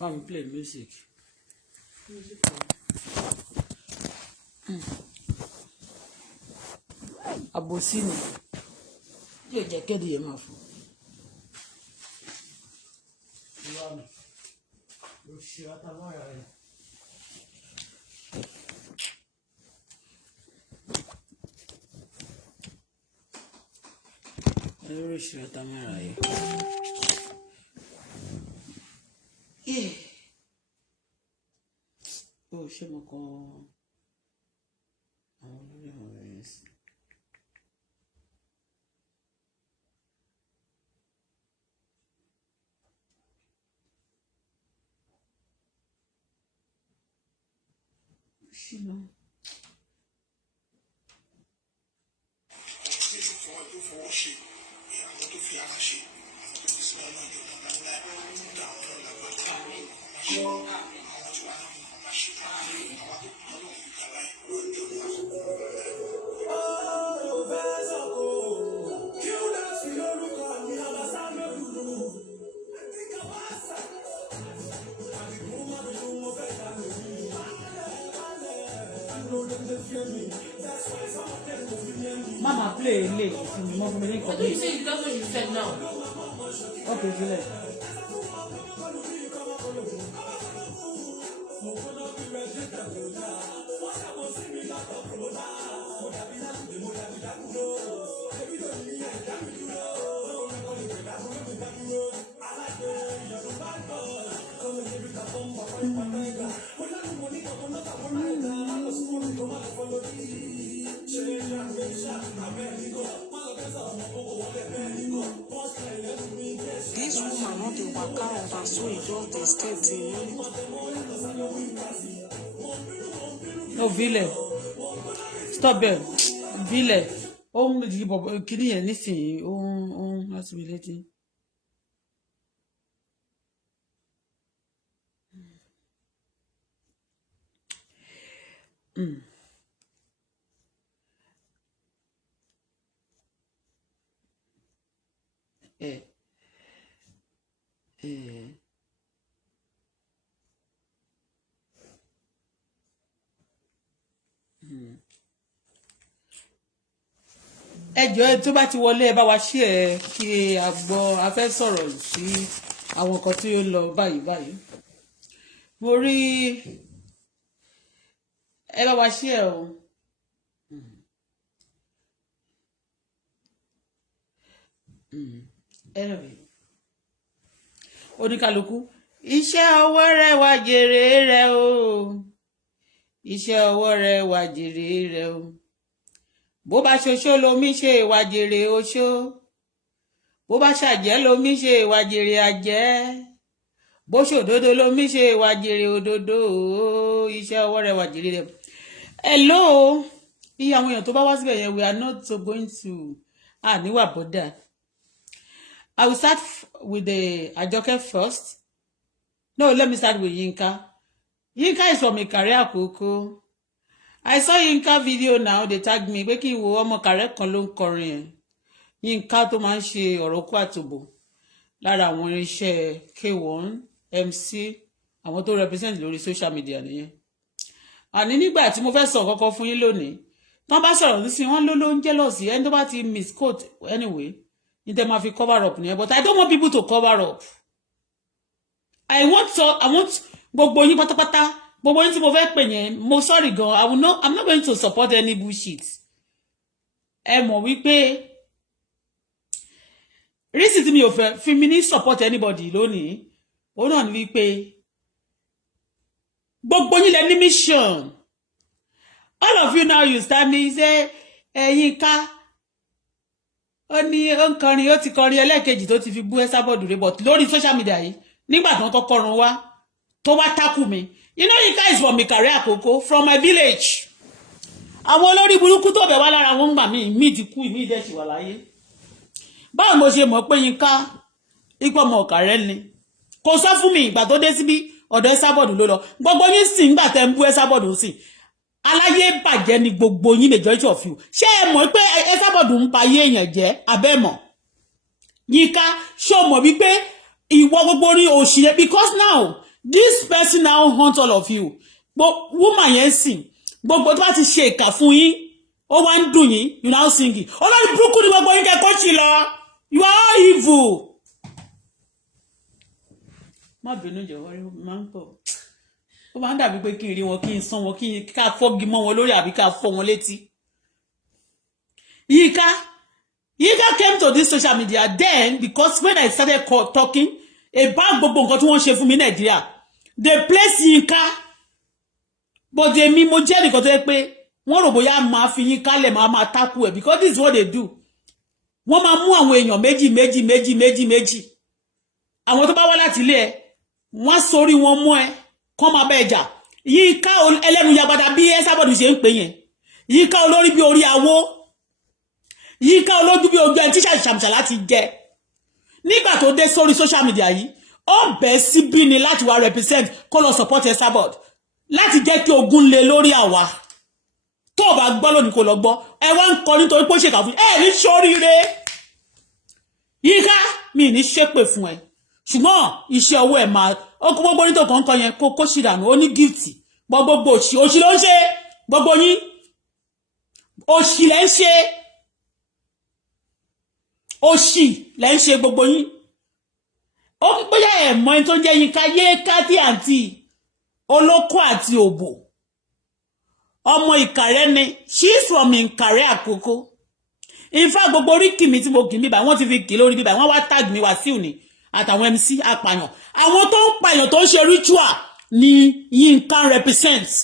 Come play music. Abosini. Yóò jẹ́ kéde yẹn máa fún. Lórí ìṣirò tamara yìí. Ó ṣe mo kàn àwọn olórí ọ̀rẹ́ yẹn sí. Ṣìnà. Mama play late. You say that's what you said now. Okay, Julie. This woman not the waka over, so he just dey steady. No, Ville. Stop it. Ville. Oh, kini yẹn nísìnyí. Láti mi létí. Ẹjọ́ tó bá ti wọlé ẹ bá wa ṣí ẹ kí a gbọ́ a fẹ́ sọ̀rọ̀ sí àwọn nǹkan tí ó lọ báyìí. Mo rí ẹ bá wa ṣí ẹ o. Anyway, oníkálukú iṣẹ́ ọwọ́ rẹ wá jèrè rẹ o, iṣẹ́ ọwọ́ rẹ wá jèrè rẹ o, bó bá ṣoṣó lomi ṣe wá jèrè oṣó, bó bá ṣàjẹ́ lomi ṣe wá jèrè àjẹ́, bó ṣòdodo lomi ṣe wá jèrè òdodo o, iṣẹ́ ọwọ́ rẹ wá jèrè rẹ. Hello, iye àwọn èèyàn tó bá wá síbẹ̀ yẹn we are not so going to níwà bọ́dà. I will start with the Ajoke first. No, let me start with Yinka. Yinka is from a career Akoko. I saw Yinka video now, they tag me, pé kí n wo ọmọ career kan ló ń kọrin ẹ̀. Yinka tó máa ń ṣe ọ̀rọ̀ kú àtòbò lára àwọn irinṣẹ́ K1, MC, àwọn tó represent lórí social media nìyẹn. Àní nígbà tí mo fẹ́ sọ kọ́kọ́ fún yín lónìí, tán bá sọ̀rọ̀ nísìnyí wọ́n ló ń jealous ẹni tó bá ti misquote anyway. Ní tẹ́ máa fi cover up nìyẹn, but I don't want people to cover up. I want gbogbo yín pátápátá, gbogbo yín tí mo fẹ́ pè yẹn, mo sorry gan, I'm not going to support any bullshit. Ẹ mọ̀ wípé reason tí mi ò fẹ́ fi mi ní support anybody lónìí, ó náà ní wípé gbogbo yín lẹ ní mission. All of you now you stand me say Yinka ó ní ó ń kọrin, ó ti kọrin ẹlẹ́ẹ̀kejì tó ti fi bú Esabod rẹ̀, but lórí social media yìí nígbà tí wọ́n kọ́kọ́ run wá tó wá tákù mi. You know Yinka is from my career Akoko, from my village. Àwọn olórí burúkú tó bẹ̀ wá lára wọn gbà mí ti kú ìmí ìdẹ́sì wà láyé. Báwo mo ṣe mọ̀ pé Yinka ipò ọmọ ọ̀kà rẹ̀ ni? Kò sọ fún mi ìgbà tó dé síbí ọ̀dọ̀ Esabod ló lọ. Gbogbo yín sì ń gbà tẹ́ ń bú Esabod sí. Aláyé bàjẹ́ ni gbogbo yín majority of you. Ṣé ẹ mọ̀ pé Esabod ń pa ayé èèyàn jẹ́ abẹ́mọ̀? Yinka ṣó mọ̀ wípé ìwọ gbogbo ní òṣìyẹ because now This person now hunt all of you. But woman yẹn sìn, gbogbo tó bá ti ṣe ìkà fún yín, ó wá ń dùn yín, you now singing. Ọlọ́run burúkú ni gbogbo yín kẹ́kọ̀ọ́ sí lọ. You are all evil. Má bínú jọ̀wọ́ rí máa ń pọ̀. Ó máa ń dàbí pé kí n rí wọn, kí n sán wọn, kí n ká fọ́gi mọ́ wọn lórí àbí ká fọ́ wọn létí. Yinka came to this social media then because when I started talking about gbogbo nǹkan tí wọ́n ṣe fún mi Nigeria, they place Yinka, but èmi mo jẹ́ nìkan tó yẹ pé wọ́n rò bóyá máa fi Yinka lẹ̀ máa tákù ẹ̀ because this is what they do. Wọ́n máa mú àwọn èèyàn méjì. Àwọn tó bá wá láti ilé ẹ̀, wọ́n sórí wọn mú ẹ, kọ́ máa bẹ́ ẹjà. Yinka ẹlẹ́nu yagbada bí ẹ sábọ̀dù ṣe ń pè yẹn. Yinka olórí bí orí awó. Yinka olójú bí ojú ẹni tíṣà ìṣàmùṣà láti jẹ. Nígbà tó dé sórí social media yìí, ó bẹ̀ sí bí ni láti wá represent kó lọ support ẹ sábọ̀dù. Láti jẹ́ kí ogun lé lórí àwa. Tó bá gbọ́ lónìí kò lọ gbọ́. Ẹ wá ń kọ nítorí pé ó ṣèkà fún ẹ ní ṣoríire. Yinka mi ní ṣépè fún ẹ. Ṣùgbọ́n iṣẹ́ ọwọ́ ẹ̀ máa ọkọ̀ gbogbo ní tó kọ̀ọ̀kan yẹn kó sì dànù ó ní gíftì gbogbo òṣì ló ń ṣe gbogbo yín òṣì lẹ́ ń ṣe gbogbo yín ó bóyá ẹ̀ mọ̀ ẹni tó jẹ́ Yinka Yinka T&T olóko àti òbò ọmọ Ìkàrẹ́ ni she is from Ìkàrẹ́ Àkókó in fact gbogbo oríkì mi tí mo kì í bíbà wọ́n ti fi kì lórí bíbà wọ́n wá tag mi Wàsíù ni àtàwọn MC apàyàn àwọn tó ń pàyàn tó ń ṣe ritual ni Yinka represents.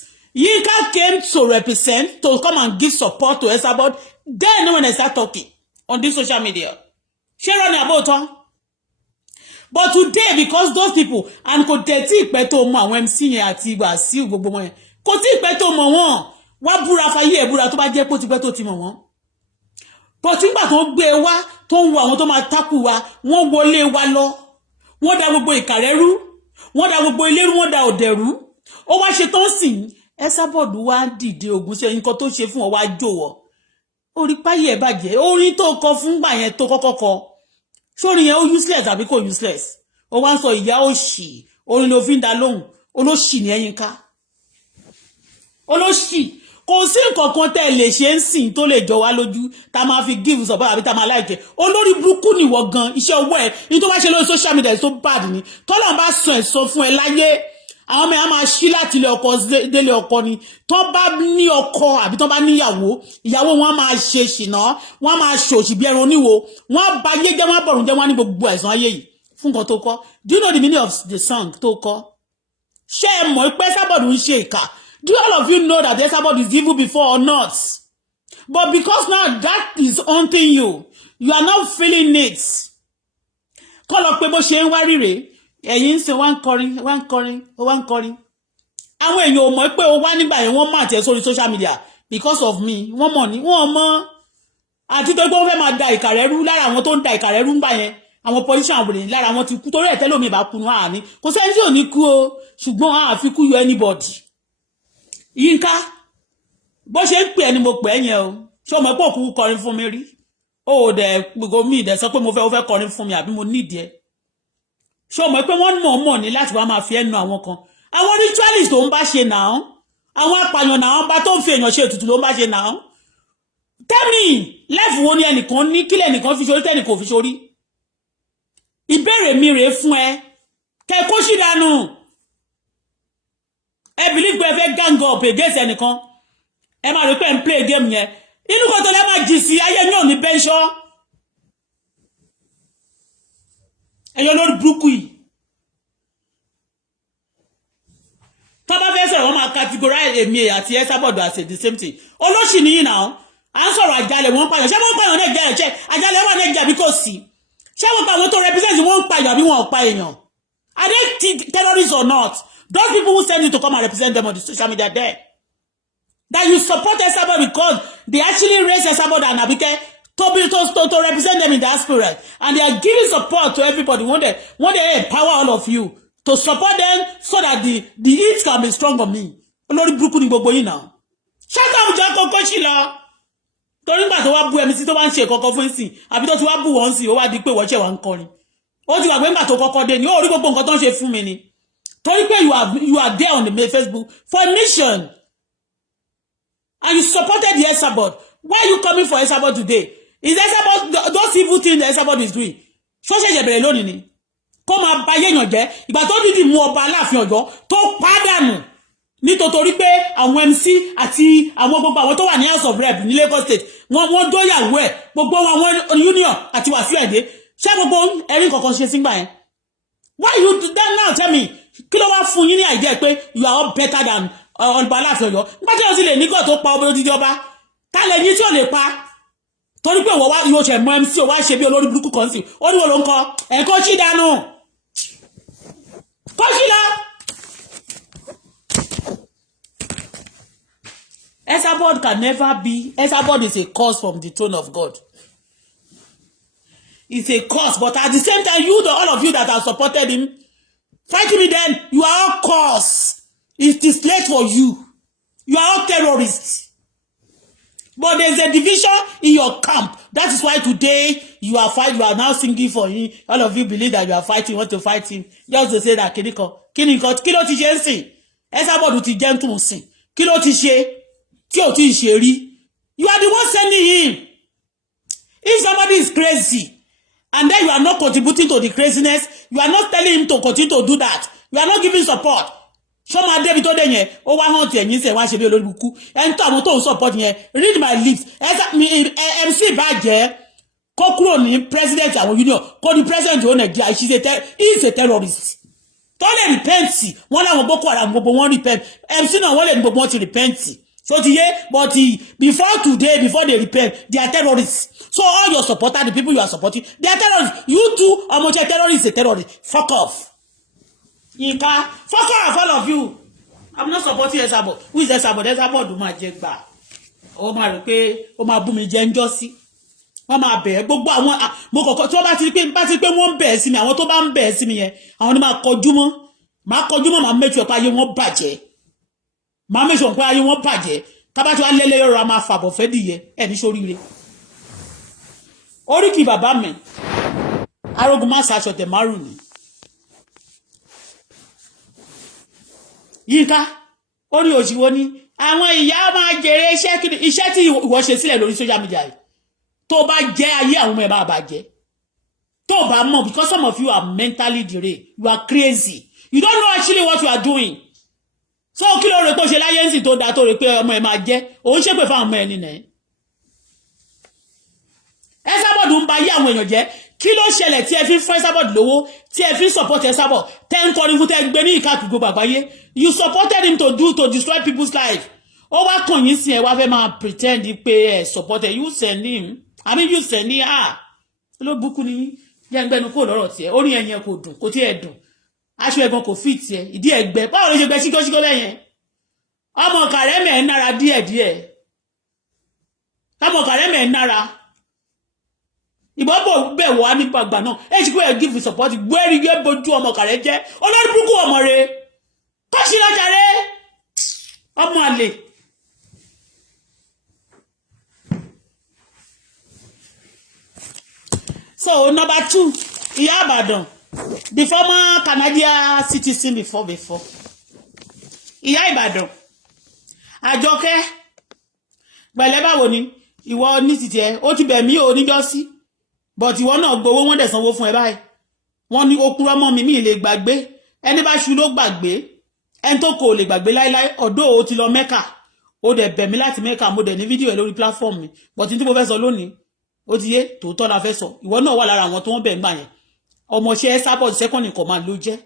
Yinka came to represent to come and give support to Esabod then when I start talking on this social media share on about her but today because those people and kò tẹ̀tí ìpẹ́ tó mọ àwọn MC yẹn àti Wàsíù gbogbo wọn yẹn kò tí ìpẹ́ tó mọ wọn wá búra fayé ẹ̀ búra tó bá jẹ́ pé ó ti pẹ́ tó ti mọ̀ wọ́n but nígbà tó ń gbé wá tó ń wo àwọn tó máa tákù wa wọ́n wọlé wa lọ wọ́n da gbogbo Ìkàrẹ́ rú wọ́n da gbogbo ilé rú wọ́n da òdẹ̀ rú ó wá ṣe tó ń sìn Esabod wá dìde ogun ṣe nǹkan tó ṣe fún ọ wá jò wọ́ orí páyé ẹ̀ bàjẹ́ orin tó kọ fún gbà yẹn tó kọ́kọ́ kọ sórí yẹn ó useless àbí kò useless ó wá ń sọ ìyá òṣì orin ló fi ń da lóhùn olóṣì ní Yinka olóṣì kò sí nǹkan kan tẹ́ lè ṣe ń sìn tó lè jọ wá lójú tá máa fi give support àbí tá máa like olórí burúkú nìwọ gan iṣẹ́ ọwọ́ ẹ̀ ní tó bá ṣe lórí social media tó bad ni tọ́lọ́ bá sọ ẹ̀sọ́ fún ẹ láyé àwọn mẹ́ta máa ṣí láti ilé ọkọ délé ọkọ ni tó bá ní ọkọ àbí tó bá níyàwó ìyàwó wọn máa ṣe ṣìnà wọn máa ṣòṣì bí ẹran oníwo wọn bá yé jẹ́ wọn bọ̀rùn jẹ́ wọn ní gbogbo àìsàn ayé yìí fún nǹkan tó kọ do you know the meaning of the song tó kọ ṣé ẹ mọ̀ pé Esabod ń ṣe ìkà. Do all of you know that Esabod is evil before or not? But because now that is haunting you, you are not feeling it. Call up pé bó ṣe ń wá rire, ẹ̀yin ṣe wá ń kọrin. Àwọn èèyàn ò mọ̀ pé ó wá nígbà yẹn wọ́n máa tẹ̀ sórí social media because of me. Wọ́n mọ̀ ní wọ́n mọ̀ àti tó gbọ́ fẹ́ máa da Ìkàrẹ́ rú lára àwọn tó ń da Ìkàrẹ́ rú ńgbà yẹn. Àwọn politician àbòrè lára wọn ti kú torí ẹ̀ tẹ́lómi ìbá kunu àní. Kò sẹ́ni tí ò ní kú o, ṣùgbọ́n àfi kú yọ anybody. Yinka bó ṣe ń pè ẹni mo pè yẹn o ṣé o mọ̀ pé òkú kọrin fún mi rí o dẹ̀ gbogbo mi dẹ̀ sọ pé mo fẹ́ kọrin fún mi àbí mo nídìí ẹ ṣé o mọ̀ pé wọ́n mọ̀ ní láti wá máa fi ẹnu àwọn kan àwọn ritualist tó ń bá ṣe náà àwọn apààyàn náà bá tó ń fi èèyàn ṣe ètùtù ló ń bá ṣe náà tẹ́mi lẹ́fù wo ni ẹnìkan ní kílẹ̀ ẹnìkan fi ṣorí tẹ́nìkan ò fi ṣorí ìbéèrè mi rèé fún ẹ kẹ kó sì dànù ẹ believe pé ẹ fẹ́ gang up against ẹnìkan ẹ máa rí pé ń play game yẹn inú kan tó lẹ́ máa jì sí ayé ní òní bẹ́ńṣọ́ ẹ̀yọ́ lórí burúkú yìí tó bá fẹ́ sọ̀rọ̀ wọ́n máa categorize èmi àti Esabod as the same thing olóṣì nìyí náà à ń sọ̀rọ̀ àjálẹ̀ wọ́n pààyàn ṣé wọ́n pààyàn náà jẹ́ ẹ̀ṣẹ́ àjálẹ̀ wà náà jẹ́ àbí kò sí ṣé wọ́n pa àwọn tó represent wọ́n ń pààyàn àbí wọ́n ò pa èèyàn are they terrorists or not? Those people who send you to come and represent them on the social media there. That you support Esabod because they actually raise Esabod and Abike to represent them in the diaspora. And they are giving support to everybody. When they empower all of you to support them so that the heat can be strong on me. Olórí burúkú ni gbogbo yín now. Shut up, Joko Koshila. Torí nígbà tó wá bú MC tó wá ń ṣe kọ́kọ́ fún ìsìn. Àbí tó ti wá bú wọ́n sí, ó wá di pé wọ́n ṣe wá ń kọrin. Ó ti wà pé nígbà tó kọ́kọ́ dé ni ó rí gbogbo nǹkan tó ń ṣe fún mi ni. You are there on the Facebook for a mission. And you supported the Esabod. Why are you coming for Esabod today? Is Esabod those evil things that Esabod is doing? Social jebere lónìí ni. Kó máa ba yeyan jẹ́. Ìgbà tó didi mú Ọbaláàfin Ọ̀yọ́ tó pàdánù. Nítorí pé àwọn MC àti àwọn gbogbo àwọn tó wà ní House of Rep ní Lagos State wọ́n dóyàwó ẹ̀ gbogbo àwọn union àti Wàsíù Ẹ̀dé ṣé gbogbo ẹ̀rí kankan ṣe sígbà yẹn. Why you do that now? Tell me. Kí ló wá fún yín ní idea pé you are all better than Ọbaláàfin Ọ̀yọ́. Nígbà tí wọ́n sì lè ní God tó pa ọba odidi ọba ta lè ní tí ò lè pa torí pé wọ́n wá yóò ṣe mọ MC ò wá ṣe bí olórí burúkú kan sí ó ní wọ́n ló ń kọ ẹ̀kọ́ sí dànù kó sí lọ. Esabod can never be. Esabod is a curse from the throne of God. It's a curse, but at the same time, all of you that have supported him, fighting me then, you are all curse. It is late for you. You are all terrorists. But there's a division in your camp. That is why today you are fighting. You are now singing for him. All of you believe that you are fighting, want to fight him. Just to say that kilo ti ṣe nsin. Esabod ti gentle nsin. Kilo ti ṣe tí ó ti ṣe rí. You are the one sending him. If somebody is crazy and then you are not contributing to the craziness, you are not telling him to continue to do that. You are not giving support. Shoma David to den yẹn ó wá hàn tí ẹ̀yin ṣe wá ṣe bí olóríbùkù en tó àwọn tó ń support yẹn read my lips MC bá jẹ́ kó kúrò ní president àwọn union kó di president o Nigeria he is a terrorist tó lè repent wọ́n láwọn Boko Haram gbogbo wọ́n repent MC náà wọ́n lè gbogbo wọ́n ti repent so ti yé but before today before they repent they are terrorists. So all your supporters, the people you are supporting, they are terrorists. You too, Omoche terrorist is a terrorist. Fuck off. Yinka, fuck off, all of you. I'm not supporting Esabod. Who is Esabod? Esabod do ma jegba. O ma rò pé ó máa bú mi jẹ ńjọ́ sí. Wọ́n máa bẹ̀ gbogbo àwọn mo kọ́kọ́ tí wọ́n bá ti pé wọ́n bẹ̀ sí mi àwọn tó bá ń bẹ̀ sí mi yẹn àwọn ni máa kọjú mọ́ máa make sure pé ayé wọn bàjẹ́. Máa make sure pé ayé wọn bàjẹ́. Ká bá ti wá lele yoro máa fàbọ̀ fẹ́ dìyẹ ẹ ní sóríire. Oríkì bàbá mi arógun má ṣaṣọ tẹ̀ márùn ni Yínká ó ní òṣìwò ní àwọn ìyá máa jèrè iṣẹ́ tí ìwọ ṣe sílẹ̀ lórí social media yìí tó bá jẹ́ ayé àwọn ọmọ ẹ̀ máa bàjẹ́ tó bá mọ̀ because some of you are mentally deranged you are crazy you don't know actually what you are doing so kí ló rò pé ó ṣe láyé ń sì tó dáa tó rò pé ọmọ ẹ̀ máa jẹ́ òun ṣépè fún àwọn ọmọ ẹ̀ nìyẹn. Esabod ń ba yé àwọn èèyàn jẹ́ kí ló ṣẹlẹ̀ tí ẹ fi fún Esabod lówó tí ẹ fi support Esabod tẹ́ ń kọrin fún tẹ́ gbé ní ìkàkùn gbogbo àgbáyé you supported him to destroy people's life ó wá kàn yín sí ẹ wá fẹ́ máa pretend pé ẹ supported you send him you send him ló búkú ní jẹ́ngbẹ́nu kó lọ́rọ̀ tiẹ̀ orí ẹ̀yẹn kò dùn kò tí ẹ̀ dùn aṣọ ẹ̀gbọ́n kò fit tiẹ̀ ìdí ẹ̀gbẹ́ báwo ló ṣe gbẹ síkọ́síkọ́ bẹ́yẹn ọmọ kàrẹ́mẹ̀ ń nára díẹ̀díẹ̀ ọmọ kàrẹ́mẹ̀ ń nára ìbọ̀bọ̀ bẹ̀ wá nípa àgbà náà ẹ̀ ṣe pé ẹ̀ give support gbẹ́rí gẹ́ bójú ọmọ kàrẹ́ jẹ́ olórí burúkú ọmọ rẹ̀ kọ́sí lọ́jà rẹ̀ ọmọ àlè. So number 2 Ìyá Ìbàdàn the former Canadian citizen before Ìyá Ìbàdàn Àjọkẹ́ gbẹ̀lẹ́ báwo ni ìwọ ní títí ẹ ó ti bẹ̀ mí ò níjọ́sí but ìwọ náà gbowó wọ́n dẹ̀ sanwó fún ẹ báyìí wọ́n ní ó kúrò mọ́ mi lè gbàgbé ẹni bá ṣu ló gbàgbé ẹni tó kò lè gbàgbé láíláí ọ̀dọ̀ ó ti lọ Mẹ́kà ó dẹ̀ bẹ̀ mí láti Mẹ́kà mo dẹ̀ ní fídíò ẹ lórí platform mi but tí mo fẹ́ sọ lónìí ó ti yé tòótọ́ la fẹ́ sọ ìwọ náà wà lára àwọn tó wọ́n bẹ̀ ń gbà yẹn ọmọọṣẹ́ Esabod second in command ló jẹ́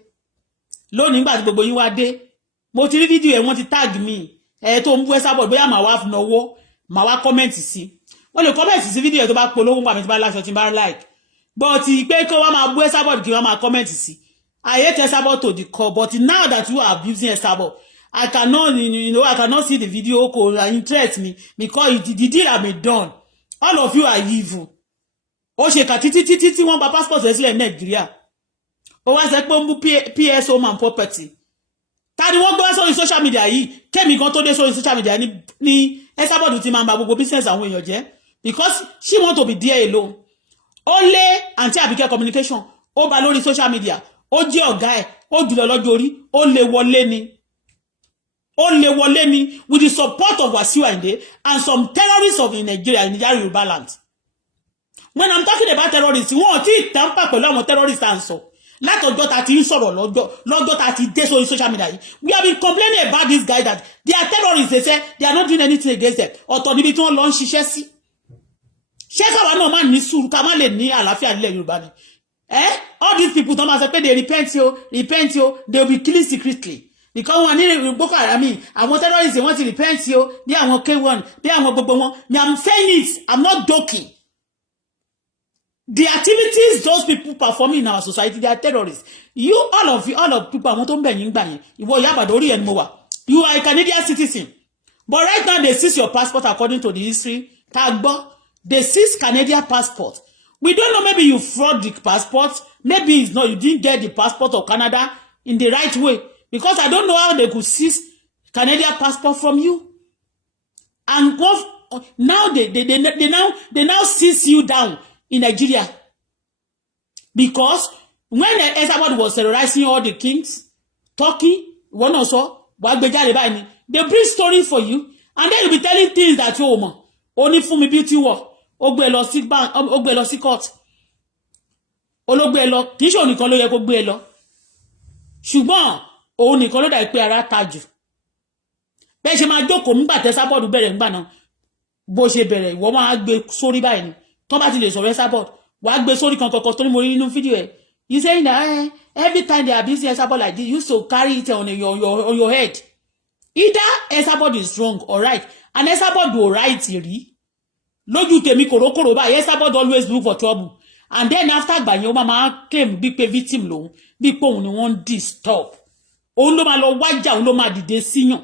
lónìí nígbà tí gbogbo yín wá dé mo ti rí fídíò ẹ wọ́n ti tag mi ẹ tó ń bú Esabod bóyá màá wá náwó màá wá comment sí wọ́n lè comment sí fídíò tó bá polówó pa mi tí bá láṣọ tí bá like but pé kí wọ́n máa bú Esabod kí wọ́n máa comment sí I hate Esabod to the core but now that you are abusing Esabod I cannot see the video ko interest me because the deal have been done all of you are evil ó ṣe kà títí tí wọ́n gba passport rẹ̀ sílẹ̀ Nàìjíríà ó wá ṣe pé ó mú PS home and property ta ni wọ́n gbé sórí social media yìí kémi kan tó dé sórí social media ní Esabod ti máa ń ba gbogbo business àwọn èèyàn jẹ́ because she want to be there alone ó lé àǹtí Àbíkẹ́ communication ó ba lórí social media ó jẹ́ ọ̀gá ẹ̀ ó jùlọ lọ́jọ́ orí ó lè wọlé ni. Only Wolemi with the support of Wasiu Ayinde and some terrorists of Nigeria in Nigeria Yoruba land. When I'm talking about terrorists, wọ́n ti tamper pẹ̀lú àwọn terrorists and so. Látọjọ́ tá ti ń sọ̀rọ̀ lọ́jọ́ tá ti dé sórí social media. We have been complaining about this guy that they are terrorists. They say they are not doing anything against them. Ọ̀tọ̀ níbi tí wọ́n lọ ń ṣiṣẹ́ sí. Ṣé káwa náà máa ní sùúrù ká má lè ní àlàáfíà nílẹ̀ Yorùbá ni. All these people don't say they repent yo, they will be killing secretly. Because when you Boko Haram, àwọn terrorists they want to repent yo, they are okay one, they are gbogbo wọn. I'm saying it, I'm not joking. The activities those people performing in our society, they are terrorists. You, all of people, àwọn tó ń bẹ̀ yín gbà yẹn. Ìwọ Ìyá Ìbàdàn orí ẹni mo wà. You are a Canadian citizen. But right now they seize your passport according to the history. They seize Canadian passport. We don't know, maybe you fraud the passport. Maybe it's not, you didn't get the passport of Canada in the right way. Because I don't know how they could seize Canadian passport from you. And now they now seize you down in Nigeria. Because when everybody was terrorizing all the kings, Turkey, one also, they bring story for you. And then you'll be telling things that you only for me beauty war. Ogbe lọ sí bank, ogbe lọ sí court. Ológbe lọ, kì í ṣe onìkan ló yẹ kó gbé lọ. Ṣùgbọ́n òun nìkan ló dà pé ara taju. Bẹ́ẹ̀ ṣe máa jókòó nígbà tẹ́ Sábọ̀dù bẹ̀rẹ̀ ńgbà náà. Bó ṣe bẹ̀rẹ̀ ìwọ máa gbé sórí báyìí ni. Tó bá ti lè sọ̀rọ̀ Sábọ̀dù, wàá gbé sórí kan tó ní mo rí nínú fídíò ẹ̀. You saying that every time they abuse Sábọ̀dù like this, you used to carry it on your head. Either Sábọ̀dù is wrong or right. And Sábọ̀dù ò right rí. Lójú tèmi kòrókòrò báyìí Sábọ̀dù always look for trouble. And then after gbàyẹn ó máa claim bí pé victim lòun bí pé òun ni wọ́n disturb. Òun ló máa lọ wájà òun ló máa dìde síyàn.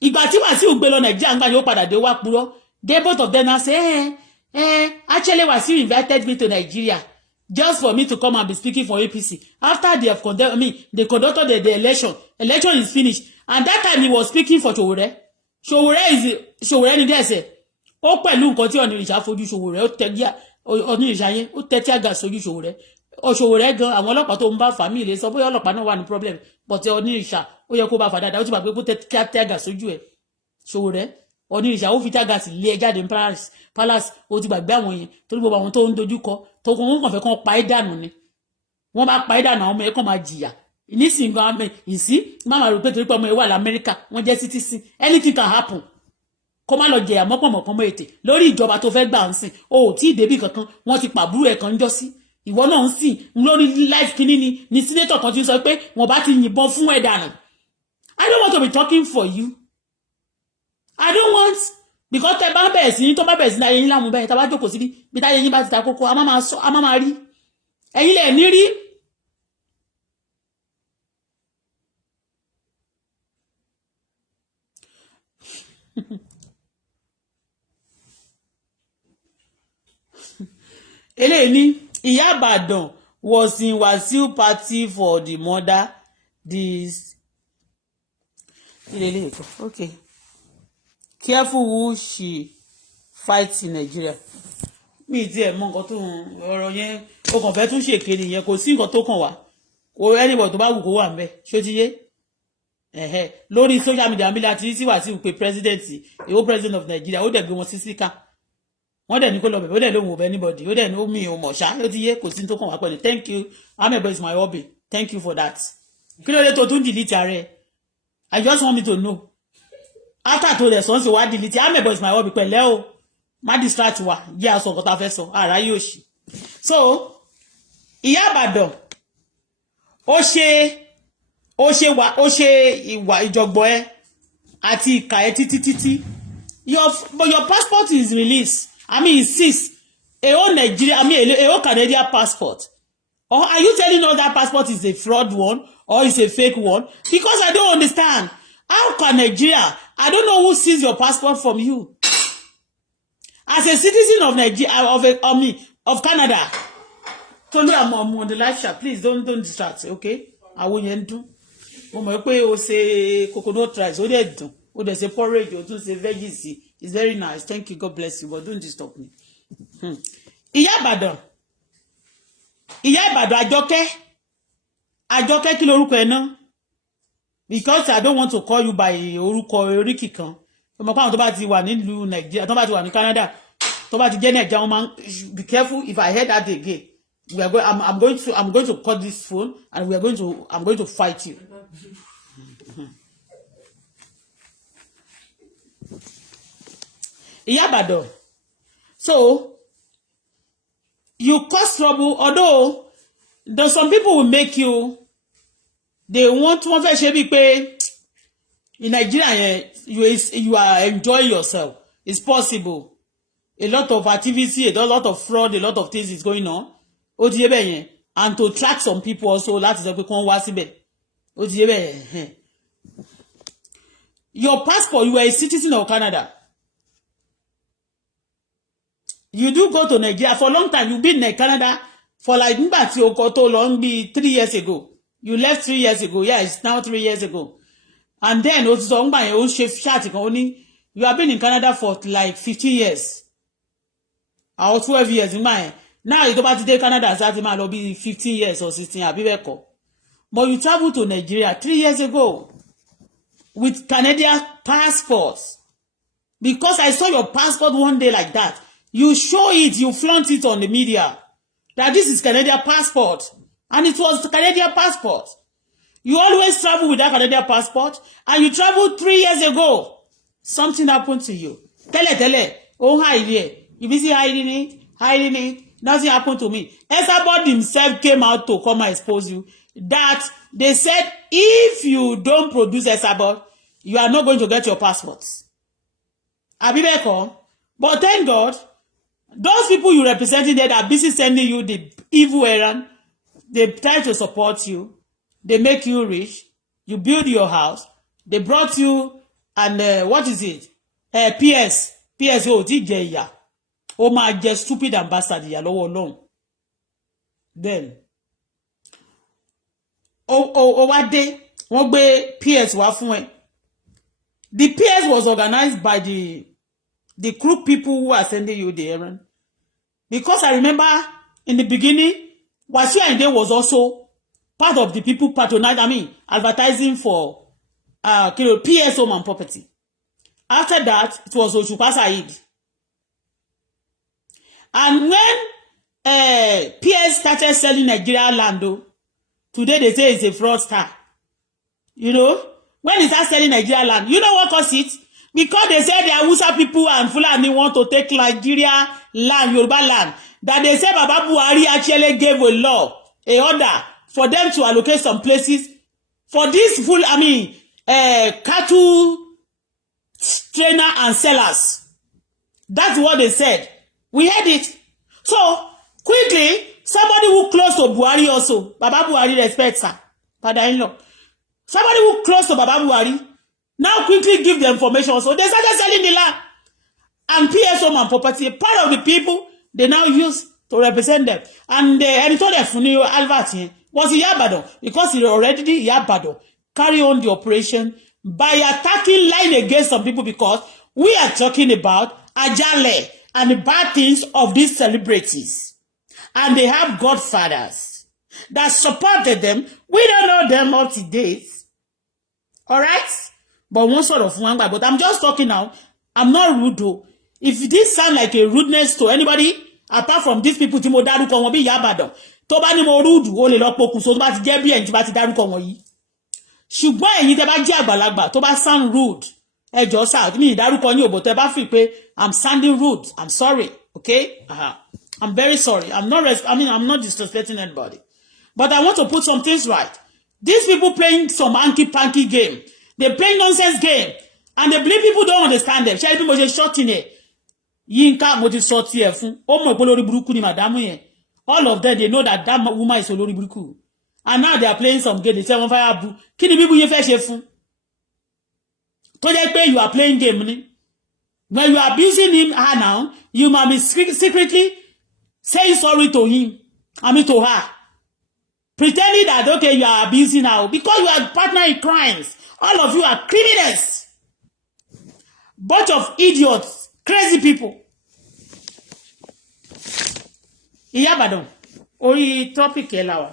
Ìgbà tí Wasiu gbé lọ Nàìjíríà ńgbà yóò padà dé wá purọ́. They both of them now say actually Wasiu invited me to Nigeria just for me to come and be speaking for APC. After they have they conducted the election. Election is finished. And that time he was speaking for Sowore. Sowore ni there say ó pẹ̀lú nǹkan tí Onírìṣà fojú Sowore ó tẹ́gíà Onírìṣà yẹn ó tẹ́tí àgà sójú Sowore Sowore gan àwọn ọlọ́pàá tó ń bá family sọ bóyá ọlọ́pàá náà wà ní problem but Onírìṣà ó yẹ kó bá fà dáadáa ó ti gbà pé kó tẹ́tí àgà sójú ẹ̀ Sowore Onírìṣà ó fi tágà sí lé jáde ní palace ó ti gbàgbé àwọn yẹn torí gbogbo àwọn tó ń dojú kọ tó kàn wọ́n kàn fẹ́ kàn pa é dànù ni wọ́n bá pa é dànù àwọn ọmọ yẹn kàn máa jìyà nísìnyí gan ìsí máma rò pé torí pé ọmọ yẹn wà l'Amẹ́ríkà wọ́n jẹ́ citizen anything can happen kó má lọ jẹyà mọ́pọ̀mọ̀pọ̀ mọ́ ètè lórí ìjọba tó fẹ́ gbà ń sìn o ò tí ì débì kankan wọ́n ti pàbúrò ẹ̀ kan jọ sí ìwọ náà ń sìn lórí life kínní ni sínétọ̀ kan ti sọ pé wọ́n bá ti yìnbọn fún ẹ̀ dànù. I don't want to be talking for you. I don't want because tẹ bá bẹ̀rẹ̀ sí tó bá bẹ̀rẹ̀ sí ní ayé yín láwọn bẹ́ẹ̀ tá bá jókòó sí bí táyé yín bá ti ta kókó a má máa rí ẹ̀yin lẹ̀ ní rí. Eléyìí Ìyá Ìbàdàn was in Wasiu party for the mother this okay careful who she fights in Nigeria mi ti ẹ̀ mọ̀ nǹkan tó ọ̀rọ̀ yẹn ó kàn fẹ́ tún ṣèkéde yẹn kò sí nǹkan tó kàn wá kò anybody tó bá wù kó wà ńbẹ̀ ṣó ti yé lórí social media mi láti sí Wasiu pé president èwo president of Nigeria ó dẹ̀ gbé wọn sí síkà wọ́n dẹ̀ ní kó lọ bẹ̀rẹ̀ ó dẹ̀ lóhun ọ̀bẹ anybody ó dẹ̀ ní omi ò mọ̀ ṣá ó ti yé kò sí tó kàn wá pẹ̀lú thank you amebo is my hobby thank you for that kí ló dé tó tún delete ààrẹ I just want me to know after tó dẹ̀ sọ́n sí wá delete amebo is my hobby pẹ̀lẹ́ o má distract wa jẹ́ aṣọ nǹkan tá a fẹ́ sọ ara yóò ṣì so Ìyá Ìbàdàn ó ṣe ìwà ìjọ̀gbọ̀n ẹ àti ìkà ẹ títí your passport is released. I mean, it's seized. A whole Canadian passport. Or are you telling us that passport is a fraud one or is a fake one? Because I don't understand. How can Nigeria? I don't know who seized your passport from you. As a citizen of Nigeria, of Canada. Tolu, I'm on the live chat. Please don't distract. Okay? I won't do. O say coconut rice. O dey say porridge. O tún say veggies. It's very nice. Thank you. God bless you. But don't disturb me. Ìyá Ìbàdàn Àjọkẹ́ Àjọkẹ́ kí lorúkọ ẹ náà? Because I don't want to call you by orúkọ oríkì kan. Ọmọ kan tó bá ti wà nílùú Nigeria, tó bá ti wà ní Canada, tó bá ti jẹ́ Nigeria, be careful if I hear that again. We are going I'm going to cut this phone and I'm going to fight you. Iyabado. So you cause trouble, although some people will make you, they want to fẹ́ ṣe bí in Nigeria you are enjoying yourself. It's possible. A lot of activity, a lot of fraud, a lot of things is going on. And to track some people also, láti sọ pé kàn wá síbẹ̀. Your passport, you are a citizen of Canada. You do go to Nigeria for a long time. You've been in Canada for like nígbà tí o kò tó lọ bí 3 years ago. You left 3 years ago. Yeah, it's now 3 years ago. And then o sọ ngba yẹn o ṣe chat kan ó ní you have been in Canada for like 15 years. Or 12 years ngba yẹn. Now you go back to Canada so it might be 15 years or 16 àbí bẹ́ẹ̀ kọ́. But you traveled to Nigeria 3 years ago with Canadian passports. Because I saw your passport one day like that. You show it, you flaunt it on the media that this is Canadian passport. And it was the Canadian passport. You always travel with that Canadian passport and you traveled 3 years ago. Something happened to you. Tell. Oh, hide it. You busy hiding it. Nothing happened to me. Esabod himself came out to come and expose you. That they said if you don't produce Esabod, you are not going to get your passports. Abibeko. But thank God, those people you representing there that are busy sending you the evil errand, they try to support you. They make you rich. You build your house. They brought you and what is it? PS. PSO. Tijeya. O ma jẹ stupid ambassador ya lọ́wọ́ Ọlọ́run. Then. O wá dé. Wọ́n gbé PS wá fún ẹ. The PS was organized by the crook people who are sending you the errand. Because I remember in the beginning, Wasiu Ayinde was also part of the people advertising for PS home and property. After that, it was Osupa Said. And when PS started selling Nigeria land, today they say it's a fraudster. You know, when it started selling Nigeria land, you know what caused it? Because they said the Hausa people and Fulani want to take Nigeria land, Yoruba land. That they said Baba Buhari actually gave a law, a order for them to allocate some places for this cattle trainer and sellers. That's what they said. We heard it. So quickly, somebody who close to Buhari also, Baba Buhari respects her, father-in-law. Somebody who close to Baba Buhari now quickly give the information. So they started selling the land. And PS home and property, part of the people they now use to represent them. And he told them Funio Albert was Iyabado because he already Iyabado carry on the operation by attacking line against some people because we are talking about Ajale and the bad things of these celebrities. And they have godfathers that supported them. We don't know them up to date. All right? But one sort of one, but I'm just talking now. I'm not rude though. If this sound like a rudeness to anybody, apart from these people, tí mo dárúkọ wọn bí Iyabado, tó bá ní mo rude, ó lè lọ pokùnso tó bá ti jẹ́ bí ẹ̀yin tí bá ti dárúkọ wọn yìí. Ṣùgbọ́n ẹ̀yin tẹ́ bá jẹ́ àgbàlagbà tó bá sound rude, ẹ jọ̀ọ́ sá, mi dárúkọ yín ò bọ̀ tẹ́ bá fi pé I'm sounding rude. I'm sorry, okay? I'm very sorry. I'm not disrespecting anybody. But I want to put some things right. These people playing some hanky-panky game. They play nonsense game. And they believe people don't understand them. Ṣé mo ṣe short in it. Yinka mo ti sọ ti ẹ fún. Ó mọ̀ pé olórí burúkú ni madam yẹn. All of them, they know that woman is olórí burúkú. And now they are playing some game. They say, "Wọ́n fẹ́ abu." Kí ni bíbú yẹn fẹ́ ṣe fún? Tó jẹ́ pé you are playing game ni. When you are abusing him now, you might be secretly saying sorry to him. To her. Pretending that, okay, you are abusing her. Because you are partner in crimes. All of you are criminals. Bunch of idiots. Crazy people. Iyabado. Orí topic ẹ la wà.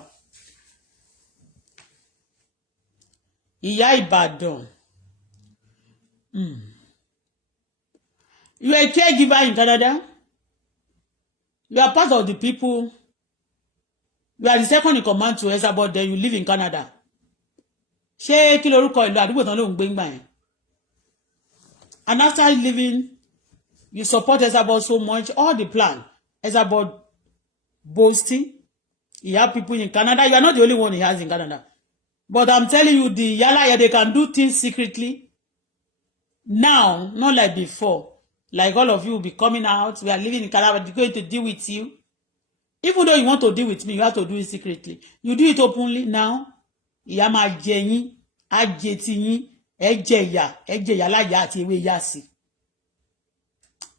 Ìyá Ìbàdàn. You are a caregiver in Canada. You are part of the people. You are the second in command to Esabod, then you live in Canada. Ṣé kí lorúkọ ìlú àdúgbò tán ló ń gbé ńgbà yẹn? And after living, you support Esabod so much, all the plan, Esabod boasting. He have people in Canada. You are not the only one he has in Canada. But I'm telling you, the Yala, they can do things secretly. Now, not like before. Like all of you will be coming out. We are living in Canada. They're going to deal with you. Even though you want to deal with me, you have to do it secretly. You do it openly now. Ìyà máa jẹ yín, á jẹ ti yín, ẹ jẹ ìyà láyà àti ewé ìyà sí.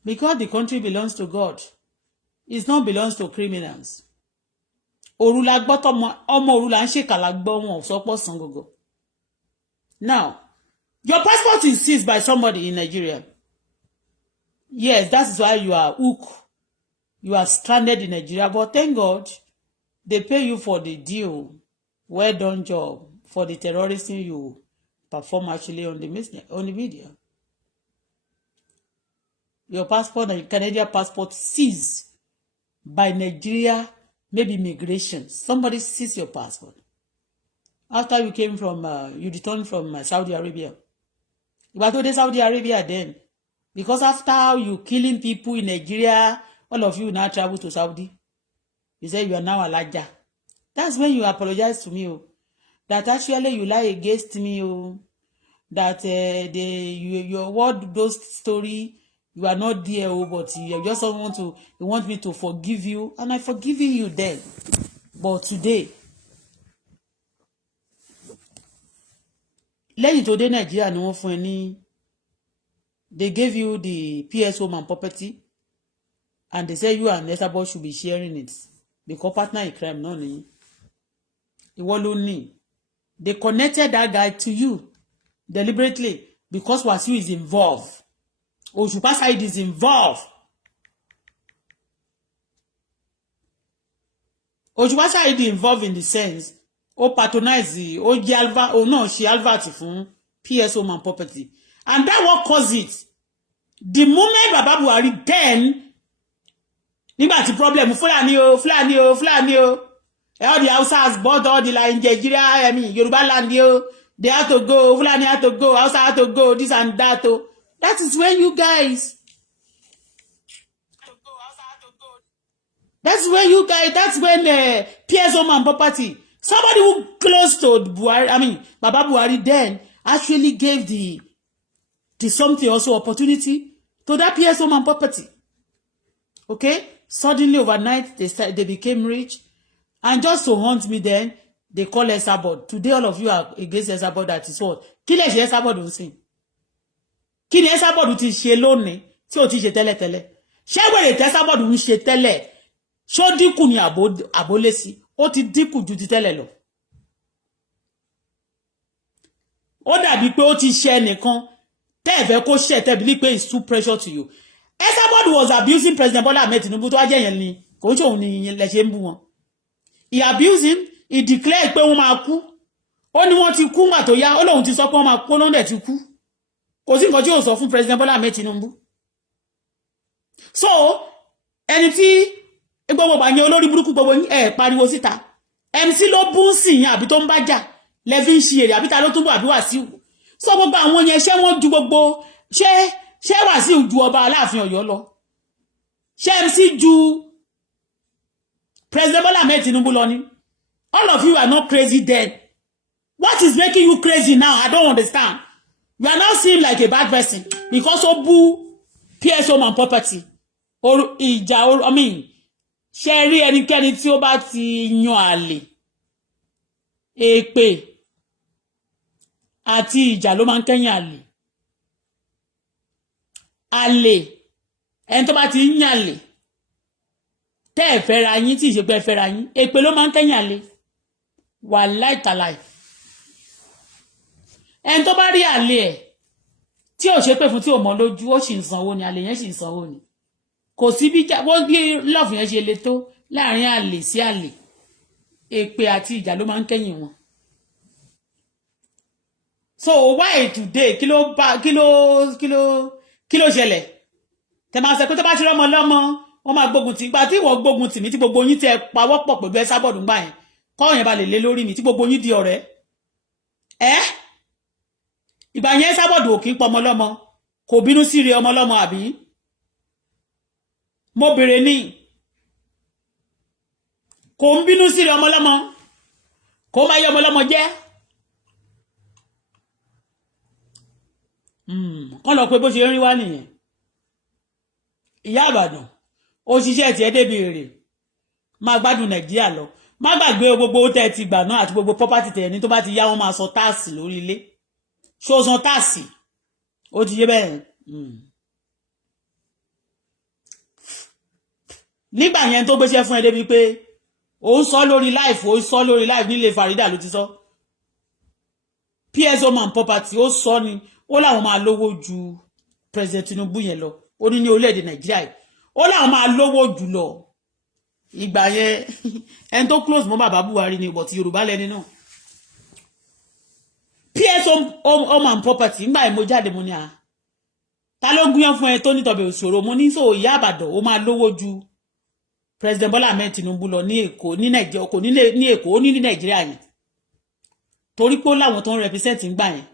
Because the country belongs to God. It not belongs to criminals. Òru la gbọ́ ọmọ òru la ń ṣèkà la gbọ́ wọn sọpọ̀ san gogo. Now, your passport is seized by somebody in Nigeria. Yes, that is why you are hooked. You are stranded in Nigeria, but thank God they pay you for the deal. Well done job for the terrorism you perform actually on the media. Your passport, the Canadian passport, seized by Nigeria, maybe immigration. Somebody seized your passport. After you came from, you returned from Saudi Arabia. You were to Saudi Arabia then. Because after you killing people in Nigeria, all of you now travel to Saudi. You say you are now a Alaja. That's when you apologize to me, that actually you lie against me, that your word, those story, you are not there, but you just you want me to forgive you, and I forgiven you then. But today, lẹ́yìn tó dé Nigeria ni wọ́n fún ẹ ní, they gave you the PS home and property, and they say you and Esabod should be sharing it because partner in crime náà nìyí. Ìwọ ló ní. They connected that guy to you deliberately because Wasiu is involved. Òṣùpá Saheed is involved. Òṣùpá Saheed involved in the sense, patronize, jẹ́ alva, náà ṣe alvat fún PS home and property. And that what caused it. The moment Baba Buhari then, nígbà tí problem Fulani o. All the Hausas bought all the land in Nigeria, I mean, Yoruba land, they have to go, Fulani have to go, Hausa have to go, this and that. That is when you guys, that's when PS home and property, somebody who close to Buhari, I mean, Baba Buhari then actually gave the something also opportunity to that PS home and property. Okay? Suddenly overnight, they became rich. And just to haunt me then, they call Esabod. Today all of you are against Esabod, that is what. Kí lè ṣe Esabod ń sìn? Kí ni Esabod ti ṣe lónìí tí ó ti ṣe tẹ́lẹ̀tẹ́lẹ̀? Ṣé wèrè tí Esabod ń ṣe tẹ́lẹ̀? Ṣó dínkù ní àbólésí? Ó ti dínkù ju ti tẹ́lẹ̀ lọ. Ó dàbí pé ó ti ṣe ẹnìkan tẹ́ ẹ fẹ́ kó ṣe tẹ́ bí pé it's too pressure to you. Esabod was abusing President Bola Ahmed Tinubu tó wá jẹ́ yẹn ni kò ń ṣe òun ni lẹ ṣe ń bú wọn. He abused him. He declared pé wọ́n máa kú. Ó ní wọ́n ti kú ńgbà tó yá. Ó lóun ti sọ pé wọ́n máa kú lóun dẹ̀ ti kú. Kò sí nǹkan tí ó sọ fún President Bola Ahmed Tinubu. So, ẹni tí gbogbo bá yẹn olórí burúkú gbogbo pariwo síta. MC ló bú sí yẹn àbí tó ń bá jà. Lẹ́fí ń ṣe èrè àbí ta ló tún bọ̀ àbí Wàsíù. So gbogbo àwọn yẹn ṣé wọ́n ju gbogbo ṣé Wàsíù ju ọba Aláàfin Ọ̀yọ́ lọ. Ṣé MC ju President Bola Ahmed Tinubu lọ ni? All of you are not crazy then. What is making you crazy now? I don't understand. You are now seem like a bad person because of boo PS home and property. Or ìjà, I mean, ṣé rí ẹnikẹ́ni tí ó bá ti yan àlè, èpè àti ìjà ló máa ń kẹ́yìn àlè. Àlè, ẹni tó bá ti ń yan àlè, tẹ́ ẹ fẹ́ ra yín tí ìṣe pé ẹ fẹ́ ra yín, èpè ló máa ń kẹ́yìn àlè. Wàláì tàláì. Ẹni tó bá rí àlè ẹ̀ tí ò ṣe pé fún tí ò mọ lójú, ó sì ń sanwó ni, àlè yẹn sì ń sanwó ni. Kò sí bí wọ́n bí love yẹn ṣe le tó láàrin àlè sí àlè. Èpè àti ìjà ló máa ń kẹ́yìn wọn. So why today kilo ṣẹlẹ̀ tẹ́ máa ṣe pé tó bá ti rọ́mọ lọ́mọ wọ́n máa gbógun tì gbà tí wọ́n gbógun tì mí tí gbogbo yín tẹ́ pawọ́pọ̀ pẹ̀lú ẹ sábọ̀dù gbà yẹn kọ́ yẹn bá lè lé lórí mi tí gbogbo yín di ọ̀rẹ́ ìgbà yẹn sábọ̀dù ò kí ń pọ ọmọ lọ́mọ kò bínú sí ire ọmọ lọ́mọ àbí mo bèrè ní kò ń bínú sí ire ọmọ lọ́mọ kò máa yọ ọmọ lọ́mọ jẹ́ kọ́ lọ pé bó ṣe ń rí wá nìyẹn ìyá àbàdàn òṣìṣẹ́ tiẹ̀ débi èrè máa gbádùn nàìjíríà lọ má gbàgbé gbogbo owó tẹ́ ti gbà náà àti gbogbo property tẹ́ ní tó bá ti yá wọn máa san táàsì lórí ilé ṣó san táàsì ó ti yé bẹ́ẹ̀ nígbà yẹn tó gbéṣẹ́ fún ẹ débi pé ó ń sọ lórí life ó ń sọ lórí life nílé Farida ló ti sọ PS home and property ó sọ ni ó láwọn máa lówó ju President Tinubu yẹn lọ ó ní orílẹ̀-èdè Nàìjíríà yìí ó láwọn máa lówó jù lọ ìgbà yẹn ẹni tó close mọ́ bàbá Buhari ni but Yorùbá lẹ́ni náà PS home and property nígbà yẹn mo jáde mo ní ta ló gúnyán fún ẹ tó nítọ̀bẹ̀ òṣòro mo ní so ìyá àbàdàn ó máa lówó ju President Bola Ahmed Tinubu lọ ní Èkó ní Nàìjíríà kò ní Èkó ó ní Nàìjíríà yẹn torí pé ó láwọn tó ń represent ń gbà yẹn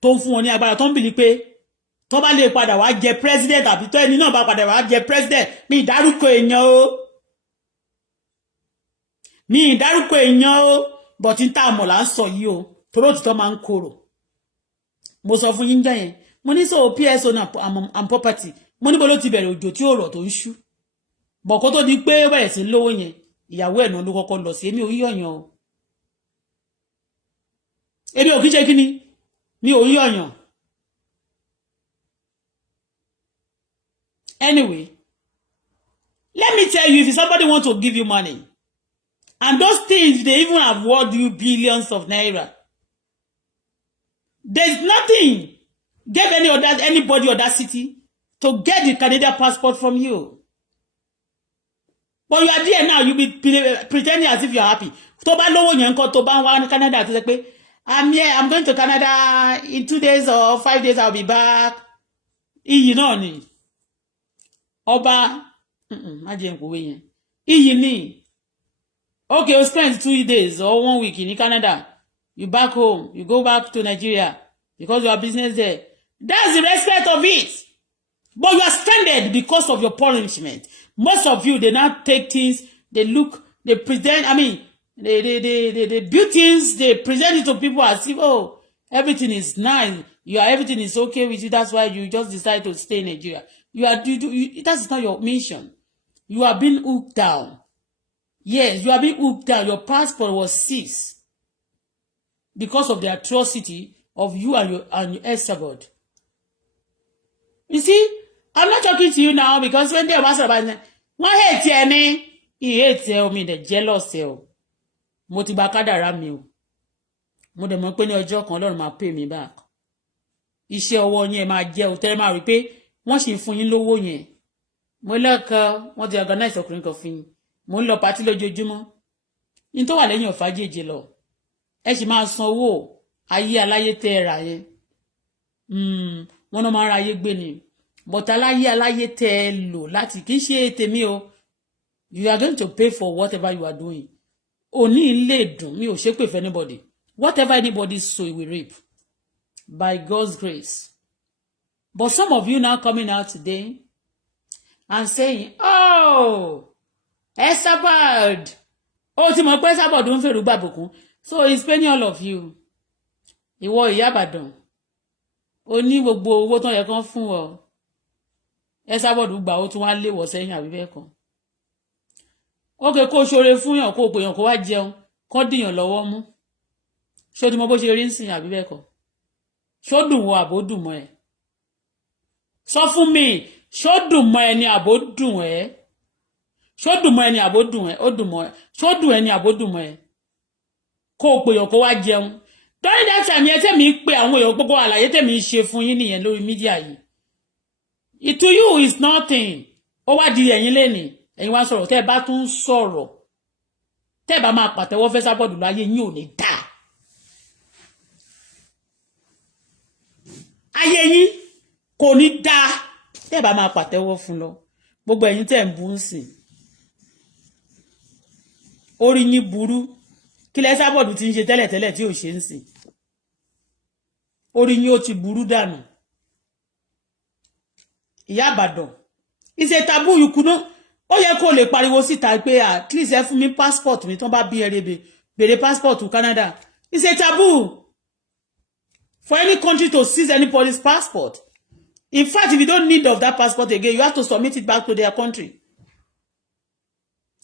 tó ń fún wọn ní agbára tó ń bìlí pé tó bá lè padà wá jẹ president àbí tó ẹni náà bá padà wá jẹ president mi ìdárúkọ èèyàn o but n tá mọ̀ là ń sọ yìí o toró òtítọ́ máa ń korò mo sọ fún yín jẹ́ yẹn mo ní so PSO and property mo níbo ló ti bẹ̀rẹ̀ òjò tí ó rọ̀ tó ń ṣú bọ̀ kó tó di pé bẹ̀rẹ̀ sí lówó yẹn ìyàwó ẹ̀ náà ló kọ́kọ́ lọ sí èmi ò yíyọ̀yàn o èmi ò kí ṣe kí ni mi ò yíyọ̀yàn. Anyway, let me tell you, if somebody wants to give you money, and those things, they even award you billions of naira, there's nothing give anybody audacity to get the Canadian passport from you. But you are there now, you be pretending as if you're happy. Tó bá lówó yẹn ńkọ́ tó bá wá ní Canada tó sọ pé I'm here, I'm going to Canada in 2 days or 5 days, I'll be back. Iyì náà ni. Ọba má jẹ́ nkowe yẹn. Iyì ni. Okay, you spend 2 days or 1 week in Canada. You back home, you go back to Nigeria because you have business there. That's the respect of it. But you are stranded because of your punishment. Most of you, they now take things, they look, they present, I mean, they build things, they present it to people as if, oh, everything is nice. Everything is okay with you. That's why you just decide to stay in Nigeria. That's not your mission. You are being hooked down. Yes, you are being hooked down. Your passport was seized because of the atrocity of you and your ex-husband. You see, I'm not talking to you now because when they ask about it, wọ́n hate ẹ ní, he hates ẹ o, mi dẹ̀ jealous ẹ o. Mo ti gba kádàrá mi o. Mo dẹ̀ mọ̀ pé ní ọjọ́ kan Ọlọ́run máa pay me back. Iṣẹ́ ọwọ́ yín máa jẹ́ o tẹ́lẹ̀ máa rí pé wọ́n sì fún yín lówó yẹn. Mo lọ́kọ wọ́n ti organize ọkùnrin kan fún yín. Mo ń lọ pàtí lójoojúmọ́. Yín tó wà lẹ́yìn ọ̀fà jèjì lọ. Ẹ sì máa san owó ayé aláyé tẹ́ ẹ rà yẹn. Wọ́n náà máa ń ra ayé gbé ni. But aláyé tẹ́ ẹ lò láti kì í ṣe tèmi o. You are going to pay for whatever you are doing. Òní ilé dùn mi ò ṣépè for anybody. Whatever anybody sow, he will reap. By God's grace. But some of you now coming out today and saying, oh, Esabod. Oh, tí mo pé Esabod ń fèrú gbàbùkún. So he's paying all of you. Ìwọ Ìyá Ìbàdàn. Ó ní gbogbo owó tó yẹ kán fún ọ. Esabod gbà ó tún wá léwọ̀ sẹ́yìn àbí bẹ́ẹ̀ kan. Okay, kó ṣoore fún yàn kó pèyàn kó wá jẹun, kó dìyàn lọ́wọ́ mú. Ṣó ti mọ bó ṣe rí nsìn àbí bẹ́ẹ̀ kan. Ṣó dùn wọ àbó dùn mọ́ ẹ. Sọ fún mi, ṣó dùn mọ́ ẹ ni àbó dùn ẹ? Ṣó dùn mọ́ ẹ ni àbó dùn ẹ? Ó dùn mọ́ ẹ. Ṣó dùn ẹ ni àbó dùn mọ́ ẹ? Kó pèyàn kó wá jẹun. During that time yẹn tèmi pé àwọn èèyàn gbogbo àlàyé tèmi ṣe fún yín nìyẹn lórí mídíà yìí. It to you is nothing. Ó wá di ẹ̀yin lẹ́nìí. Ẹ̀yin wá sọ̀rọ̀ tẹ́ bá tún sọ̀rọ̀. Tẹ́ bá máa pàtẹ́wọ́ fẹ́ Sábọ̀dù láyé yín ò ní dá. ayé yín kò ní dá tẹ́ bá máa pàtẹ́wọ́ fún lọ gbogbo ẹ̀yin tẹ́ ń bú ń sìn orí yín burú kí lẹ sábọ̀dù ti ń ṣe tẹ́lẹ̀tẹ́lẹ̀ tí ò ṣe ń sìn orí yín ó ti burú dànù Ìyá Ìbàdàn it's a taboo you could not ó yẹ kó lè pariwo síta pé at least ẹ fún mi passport mi tán bá bí ẹrẹ bèrè passport to Canada it's a taboo for any country to seize anybody's passport. In fact, if you don't need of that passport again, you have to submit it back to their country.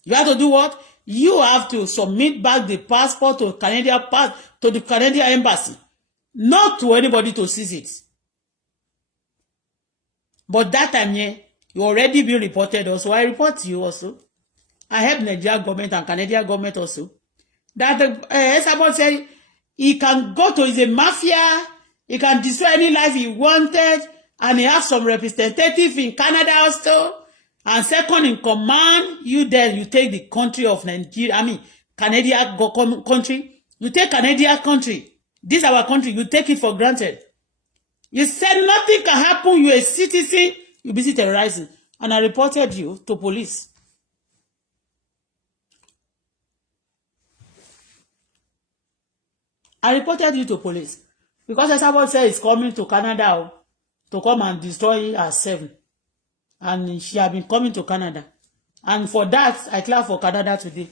You have to do what? You have to submit back the passport to the Canadian embassy, not to anybody to seize it. But that time, yeah, you already been reported also. I report you also. I help Nigerian government and Canadian government also. That somebody say he can go to the mafia, he can destroy any life he wanted, and he has some representative in Canada also. And second in command, you take the country of Nigeria, Canadian country. You take Canadian country. This is our country. You take it for granted. You said nothing can happen. You're a citizen. You busy terrorizing. And I reported you to police. I reported you to police. Because somebody said it's coming to Canada to come and destroy herself. And she has been coming to Canada. And for that, I clap for Canada today.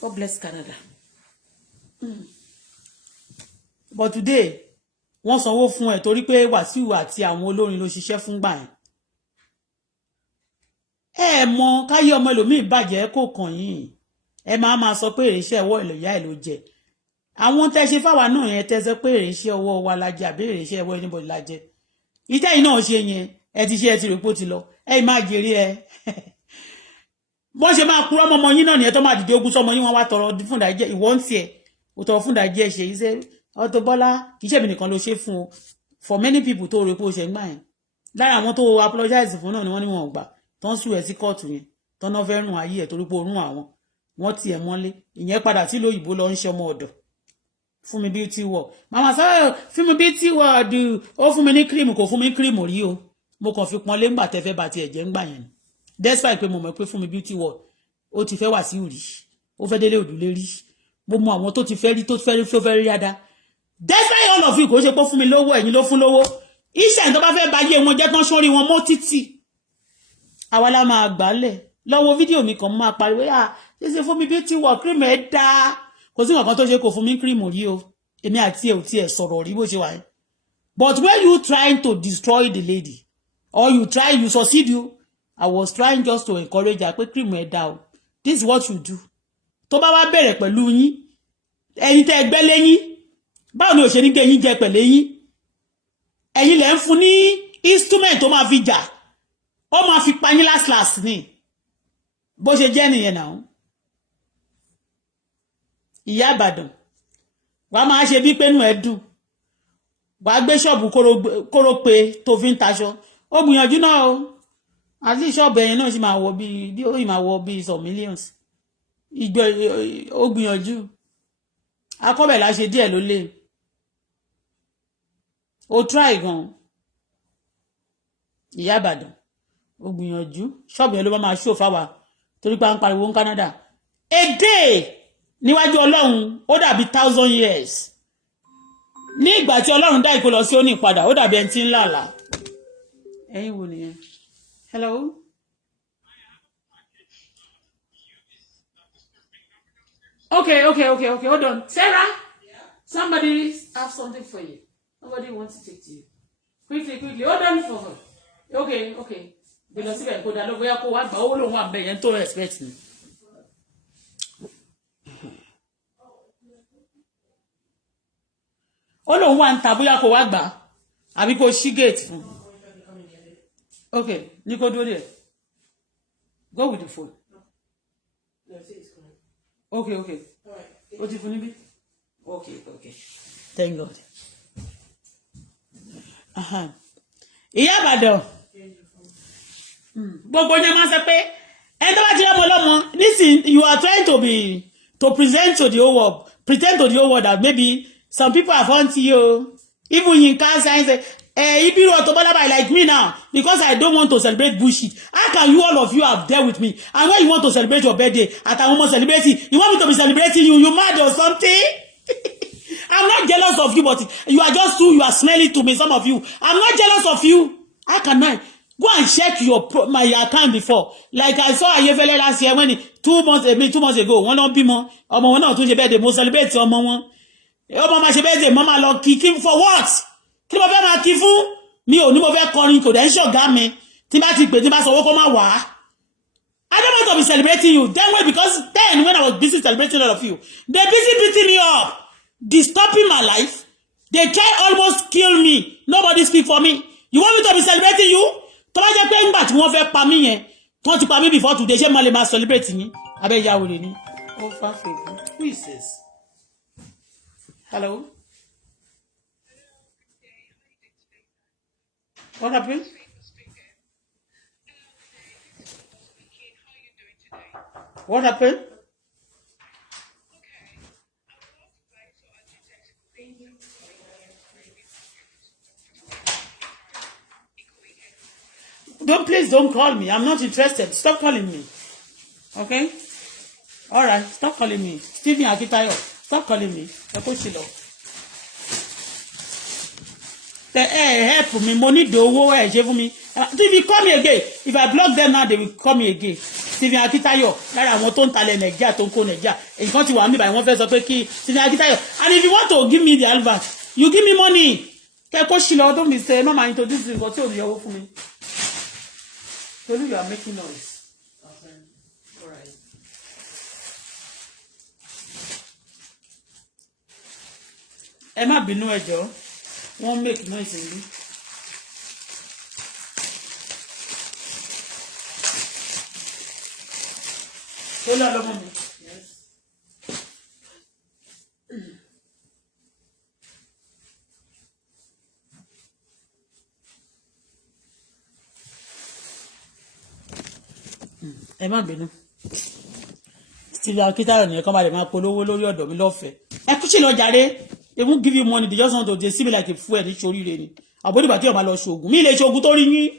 God bless Canada. But today, wọ́n sanwó fún ẹ torí pé Wàsíù àti àwọn olórin ló ṣiṣẹ́ fún gbà yẹn. Ẹ mọ̀ káyé ọmọ ẹlòmíì bàjẹ́ kò kàn yín. Ẹ máa sọ pé ìrìnsẹ̀ ọwọ́ ìlòyà ẹ̀ ló jẹ. Àwọn tẹ́ ṣe fáwa náà yẹn tẹ́ sọ pé ìrìnsẹ̀ ọwọ́ wa la jẹ àbí ìrìnsẹ̀ ọwọ́ anybody la jẹ. Ìtẹ́ yìí náà ṣe yẹn ẹ ti ṣe ẹ ti rò pé ó ti lọ. Ẹ máa jèrè ẹ. Bọ́n ṣe máa kúrò ọmọ yín náà nìyẹn tó máa dìde ogun sọmọ yín wọ́n wá tọrọ fún ìdájẹ́ ìwọ́n tiẹ̀ ò tọrọ fún ìdájẹ́ ṣe iṣẹ́ Auto-Bola kì í ṣe èmi nìkan ló ṣe fún o for many people tó rò pé ó ṣe ń gbà yẹn lára àwọn tó apologize fún náà ni wọ́n ní wọn ò gbà tó ń sùn ẹ̀ sí kóòtù yẹn tó náà fẹ́ rùn ayé ẹ̀ torí pé ó rùn àwọn wọ́n tiẹ̀ mọ́lé ìyẹn padà tí lóyìnbó lọ ń ṣe ọmọ ọ̀dọ̀ fún mi beauty world màmá sọ fún mi beauty world ó fún mi ní cream kò fún mi cream rí o mo kàn fi pọ́nlé ńgbà tẹ́fẹ́ bá tiẹ̀ jẹ́ ńgbà yẹn despite pé mo mọ̀ pé fún mi beauty world ó ti fẹ́ wà sí òrì ó fẹ́ délé òdùlé rí mo mọ àwọn tó ti fẹ́ rí tó fẹ́ rí dáadáa despite all of you kò ṣe pé fún mi lówó ẹ̀yin ló fún lówó iṣẹ́ tó bá fẹ́ bá yé wọn jẹ́ tán sórí wọn mọ́ títì àwa la máa gbálẹ̀ lọ́wọ́ fídíò mi kan máa pariwo ṣe fún mi beauty world cream ẹ̀ dáa kò sí nǹkan tó ṣe kò fún mi cream rí o èmi àti ẹ̀ ò tiẹ̀ sọ̀rọ̀ rí bó ṣe wà yẹn but when you trying to destroy the lady or you succeed I was trying just to encourage her pé cream ẹ̀ dáa o this is what you do tó bá wá bẹ̀rẹ̀ pẹ̀lú yín ẹ̀yin tẹ́ gbẹ́ lẹ́yìn báwo ni òṣèré gé yín jẹ pẹ̀lẹ́ yín ẹ̀yin lẹ́ ń fún ní instrument tó máa fi jà ó máa fi pa yín last ni bó ṣe jẹ́ nìyẹn náà Ìyá Ìbàdàn wàá máa ṣe bí pẹ́nu ẹ̀ dùn wàá gbé ṣọ́ọ̀bù kóró pé tó fi ń taṣọ ó gbìyànjú náà o àti ṣọ́ọ̀bù ẹ̀yìn náà sì máa wọ bí ó máa wọ bí some millions ó gbìyànjú akọ́bẹ̀ la ṣe díẹ̀ ló lé o try gan Ìyá Ìbàdàn ó gbìyànjú ṣọ́ọ̀bù yẹn ló bá máa ṣó fáwa torí pé à ń pariwo ní Canada a day níwájú Ọlọ́run ó dàbí 1,000 years ní ìgbà tí Ọlọ́run dá ìkó lọ sí òní padà ó dàbí ẹni tí ń làlà ẹ̀yin wo nìyẹn hello. Okay. Hold on. Sarah, somebody have something for you. Nobody wants to take to you. Quickly. Hold on for her. Okay. Because if I go down, we are going to go all one day and to respect me. All on one tabuya ko wagba. Abi ko shi gate. Okay, Nico do there. Go with the phone. Okay. All right. What if you Okay. Thank God. Ìyá Ìbàdàn. Gbogbo yẹn máa ṣe pé ẹni tó bá ti ọmọ lọ́mọ listen you are trying to present to the whole world pretend to the whole world that maybe Some people have haunted you. Even yinka say, if you Auto-Bola like me now, because I don't want to celebrate bullshit. How can you, all of you, have dealt with me? And when you want to celebrate your birthday, at a moment celebrating, you want me to be celebrating you? You mad or something? I'm not jealous of you, but you are just too, you are smelly to me, some of you. I'm not jealous of you. How can I? Go and check my account before. Like I saw Ayefele last year when 2 months ago, one don't be more. Ọmọ wọn náà tún ṣe birthday, mo celebrate ọmọ wọn. Ọmọ ma ṣe birthday, mama lọ kí for what? Kí mo fẹ́ máa kí fún? Mi ò ní mo fẹ́ kọrin kò dẹ̀ ń ṣọ̀gá mi. Tí bá ti pè tí bá sọ owó kó má wá. I don't want to be celebrating you. Then way because then when I was busy celebrating all of you, they busy beating me up, disturbing my life. They try almost kill me. Nobody speak for me. You want me to be celebrating you? Tó bá jẹ́ pé ńgbà tí wọ́n fẹ́ pa mí yẹn, wọ́n ti pa mí before today, ṣé mo lè máa celebrate yín? Abẹ́ ìyá wèrè ni. Oh, fafego. Who is this? Hello? What happened? What happened? Please don't call me. I'm not interested. Stop calling me. Okay? All right. Stop calling me. Stephen Akitayo. Stop calling me. Help me. Money do me. If you call me again, if I block them now, they will call me again. Stephen Akitayo. Lára àwọn tó ń talẹ̀ Nàìjíríà tó ń kó Nàìjíríà. Nǹkan tí wà mí báyìí wọ́n fẹ́ sọ pé kí Stephen Akitayo. And if you want to give me the advance, you give me money. Don't be saying, Mama, introduce me. What's your way for me? You are making noise. Okay. All right. Ẹ má bínú ẹ jọ̀ọ́. Wọ́n make noise in me. Hello, mommy. Yes. Ẹ má bínú. Steve Akitayo ni kan ba lè máa polówó lórí ọ̀dọ̀ mi lọ́fẹ̀ẹ́. Ẹ kú sí lọ jàre. They won't give you money. They just want to see me like a fool. Ní sórí rẹ̀ ni. Àbọ̀dí bàtí ó máa lọ ṣoògùn. Mi lè ṣoògùn tó rí yín.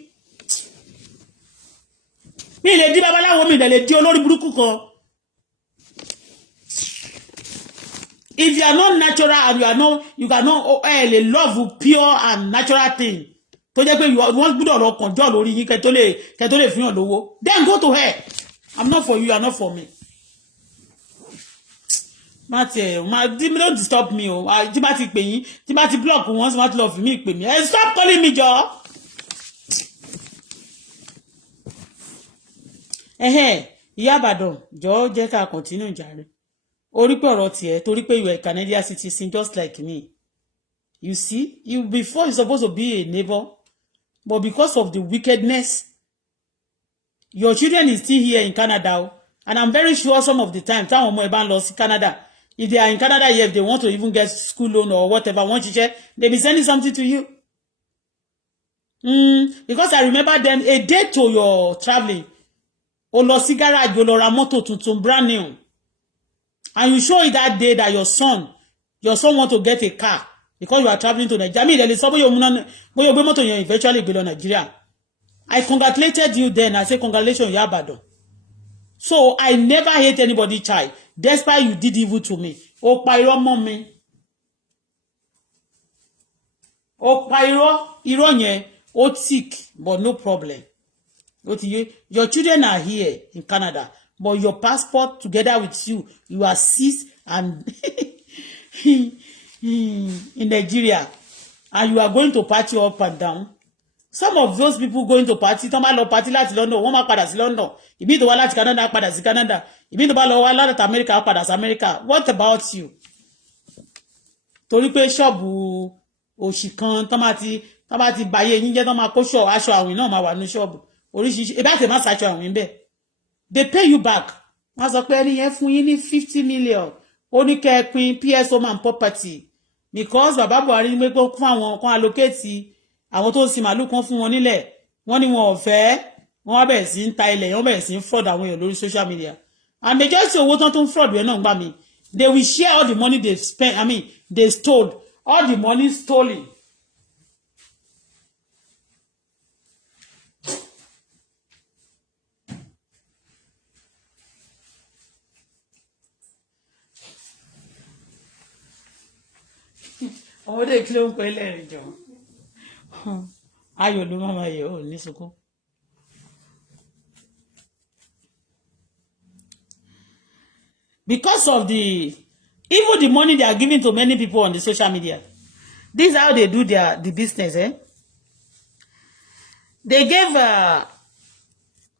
Mi lè di babaláwo mi lè di olórí burúkú kan. If you are not natural and you cannot love pure and natural thing. Tó jẹ́ pé wọ́n gbọ́dọ̀ lọ kànjọ́ lórí yín kẹ́ tó lè fihàn lówó. Then go to hell. I'm not for you, you are not for me. Don't disturb me. Tí bá ti pè yín, tí bá ti block wọn, smart love mi pè mí. Stop calling me, jọ̀ọ́. Ìyá Ìbàdàn, jọ̀ọ́ jẹ́ ká continue jàre. Orí pé ọ̀rọ̀ tiẹ̀ torí pé you are a Canadian citizen just like me. You see, before you're supposed to be a neighbor, but because of the wickedness, your children is still here in Canada, and I'm very sure some of the time, táwọn ọmọ ẹ bá ń lọ sí Canada, if they are in Canada here, if they want to even get school loan or whatever, they be sending something to you. Because I remember then a day to your traveling, o lọ sí garage, o lọ ra mọ́tò tuntun brand new, and you show it that day that your son want to get a car because you are traveling to Nigeria. I mean, there is somebody you eventually go to Nigeria. I congratulated you then. I say congratulations, Ìyá Ìbàdàn. So I never hate anybody, child. Despite you did evil to me. O pa irọ́ mọ́ mi. O pa irọ́ yẹn. O sick, but no problem. Your children are here in Canada, but your passport together with you are seized and in Nigeria, and you are going to party up and down. Some of those people going to party, tán bá lọ party láti London, wọ́n máa padà sí London. Ìbí tó wá láti Canada padà sí Canada. Ìbí tó bá lọ wá láti America padà sí America. What about you? Torí pé ṣọ́ọ̀bù òṣì kan tán bá ti báyé yín jẹ́ tán máa kó aṣọ àwìn náà máa wà ní ṣọ́ọ̀bù. Oríṣiríṣi ebá tẹ̀ máa ṣàṣọ àwìn bẹ́ẹ̀. They pay you back. Wọ́n sọ pé ẹni yẹn fún yín ní 50 million. Ó ní kẹ́ ẹ pín PS home and property. Because bàbá Buhari ní pé kó fún àwọn kan allocate àwọn tó sin màálù kan fún wọn nílẹ̀, wọ́n ní wọn ò fẹ́, wọ́n wá bẹ̀rẹ̀ sí ń ta ilẹ̀, wọ́n bẹ̀rẹ̀ sí ń fraud àwọn èèyàn lórí social media. And majority owó tán tó ń fraud yẹn náà gbà mí They will share all the money they spent. I mean, they stole. All the money stolen. Oh, they clone kwele jo. Ayo lo mama yo ni suko. Because of even the money they are giving to many people on the social media. This is how they do the business, eh? They gave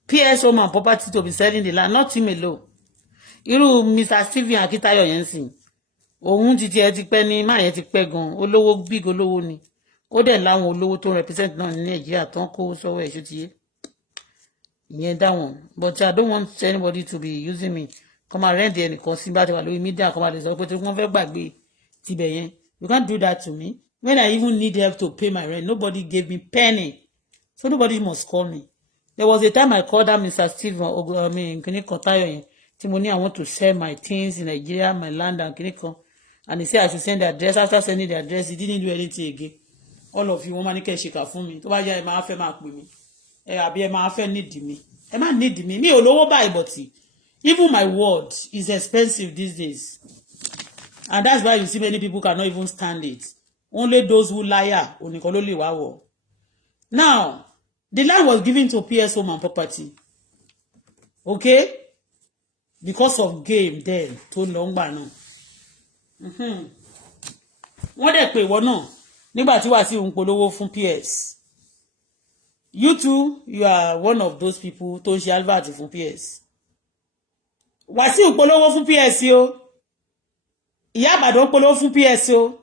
PS home and property to be selling the land, not him alone. Irú Mr. Stephen Akitayo yẹn sìn. Òun ti pẹ́ ní máa yẹn ti pẹ́ gan. Olówó big olówó ni. Ó dẹ̀ láwọn olówó tó represent náà ní Nàìjíríà tán kó sọ́wọ́ ẹ̀ ṣó ti yé. Ìyẹn dá wọn. But I don't want anybody to be using me. Come and rent ẹnìkan sí bá ti wà lórí media come and sọ pé tí wọ́n fẹ́ gbàgbé tibẹ̀ yẹn. You can't do that to me. When I even need help to pay my rent, nobody gave me penny. So nobody must call me. There was a time I called that Mr. Stephen Kiniko Tayo. Timoni, I want to sell my things in Nigeria, my land and Kiniko. And he said I should send the address. After sending the address, he didn't do anything again. All of you, woman, you can shake for me. To buy your ma fe ma pe mi. Abi e ma fe need me. E ma need me. Me olowo buy but even my word is expensive these days. And that's why you see many people cannot even stand it. Only those who liar onikan lo le wa wo. Now, the land was given to PS home and property. Okay? Because of game then tó long ba náà. Wọ́n dẹ̀ pé ìwọ náà nígbà tí wá sí un polówó fún PS. You too, you are one of those people tó ń ṣe advert fún PS. Wá sí un polówó fún PS o. Ìyá Ìbàdàn polówó fún PS o.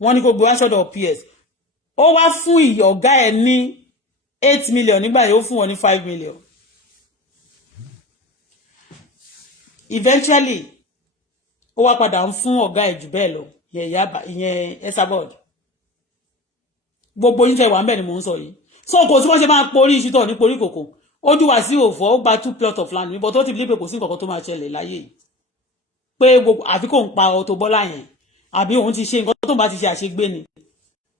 Wọ́n ní kó gbé wá sọ́dọ̀ PS. Ó wá fún ọ̀gá ẹ̀ ní 8 million nígbà yóò fún wọn ní 5 million. Eventually ó wá padà ń fún ọ̀gá ẹ̀ jù bẹ́ẹ̀ lọ ìyẹn Esabod. Gbogbo yín tẹ́ wà ńbẹ̀ ni mò ń sọ yìí. So kò sí wọ́n ṣe máa porí iṣu tọ̀ ní porí kòkó. Ojú wa sí òfò ó gba 2 plot of land níbo tó ti believe pé kò sí nǹkan tó máa ṣẹlẹ̀ láyé yìí. Pé gbogbo àfi kò ń pa Auto-Bola yẹn àbí òun ti ṣe nǹkan tó bá ti ṣe àṣegbé ni.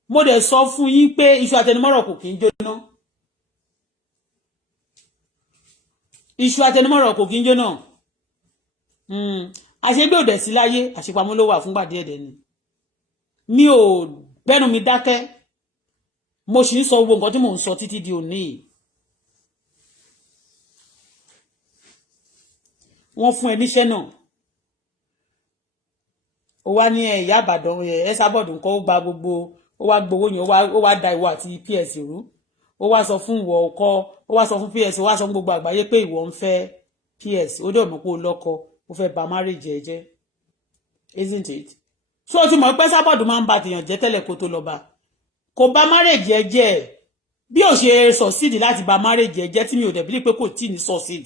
Mo dẹ̀ sọ fún yín pé iṣu àtẹnumọ́rọ̀ kò kí ń jóná. Iṣu àtẹnumọ́rọ̀ kò kí ń jóná. Àṣegbé ò dẹ̀ sí láyé àṣepamọ́ ló wà fúngbà díẹ̀ dẹ̀ ni. Mi ò bẹ́nu mi dákẹ́. Mo sì ń sọ gbogbo nǹkan tí mò ń sọ títí di òní. Wọ́n fún ẹ níṣẹ́ náà. Ó wá ní Ìyá Ìbàdàn Esabod nǹkan ó gba gbogbo ó wá gbowó yẹn ó wá da ìwọ àti PS rú. Ó wá sọ fún ìwọ ọkọ ó wá sọ fún PS ó wá sọ fún gbogbo àgbáyé pé ìwọ ń fẹ́ PS ó dẹ̀ mọ̀ pé ó lọ́kọ ó fẹ́ bà marriage ẹ jẹ́, isn't it? So o ti mọ̀ pé Esabod máa ń bà tèèyàn jẹ́ tẹ́lẹ̀ kó tó lọ bá kò bà marriage ẹ jẹ́ bí ó ṣe succeed láti bà marriage ẹ jẹ́ tí mi ò dẹ̀ believe pé kò tí ní succeed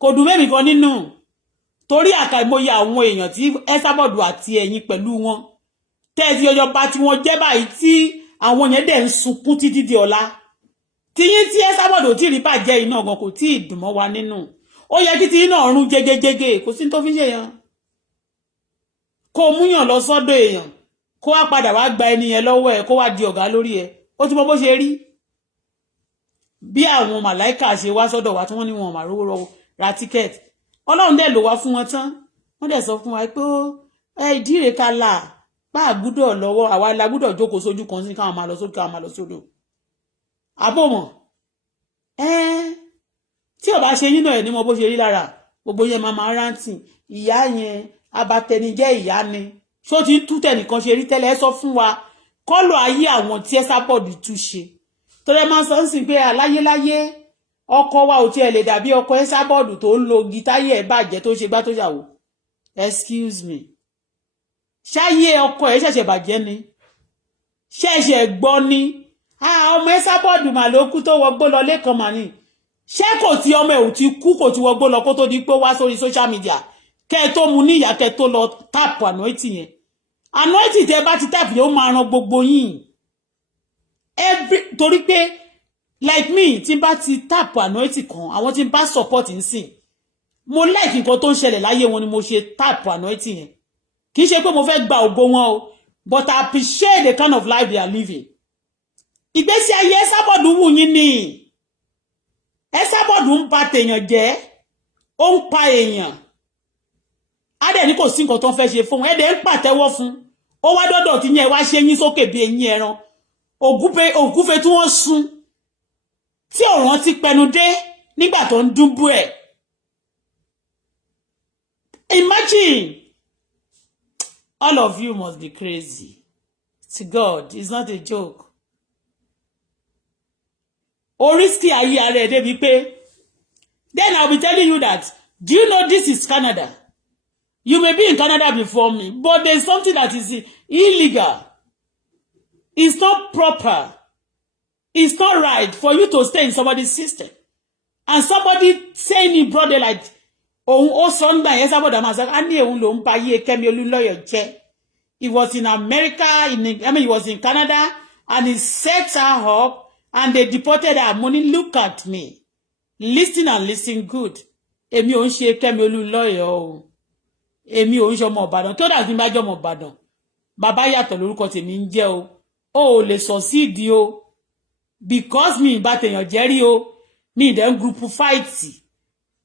kò dùn mẹ́mi gan nínú torí àkàìmọye àwọn èèyàn tí Esabod àti ẹ̀yin pẹ̀lú wọn tẹ́ fi ọjọ́ bá tí wọ́n jẹ́ báyìí tí àwọn yẹn dẹ̀ ń sunkún títí di ọ̀la tíyín tí Esabod ò tí rí bàjẹ́ iná gan kò tí ì dùn mọ́ wa nínú ó yẹ kí tíyín náà rún jẹgẹjẹgẹ kò sí tó fi ṣe yẹn kó múyàn lọ sọ́dọ̀ èèyàn kó wá padà wá gba ẹni yẹn lọ́wọ́ ẹ̀ kó wá di ọ̀gá lórí ẹ̀ ó ti mọ bó ṣe rí bí àwọn màláìkà ṣe wá sọ́dọ̀ wa tí wọ́n ní wọn mà rówó ra tíkẹ́ẹ̀tì Ọlọ́run dẹ̀ lò wá fún wọn tán wọ́n dẹ̀ sọ fún wa pé ìdíre kala bá àgúdọ̀ lọ́wọ́ àwa la gbúdọ̀ jókòó sójú kan sí káwọn máa lọ sókè káwọn máa lọ sódò àbòmọ̀ tí ó bá ṣe nínú ẹ̀ ní mo bó ṣe rí lára gbogbo yẹn máa rántí ìyá yẹn abatẹnijẹ́ ìyá ni ṣó ti tú tẹnìkan ṣe rí tẹ́lẹ̀ ẹ sọ fún wa kọ́lọ̀ ayé àwọn tí Esabod tú ṣe torí ẹ máa sọ ń sìn pé aláyéláyé ọkọ wa ò tiẹ̀ lè dàbí ọkọ Esabod tó ń lo gítáyé ẹ̀ bàjẹ́ tó ṣe gbá tó ṣàwò excuse me ṣáyé ọkọ ẹ̀ ṣẹ̀ṣẹ̀ bàjẹ́ ni ṣẹ̀ṣẹ̀ gbọ́ ni ọmọ Esabod mà ló kú tó wọgbó lọ lẹ́kan mà ní ṣé kò tí ọmọ ẹ̀ ò ti kú kò ti wọgbó lọ kó tó di pé wá sórí social media kẹ́ tó mu níyà kẹ́ tó lọ tap anointing yẹn anointing tẹ́ bá ti tap yẹn ó máa ran gbogbo yín torí pé like me tí n bá ti tap anointing kan àwọn tí n bá support ń sìn mo like nǹkan tó ń ṣẹlẹ̀ láyé wọn ni mo ṣe tap anointing yẹn kì í ṣe pé mo fẹ́ gba ògo wọn o, but I appreciate the kind of life they are living. Ìgbésí ayé Esabod wù yín ni. Esabod ń ba tèèyàn jẹ́, ó ń pa èèyàn. A dẹ̀ ní kò sí nǹkan tó ń fẹ́ ṣe fún wọn, ẹ dẹ̀ ń pàtẹ́wọ́ fún. Ó wá dọ́dọ̀ tí yẹn wá ṣe yín sókè bí eyín ẹran. Ògúfe tí wọ́n sun, tí ọ̀ràn ti pẹnu dé nígbà tó ń dúnbú ẹ̀. Imagine, all of you must be crazy. To God, it's not a joke. O risky ayé ara ẹ̀ débi pé, then I'll be telling you that, do you know this is Canada? You may be in Canada before me, but there's something that is illegal. It's not proper. It's not right for you to stay in somebody's system. And somebody saying in broad daylight, oh, Sunday, yes, about the massacre, and he was in America, he was in Canada, and he set her up, and they deported her money. Look at me. Listen and listen good. Èmi ò ń ṣe Kẹ́mi Olúnlọ́yọ̀ o. Èmi ò ń ṣe ọmọ Ìbàdàn. Tó dà sí bá jẹ́ ọmọ Ìbàdàn. Bàbá yàtọ̀ lórúkọ tèmi ń jẹ́ o. O ò lè succeed o. Because mi bá tèèyàn jẹ́ rí o. Mi dẹ̀ group fight.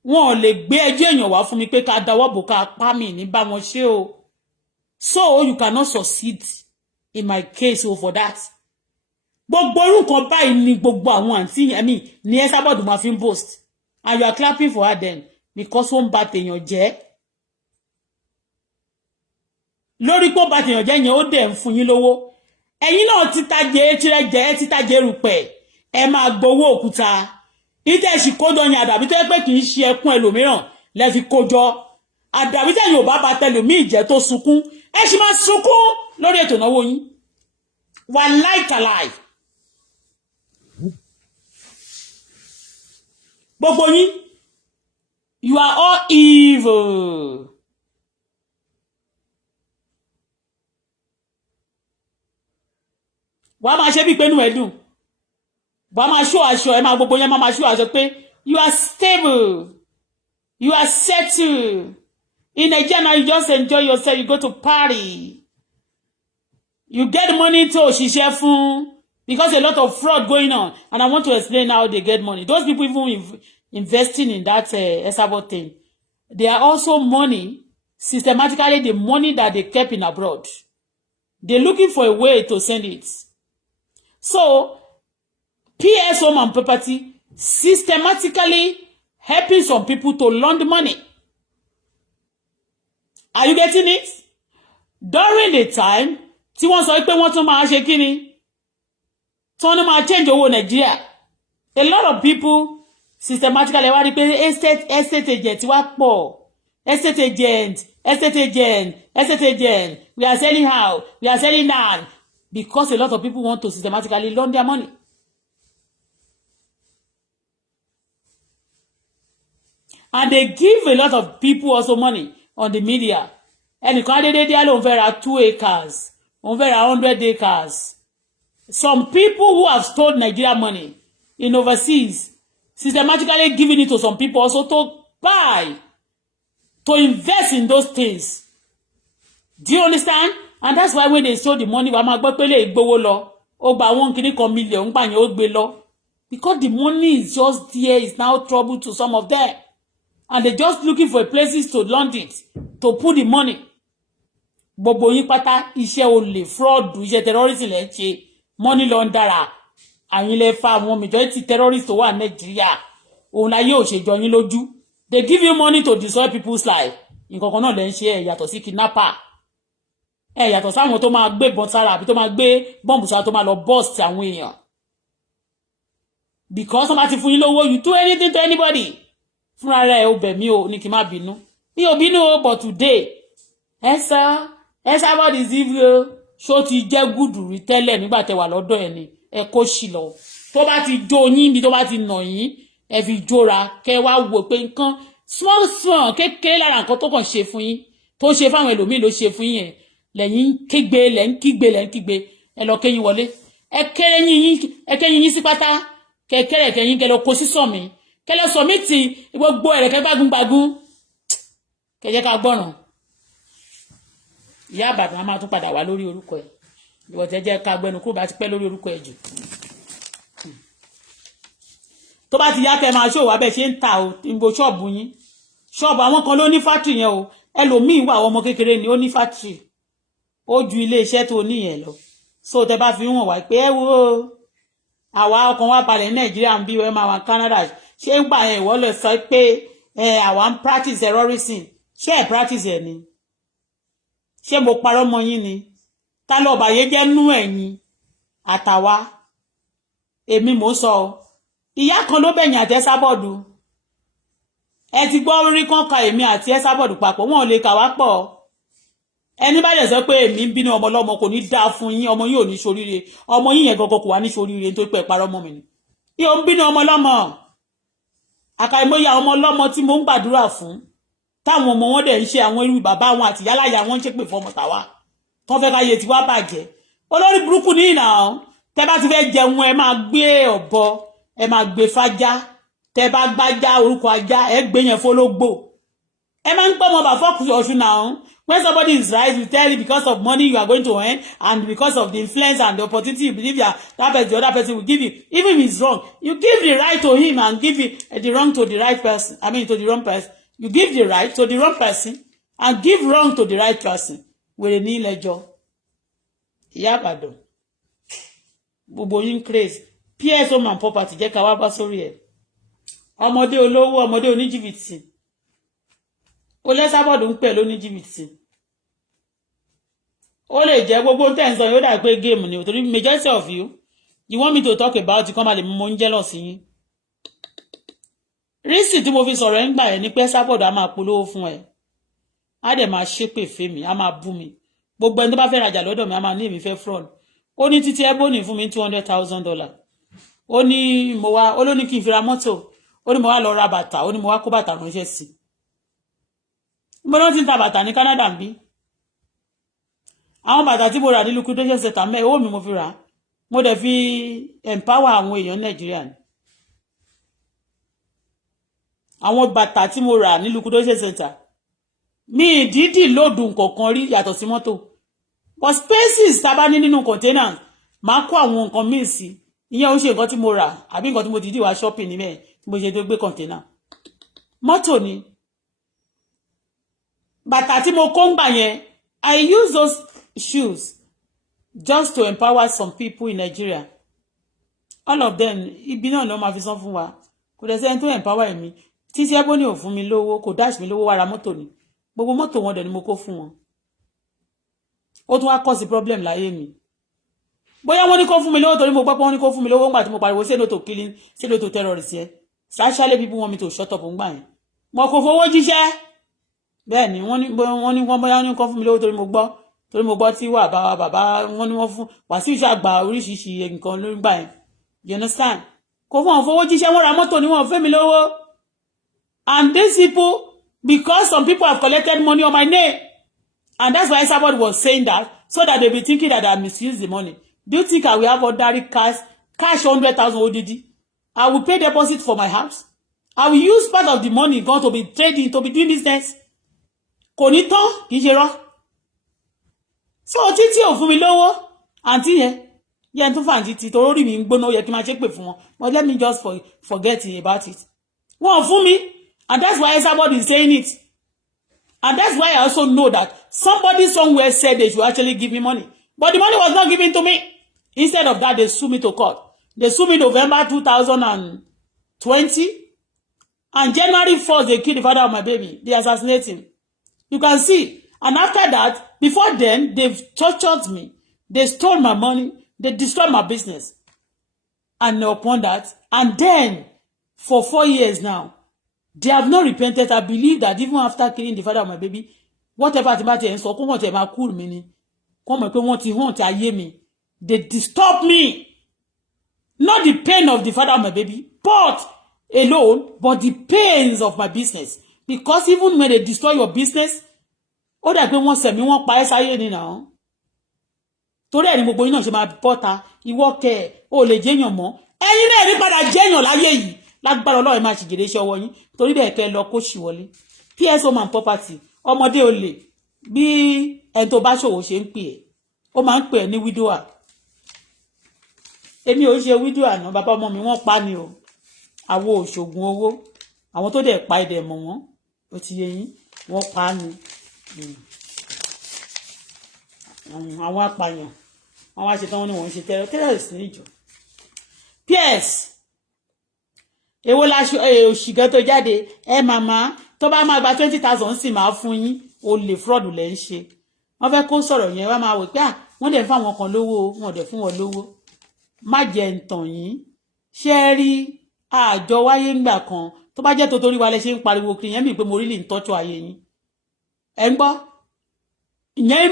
Wọ́n ò lè gbé ẹjọ́ èèyàn wá fún mi pé ká dáwọ́ bò ká pa mí ní bá wọn ṣe o. So you cannot succeed in my case o for that. Gbogbo irú nǹkan báyìí ni gbogbo àwọn àǹtí ẹ̀mí ní Esabod máa fi ń boast. And you are clapping for her then because wọ́n bá tèèyàn jẹ́. Lórí pé ó bá tèèyàn jẹ́ yẹn ó dẹ̀ ń fún yín lówó. Ẹ̀yin náà ti tajé tirẹ̀jẹ́ ti tajé rùpẹ̀. Ẹ máa gbowó òkúta. Ìtẹ́ ṣì kójọ yẹn àdàbí tó yẹ pé kì í ṣe ẹkún ẹlòmíràn lẹ fi kójọ. Àdàbí tẹ̀yin ò bá ba tẹlòmíì jẹ́ tó sunkún. Ẹ ṣì máa sunkún lórí ètò ìnáwó yín. Wàláì tàláì. Gbogbo yín, you are all evil. Wàá máa ṣe bí pé inú ẹ dùn. Wàá máa ṣó aṣọ ẹ máa gbogbo yẹn máa ṣó aṣọ pé you are stable. You are settled. In Nigeria now you just enjoy yourself. You go to party. You get money to òṣìṣẹ́ fún. Because a lot of fraud going on. And I want to explain how they get money. Those people even investing in that Esabod thing. They are also money, systematically the money that they kept in abroad. They're looking for a way to send it. So, PS Home and Property systematically helping some people to loan the money. Are you getting it? During the time, tí wọ́n sọ pé wọ́n tún máa ṣe kíni? Tọ́nà máa change owó Nigeria. A lot of people systematically wá rí pé estate agent wá pọ̀. Estate agent. We are selling how? We are selling land. Because a lot of people want to systematically loan their money. And they give a lot of people also money on the media. Ẹnìkan dédé ló ń fẹ́ ra 2 acres. Ó ń fẹ́ ra 100 acres. Some people who have stored Nigeria money in overseas, systematically giving it to some people also to buy, to invest in those things. Do you understand? And that's why when they stole the money, wọ́n máa gbọ́ pé lè gbowó lọ. Ó gba 1 kìíní kan million, gbà yẹn ó gbé lọ. Because the money is just there, it's now trouble to some of them. And they're just looking for places to lend it, to put the money. Gbogbo yín pátá, iṣẹ́ olè, fraud, iṣẹ́ terrorism lẹ ṣe. Money launderer, àyìn lẹ fa àwọn majority terrorists tó wà Nigeria. Òun la yóò ṣe jọ yín lójú. They give you money to destroy people's life. Nǹkan kan náà lẹ ń ṣe ẹ yàtọ̀ sí kidnapper. Ẹ yàtọ̀ sáwọn tó máa gbé bọn sára àbí tó máa gbé bomb sára tó máa lọ bust àwọn èèyàn. Because somebody fún yín lówó, you do anything to anybody. Fúnra rẹ̀ ó bẹ̀ mí o ní kí n má bínú. Mi ò bínú o, but today Esabod is evil. Ṣó ti jẹ́ gùdù rí tẹ́lẹ̀ nígbà tẹ́ wà lọ́dọ̀ ẹ̀ ni ẹ kó ṣì lọ tó bá ti jó yín bí tó bá ti nà yín ẹ fi jóra kẹ́ wá wò pé nǹkan small kékeré lára nǹkan tó kàn ṣe fún yín tó ṣe fáwọn ẹlòmíì ló ṣe fún yín lẹ́yìn kígbe ẹ lọ kẹ́yìn wọlé ẹ kẹ́yìn yín sí pátá kẹ́kẹ́rẹ́ kẹ́yìn kẹ́ lọ kó sí sọ̀mí kẹ́ lọ sọ̀mí ti gbogbo ẹ̀rẹ̀kẹ́ gbágúngbágún kẹ́ jẹ́ ká gbọ́ràn ìyá àbàdàn a máa tún padà wá lórí orúkọ ẹ̀ ìwọ tẹ́ jẹ́ ká gbẹnu kúrò bá ti pẹ́ lórí orúkọ ẹ̀ jù tó bá ti yá kẹ́ máa ṣòwò abẹ́ ṣe ń ta o ìgbò ṣọ́ọ̀bù yín ṣọ́ọ̀bù àwọn kan ló ní fátìrì yẹn o ẹlòmíín wà ọmọ kékeré ni ó ní fátìrì ó ju ilé iṣẹ́ tó ní yẹn lọ so tẹ́ bá fi hàn wá pé ẹ wo àwa ọkàn wa balẹ̀ ní nàìjíríà ń bí wẹ́ẹ́ máa wà Canada ṣé ń gbà yẹn ìwọ lè sọ pé àwa ń practice terrorism ṣé ẹ̀ practice ẹ̀ ni ṣé mo parọ́ mọ́ yín ni ta ló bàyé jẹ́ nú ẹ̀yin àtàwa èmi mò ń sọ ìyá kan ló bẹ̀yìn àti Ẹsábọ̀dù ẹ ti gbọ́ orí kan ka èmi àti Ẹsábọ̀dù papọ̀ wọn ò lè kà wá pọ̀ ẹni bá lè sọ pé èmi ń bínú ọmọ ọlọ́mọ kò ní dáa fún yín ọmọ yín ò ní ṣoríire ọmọ yín yẹn gọgọ kò wá ní ṣoríire nítorí pé parọ́ mọ́ mi ni yóò ń bínú ọmọ ọlọ́mọ àkàìmọye àwọn ọmọ ọlọ́mọ tí mo ń gbàdúrà fún táwọn ọmọ wọn dẹ̀ ń ṣe àwọn irú bàbá wọn àti yálàyà wọn ń ṣépè fọmọ tàwa tó fẹ́ káyé tiwa bàjẹ́ olórí burúkú ní ìnà tẹ́ bá ti fẹ́ jẹun ẹ máa gbé ọ̀bọ ẹ máa gbé fájá tẹ́ bá gbájá orúkọ ajá ẹ gbé yẹn fólógbò ẹ máa ń pọ́ mọ́ bà fọ́ọ̀kù ọ̀ṣun náà when somebody is right you tell you because of money you are going to earn and because of the influence and the opportunity you believe that person, the other person will give you even if it's wrong you give the right to him and give the wrong to the right person to the wrong person you give the right to the wrong person and give wrong to the right person wèrè ní ilẹ̀jọ́ ìyá àbàdàn gbogbo yín craze PS home and property jẹ́ ká wá bá sórí ẹ̀ ọmọdé olówó ọmọdé oníjìbìtì ó lẹ́sàbọ̀dù ń pẹ̀ lóní jìbìtì ó lè jẹ́ gbogbo tẹ́ǹsán yóò dà pé game ni torí majority of you want me to talk about it kọ́ máa lè mú mo ń jealous yín rísì tí mo fi sọ̀rọ̀ ẹ̀ ń gbà ẹ̀ ní pé sábọ̀dù á máa polówó fún ẹ á dẹ̀ máa ṣépè fèmí á máa bú mi gbogbo ẹni tó bá fẹ́ rajà lọ́dọ̀ mi á máa ní èmi fẹ́ fraud ó ní títí Ebony fún mi $200,000 ó ní mo wá ó ló ní kí n fi ra mọ́tò ó ní mo wá lọ ra bàtà ó ní mo wá kó bàtà ránṣẹ́ sí mo lọ ti ń ta bàtà ní Canada ń bí àwọn bàtà tí mo rà ní liquidation center mẹ́ owó mi mo fi rà mo dẹ̀ fi empower àwọn èèyàn Nàìjíríà ni àwọn bàtà tí mo rà ní liquidation center mi ìdídì lòdù nǹkan rí yàtọ̀ sí mọ́tò but spaces tá bá ní nínú container máa kó àwọn nǹkan míì sí ìyẹn ó ṣe nǹkan tí mo rà àbí nǹkan tí mo dìídì wá shopping níbẹ̀ tí mo ṣe tó gbé container mọ́tò ni bàtà tí mo kó ń gbà yẹn I use those shoes just to empower some people in Nigeria all of them ibi náà ló máa fi san fún wa kò dẹ̀ sẹ́ni tó empower mi títí Ebony ò fún mi lówó kò dash mi lówó wá ra mọ́tò ni gbogbo mọ́tò wọn dẹ̀ ni mo kó fún wọn ó tún wá cause problem láyé mi bóyá wọ́n ní kó fún mi lówó torí mo gbọ́ pé wọ́n ní kó fún mi lówó ńgbà tí mo pariwo say no to killing say no to terrorists yẹn actually people want me to shut up ńgbà yẹn mo kò fowó jíṣẹ́ bẹ́ẹ̀ ni wọ́n ní bóyá ní kó fún mi lówó torí mo gbọ́ tí wà bàbá wọ́n ní wọ́n fún Wàsíù ṣàgbà oríṣiríṣi nǹkan lórí gbà yẹn you understand kò fún wọn fowó jíṣẹ́ wọ́n ra mọ́tò ní wọ́n fẹ́ mi lówó and these people because some people have collected money on my name and that's why somebody was saying that so that they be thinking that I misuse the money. Do you think I will have ordinary cash 100,000 ODD? I will pay deposit for my house. I will use part of the money going to be trading, to be doing business. Kò ní tán, kì í ṣe rọ́. So títí ò fún mi lówó, àǹtí yẹn tún fà títí torí mi ń gbóná yẹ kí n máa ṣépè fún wọn. But let me just forget about it. Wọ́n fún mi, and that's why somebody is saying it. And that's why I also know that somebody somewhere said they should actually give me money. But the money was not given to me. Instead of that, they sued me to court. They sued me November 2020. And January 1st, they killed the father of my baby. They assassinated him. You can see. And after that, before then, they've tortured me. They stole my money. They destroyed my business. And upon that, and then, for 4 years now, they have not repented. I believe that even after killing the father of my baby, whatever about it, so come on, they cool me. Come on, ayé mi. They disturb me. Not the pain of the father of my baby, but the pains of my business. Because even when they destroy your business, ó dà pé wọ́n sẹ̀mí wọ́n pa ẹ́ sáyé ni now. Torí ẹni gbogbo yín náà ṣe máa bọ́ta ìwọ kẹ̀ ó lè jẹ́yàn mọ́. Ẹ̀yin náà ní padà jẹ́yàn láyé yìí. Lágbára Ọlọ́run máa ṣìgèrè iṣẹ́ ọwọ́ yín torí bẹ́ẹ̀ kẹ́ lọ kó ṣì wọlé PS home and property ọmọdé olè bí ẹni tó bá ṣòwò ṣe ń pè é ó máa ń pè é ní widower èmi ò ṣe widower náà bàbá ọmọ mi wọ́n pa ni o àwo òṣògùn owó àwọn tó dẹ̀ pa ẹ̀dẹ̀ mọ̀ wọ́n ó ti yé yín wọ́n pa ni àwọn apààyàn wọ́n wá ṣe tán wọ́n ní wọ́n ń ṣe terrorist níjọ PS èwo láṣọ òṣìgẹ́ tó jáde màmá tó bá máa gba 20,000 sì máa fún yín o lè fraud lẹ́ ń ṣe wọ́n fẹ́ kó sọ̀rọ̀ yẹn wá máa wò pé wọ́n dẹ̀ fún àwọn kan lówó wọ́n dẹ̀ fún wọn lówó má jẹ́ ń tàn yín ṣé rí àjọ wáyé ńgbà kan tó bá jẹ́ tó torí wa lẹ ṣe ń pariwo kiri yẹn mi pé mo rí lè ń tọ́jú ayé yín ẹ ń gbọ́ ìyẹn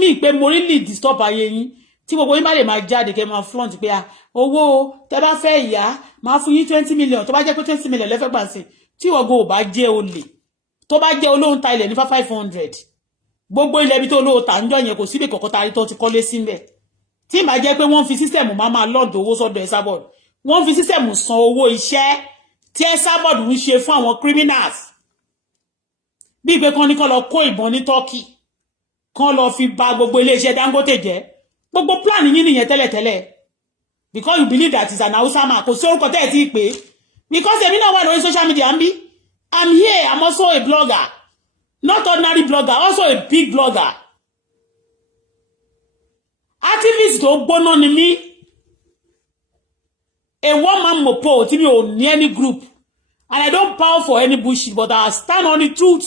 mi pé mo rí lè disturb ayé yín tí gbogbo yín bá lè máa jáde kẹ́ máa flaunt pé owó tẹ́ bá fẹ́ ìyá máa fún yín 20 million tó bá jẹ́ pé 20 million lẹ́fẹ́ gbà sí tí ọgọ́ ò bá jẹ́ olè tó bá jẹ́ olóhùn ta ilẹ̀ ní 500 gbogbo ilẹ̀ ibi tó olóhùn ta ń jọ yẹn kò síbi kọ̀ọ̀kan tari tó ti kọ́lé síbẹ̀ tí ìbá jẹ́ pé wọ́n fi sísẹ̀mù máa lọ́ọ̀dù owó sọ́dọ̀ Esabod wọ́n fi sísẹ̀mù san owó iṣẹ́ tí Esabod ń ṣe fún àwọn criminals bí ìpè kan ní kán lọ kó ìbọn ní Turkey kán lọ fi ba gbogbo iléeṣẹ́ Dangote jẹ́ gbogbo plan yín nìyẹn tẹ́lẹ̀tẹ́lẹ̀ because you believe that is an Hausa man kò sí orúkọ tẹ́ ẹ̀ tí ì pé because èmi náà wà lórí social media ń bí I'm here I'm also a blogger not ordinary blogger also a big blogger activist tó gbóná ni mí a one man mopo tí mi ò ní any group and I don't bow for any bullshit but I stand on the truth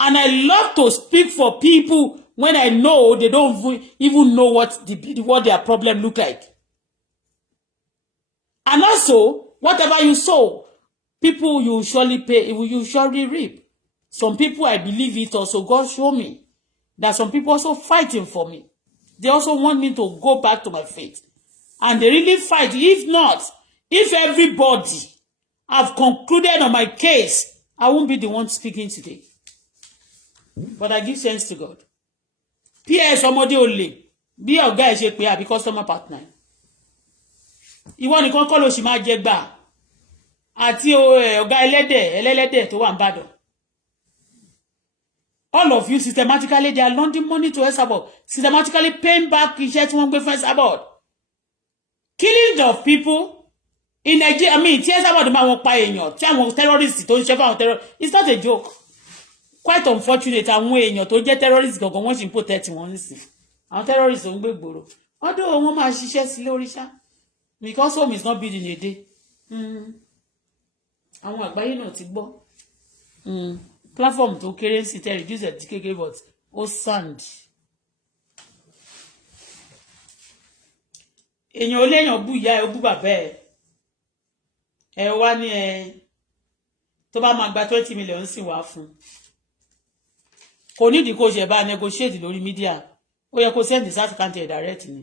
and I love to speak for people when I know they don't even know what their problem look like. And also, whatever you sow, people you surely pay, you surely reap. Some people, I believe it also, God show me that some people also fighting for me. They also want me to go back to my faith. And they really fight. If not, if everybody have concluded on my case, I won't be the one speaking today. But I give thanks to God. PS ọmọdé olè bí ọ̀gá ẹ̀ ṣe pé àbí customer partner ìwọ nìkan kọ́ ló sì máa jẹ gbà àti ọ̀gá ẹlẹ́dẹ̀ tó wà ń bàdàn all of you systematically they are lending money to Esabod systematically paying back iṣẹ́ tí wọ́n gbé fún Esabod killing of people in Nigeria tí Esabod máa wọn pa èèyàn tí àwọn terrorists tó ń ṣe fáwọn terrorists it's not a joke. Quite unfortunate àwọn èèyàn tó jẹ́ terrorists gangan wọ́n sì ń protect wọn nísìn àwọn terrorists ò ń gbé gbòòrò ọdún wọn máa ṣiṣẹ́ sí lórí ṣá because home is not built in a day àwọn àgbáyé náà ti gbọ́ platform tó kéré sí tẹ́ reduce ẹ̀ kékeré but ó sand èèyàn ò léèyàn bú ìyá ẹ̀ ó bú bàbá ẹ̀ wá ní tó bá máa gba 20 million sí wá fún kò nídìí kó ṣe bá negotiate lórí media ó yẹ kó send south county direct ni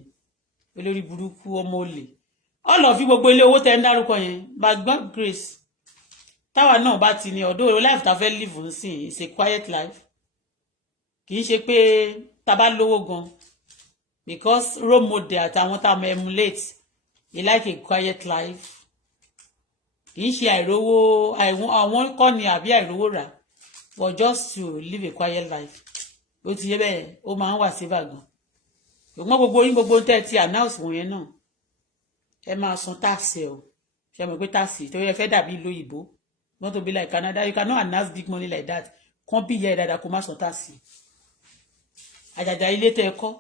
olórí burúkú ọmọ olè all of you gbogbo ilé owó tẹ́ ń dárúkọ yẹn by God grace táwa náà bá ti ní ọ̀dọ̀ life ta fẹ́ live ń sìn it's a quiet life kì í ṣe pé ta bá lówó gan because role model àtàwọn tá a mọ emulate you like a quiet life kì í ṣe àìrówó àwọn kọ́ ni àbí àìrówó rà but just to live a quiet life ó ti yé bẹ́ẹ̀ ó máa ń wà síbà gan ṣùgbọ́n gbogbo yín gbogbo tẹ́ ti announce wọ̀nyẹn náà ẹ máa san tax ẹ o ṣe mọ̀ pé tax tó yẹ fẹ́ dàbí ìlú òyìnbó not to be like Canada you cannot announce big money like that kàn bí ìyá ẹ dáadáa kó má san tax àjàjà ilé tẹ́ kọ́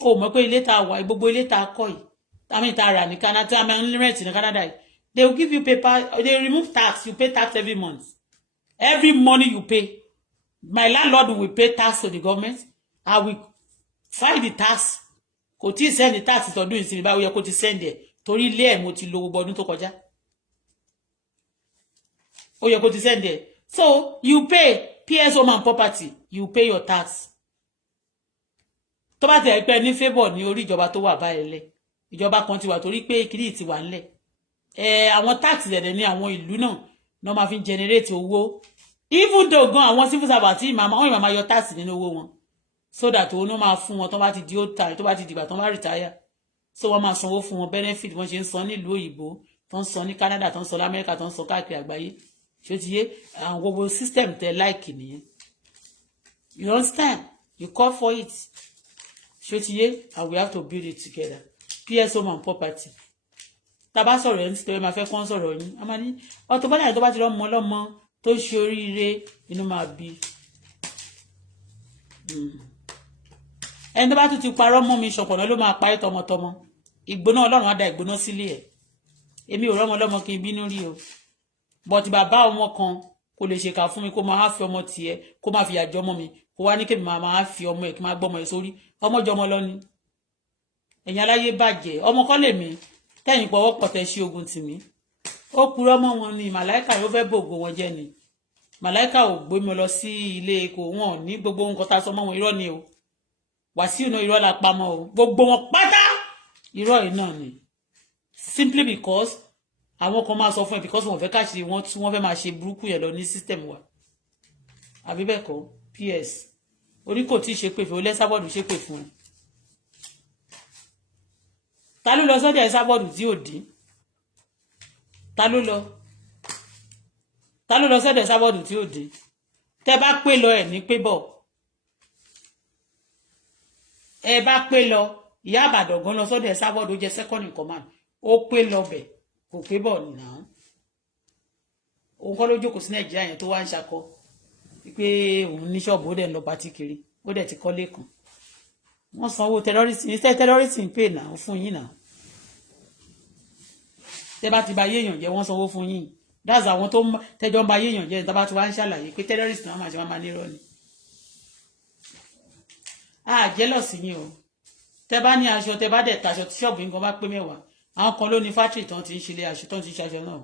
ó mọ̀ pé ilé tá wà gbogbo ilé tá kọ́ yìí tàmí tá rà ní Canada tá máa ń rent ní Canada yìí they will give you paper they remove tax you pay tax every month every money you pay my landlord will pay tax to the government I will file the tax kò tí send the tax tọdún ìsinmi báwo yẹ kó ti send ẹ torí ilé ẹ mo ti lò gbogbo ọdún tó kọjá ó yẹ kó ti send ẹ so you pay PS home and property you pay your tax tó bá tẹ̀ pé ní favour ní orí ìjọba tó wà báyìí lẹ̀ ìjọba kan ti wà torí pé kiri ti wà ńlẹ̀ àwọn tax dẹ̀dẹ̀ ní àwọn ìlú náà máa fi generate owó even though gan àwọn civil servant wọn ìmọ̀ máa yọ tax nínú owó wọn so that owó náà máa fún wọn tó bá ti di old time tó bá ti dìgbà tó bá retire so wọ́n máa sanwó fún wọn benefit wọ́n ṣe ń san nílùú òyìnbó tó ń san ní Canada tó ń san lamẹ́ríkà tó ń san káàkiri àgbáyé ṣé ti yé àwọn gbogbo system tẹ like nìyẹn You understand? You call for it. Shotiye, and we have to build it together. PS home and property. Taba sọ̀rọ̀ yẹn tí ma fẹ́ kàn sọ̀rọ̀ yín. A máa ní Auto-Bola yẹn tó bá ti lọ mọ lọ́mọ tó ṣe oríire inú máa bí. Ẹni tó bá tún ti parọ́ mọ́ mi ṣọ̀pọ̀nà ló máa parí tọmọtọmọ. Ìgbóná Ọlọ́run á da ìgbóná sílé ẹ̀. Èmi ò rọ́mọ lọ́mọ kí n bínú rí o. But bàbá ọmọ kan kò lè ṣèkà fún mi kó máa fi ọmọ tiẹ̀ kó máa fi àjọ ọmọ mi kó wá ní kébì máa fi ọmọ ẹ̀ kí máa gbọ́mọ ẹ̀ sórí ọmọ jọmọ lọ ni. Ẹ̀yin aláyé bàjẹ́ ọmọ kan lè mí tẹ́yìn pọ̀wọ́ pọ̀tẹ́ sí ogun tì mí. Ó purọ́ mọ́ wọn ni màláìkà yóò fẹ́ bògo wọn jẹ́ ni. Màláìkà ò gbé mi lọ sí ilé kò wọ́n ní gbogbo nǹkan tá a sọ mọ́ wọn irọ́ ni o. Wàsíù náà irọ́ la pamọ́ o. Gbogbo wọn pátá irọ́ yìí náà ni. Simply because àwọn kan máa sọ fún ẹ because wọ́n fẹ́ káṣí wọn tí wọ́n fẹ́ máa ṣe burúkú yẹn lọ ní system wa. Àbí bẹ́ẹ̀ kọ́ PS orí kò tí ì ṣe pè fún Olẹ́sàbọ̀dù ṣe pè fún ẹ. Ta ló lọ sọ́dọ̀ Ẹ̀sàbọ̀dù tí ò dín? Ta ló lọ sọ́dọ̀ Ẹ̀sàbọ̀dù tí ò dín? Tẹ́ bá pé lọ ẹ̀ ní pé bọ̀. Ẹ bá pé lọ ìyá Ìbàdàn gan lọ sọ́dọ̀ Ẹ̀sàbọ̀dù ó jẹ́ second in command. Ó pé lọ bẹ̀ kò pé bọ̀ nìyà. Òun kọ́ ló jókòó sí Nàìjíríà yẹn tó wá ń ṣakọ. Pé òun ní ṣọ́ọ̀bù ó dẹ̀ ń lọ pátí kiri ó dẹ̀ ti kọ́lé kan. Wọ́n sanwó terrorism iṣẹ́ terrorism pè náà fún yín náà. Tẹ́ bá ti ba yéèyàn jẹ́ wọ́n sanwó fún yín. That's àwọn tó tẹ́jọ́ ń ba yéèyàn jẹ́ níta bá ti wá ń ṣàlàyé pé terrorist náà máa ṣe máa nírọ́ ni. Jealous yín o. Tẹ́ bá ní aṣọ tẹ́ bá dẹ̀ taṣọ tí ṣọ́ọ̀bù yín kan bá pé 10. Àwọn kan ló ní factory tán ti ń ṣe ilé aṣọ tán ti ń ṣaṣọ náà.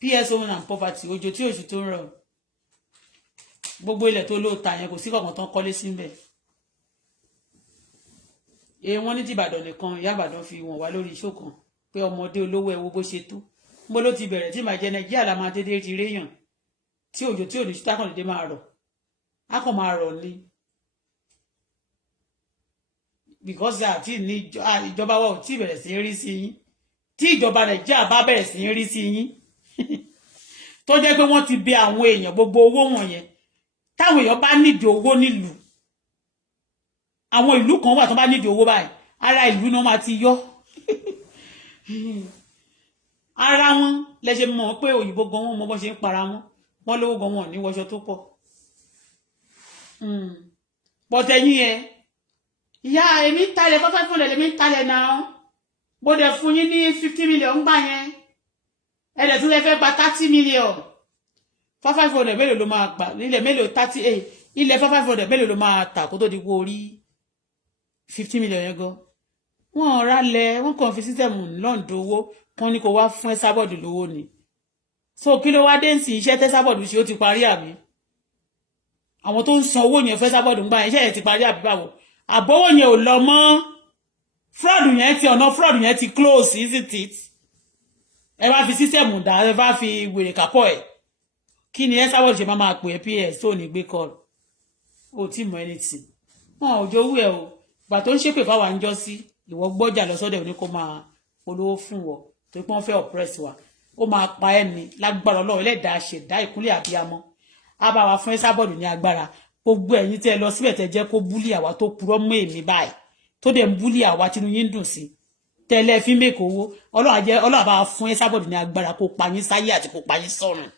PS home and property òjò tí oṣù tó ń rọ̀. Gbogbo ilẹ̀ tó ló ta yẹn kò sí kankan tán kọ́lé síbẹ̀. Wọ́n ní ti Ìbàdàn nìkan ìyá Ìbàdàn fi wọ̀n wá lórí iṣó kan pé ọmọdé olówó ẹwọ bó ṣe tó. Mo ló ti bẹ̀rẹ̀ tí màá jẹ Nàìjíríà la máa dédé ti réyàn tí òjò tí òní ṣútà kan dédé máa rọ̀. Á kàn máa rọ̀ ni. Because àti ní ìjọba wa ò tí bẹ̀rẹ̀ sí rí sí yín. Tí ìjọba Nàìjíríà bá bẹ̀rẹ̀ sí rí sí yín. Tó jẹ́ pé wọ́n ti bẹ àwọn èèyàn gbogbo owó wọ̀nyẹn. Táwọn èèyàn bá nídìí owó nílùú àwọn ìlú kan wà tó bá nídìí owó báyìí ara ìlú náà máa ti yọ ara wọn lẹ ṣe mọ̀ pé òyìnbó gan wọn mọ bó ṣe ń para wọn lówó gan wọn ní wọṣọ tó pọ̀ pọtẹyìn ẹ ìyá èmi ń talẹ̀ fọ́fẹ́ fún lẹ̀lẹ́mí ń talẹ̀ náà bó dẹ̀ fún yín ní 50 million ń gbà yẹn ẹ̀dẹ̀ tún lè fẹ́ gba 30 million 500 mélòó ló máa gbà nílẹ̀ mélòó 38 ilẹ̀ 500 mélòó ló máa tà kó tó di kó rí 50 million yẹn gan wọ́n rálẹ̀ wọ́n kàn fi sísẹ̀mù lọ́ǹdọ̀ owó wọ́n ní kó wá fún Ẹ̀sàbọ̀dù lówó ni so kí ló wá dé sí iṣẹ́ tẹ́sàbọ̀dù ṣe ó ti parí àbí àwọn tó ń san owó yẹn fẹ́sàbọ̀dù ń gbà iṣẹ́ yẹn ti parí àbí báwo àbówó yẹn ò lọ mọ́ fraud yẹn ti ọ̀nà fraud yẹn ti close isn't it ẹ bá fi sísẹ̀mù dá ẹ bá fi wèrè kápọ̀ ẹ̀ kí ni Ẹ̀sàbọ̀dù ṣe máa pè é PS tó ní gbé call ó ti mọ anything wọn ò jowú ẹ o ìgbà tó ń ṣépè fáwa ń jọ sí ìwọ gbọ́jà lọ sọ́dọ̀ ní kó máa polówó fún wọ tó pọ́n fẹ́ oppress wa ó máa pa ẹni lágbára Ọlọ́run ẹlẹ́dàá ṣẹ̀dá ìkúnlẹ̀ àbíyamọ á bá wa fún Ẹ̀sàbọ̀dù ní agbára gbogbo ẹ̀yin tẹ́ lọ síbẹ̀ tẹ́ jẹ́ kó búlì àwa tó purọ́ mọ́ èmi báyìí tó dẹ̀ ń búlì àwa tínú yín dùn sí tẹ́lẹ̀ fi mẹ́kọ̀ owó Ọlọ́run bá wa fún Ẹ̀sàbọ̀dù ní agbára kó pa yín sáyé àti kó pa yín sọ́run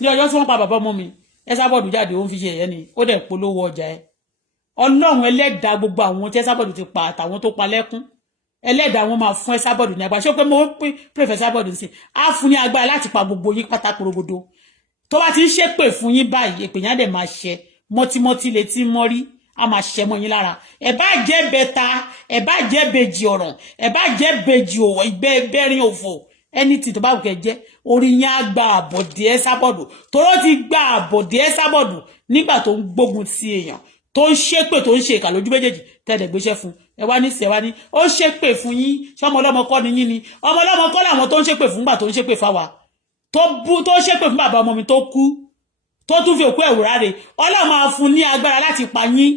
ní ọjọ́ tí wọ́n pa bàbá ọmọ mi Ẹ̀sàbọ̀dù jáde ó ń fi ṣe ẹ̀yẹ́ ni ó dẹ̀ polówó ọjà ẹ̀ Ọlọ́run ẹlẹ́dàá gbogbo àwọn tí Ẹ̀sàbọ̀dù ti pa àtàwọn tó pa lẹ́kún ẹlẹ́dàá wọn máa fún Ẹ̀sàbọ̀dù ní agbára ṣé pé mo pè Ẹ̀sàbọ̀dù sí á fún ní agbára láti pa gbogbo yín pátá porogodo tó bá ti ń ṣépè fún yín báyìí èpè yẹn á dẹ̀ máa ṣẹ mọ́tímọ́tí létí mọ́rí á máa ṣẹ mọ́ yín lára ẹ bá jẹ́ bẹta ẹ bá jẹ́ bèjì ọ̀ràn ẹ bá jẹ́ bèjì bẹ́rin òfò anything tó bá wù kẹ́ jẹ́ orí yín á gba àbọ̀dé Ẹ̀sàbọ̀dù tóró ti gba àbọ̀dé Ẹ̀sàbọ̀dù nígbà tó ń gbógun ti èèyàn tó ń ṣépè tó ń ṣe ìkà lójú méjèèjì tẹ́lẹ̀ gbéṣẹ́ fún ẹ wá ní sí ẹ wá ní ó ṣépè fún yín ṣọmọ ọlọ́mọ kọ́ ni yín ni ọmọ ọlọ́mọ kọ́ làwọn tó ń ṣépè fún gbà tó ń ṣépè fáwa tó ṣépè fún bàbá ọmọ mi tó kú tó tún fi òkú ẹ̀wò ráre Ọlọ́run máa fún ní agbára láti pa yín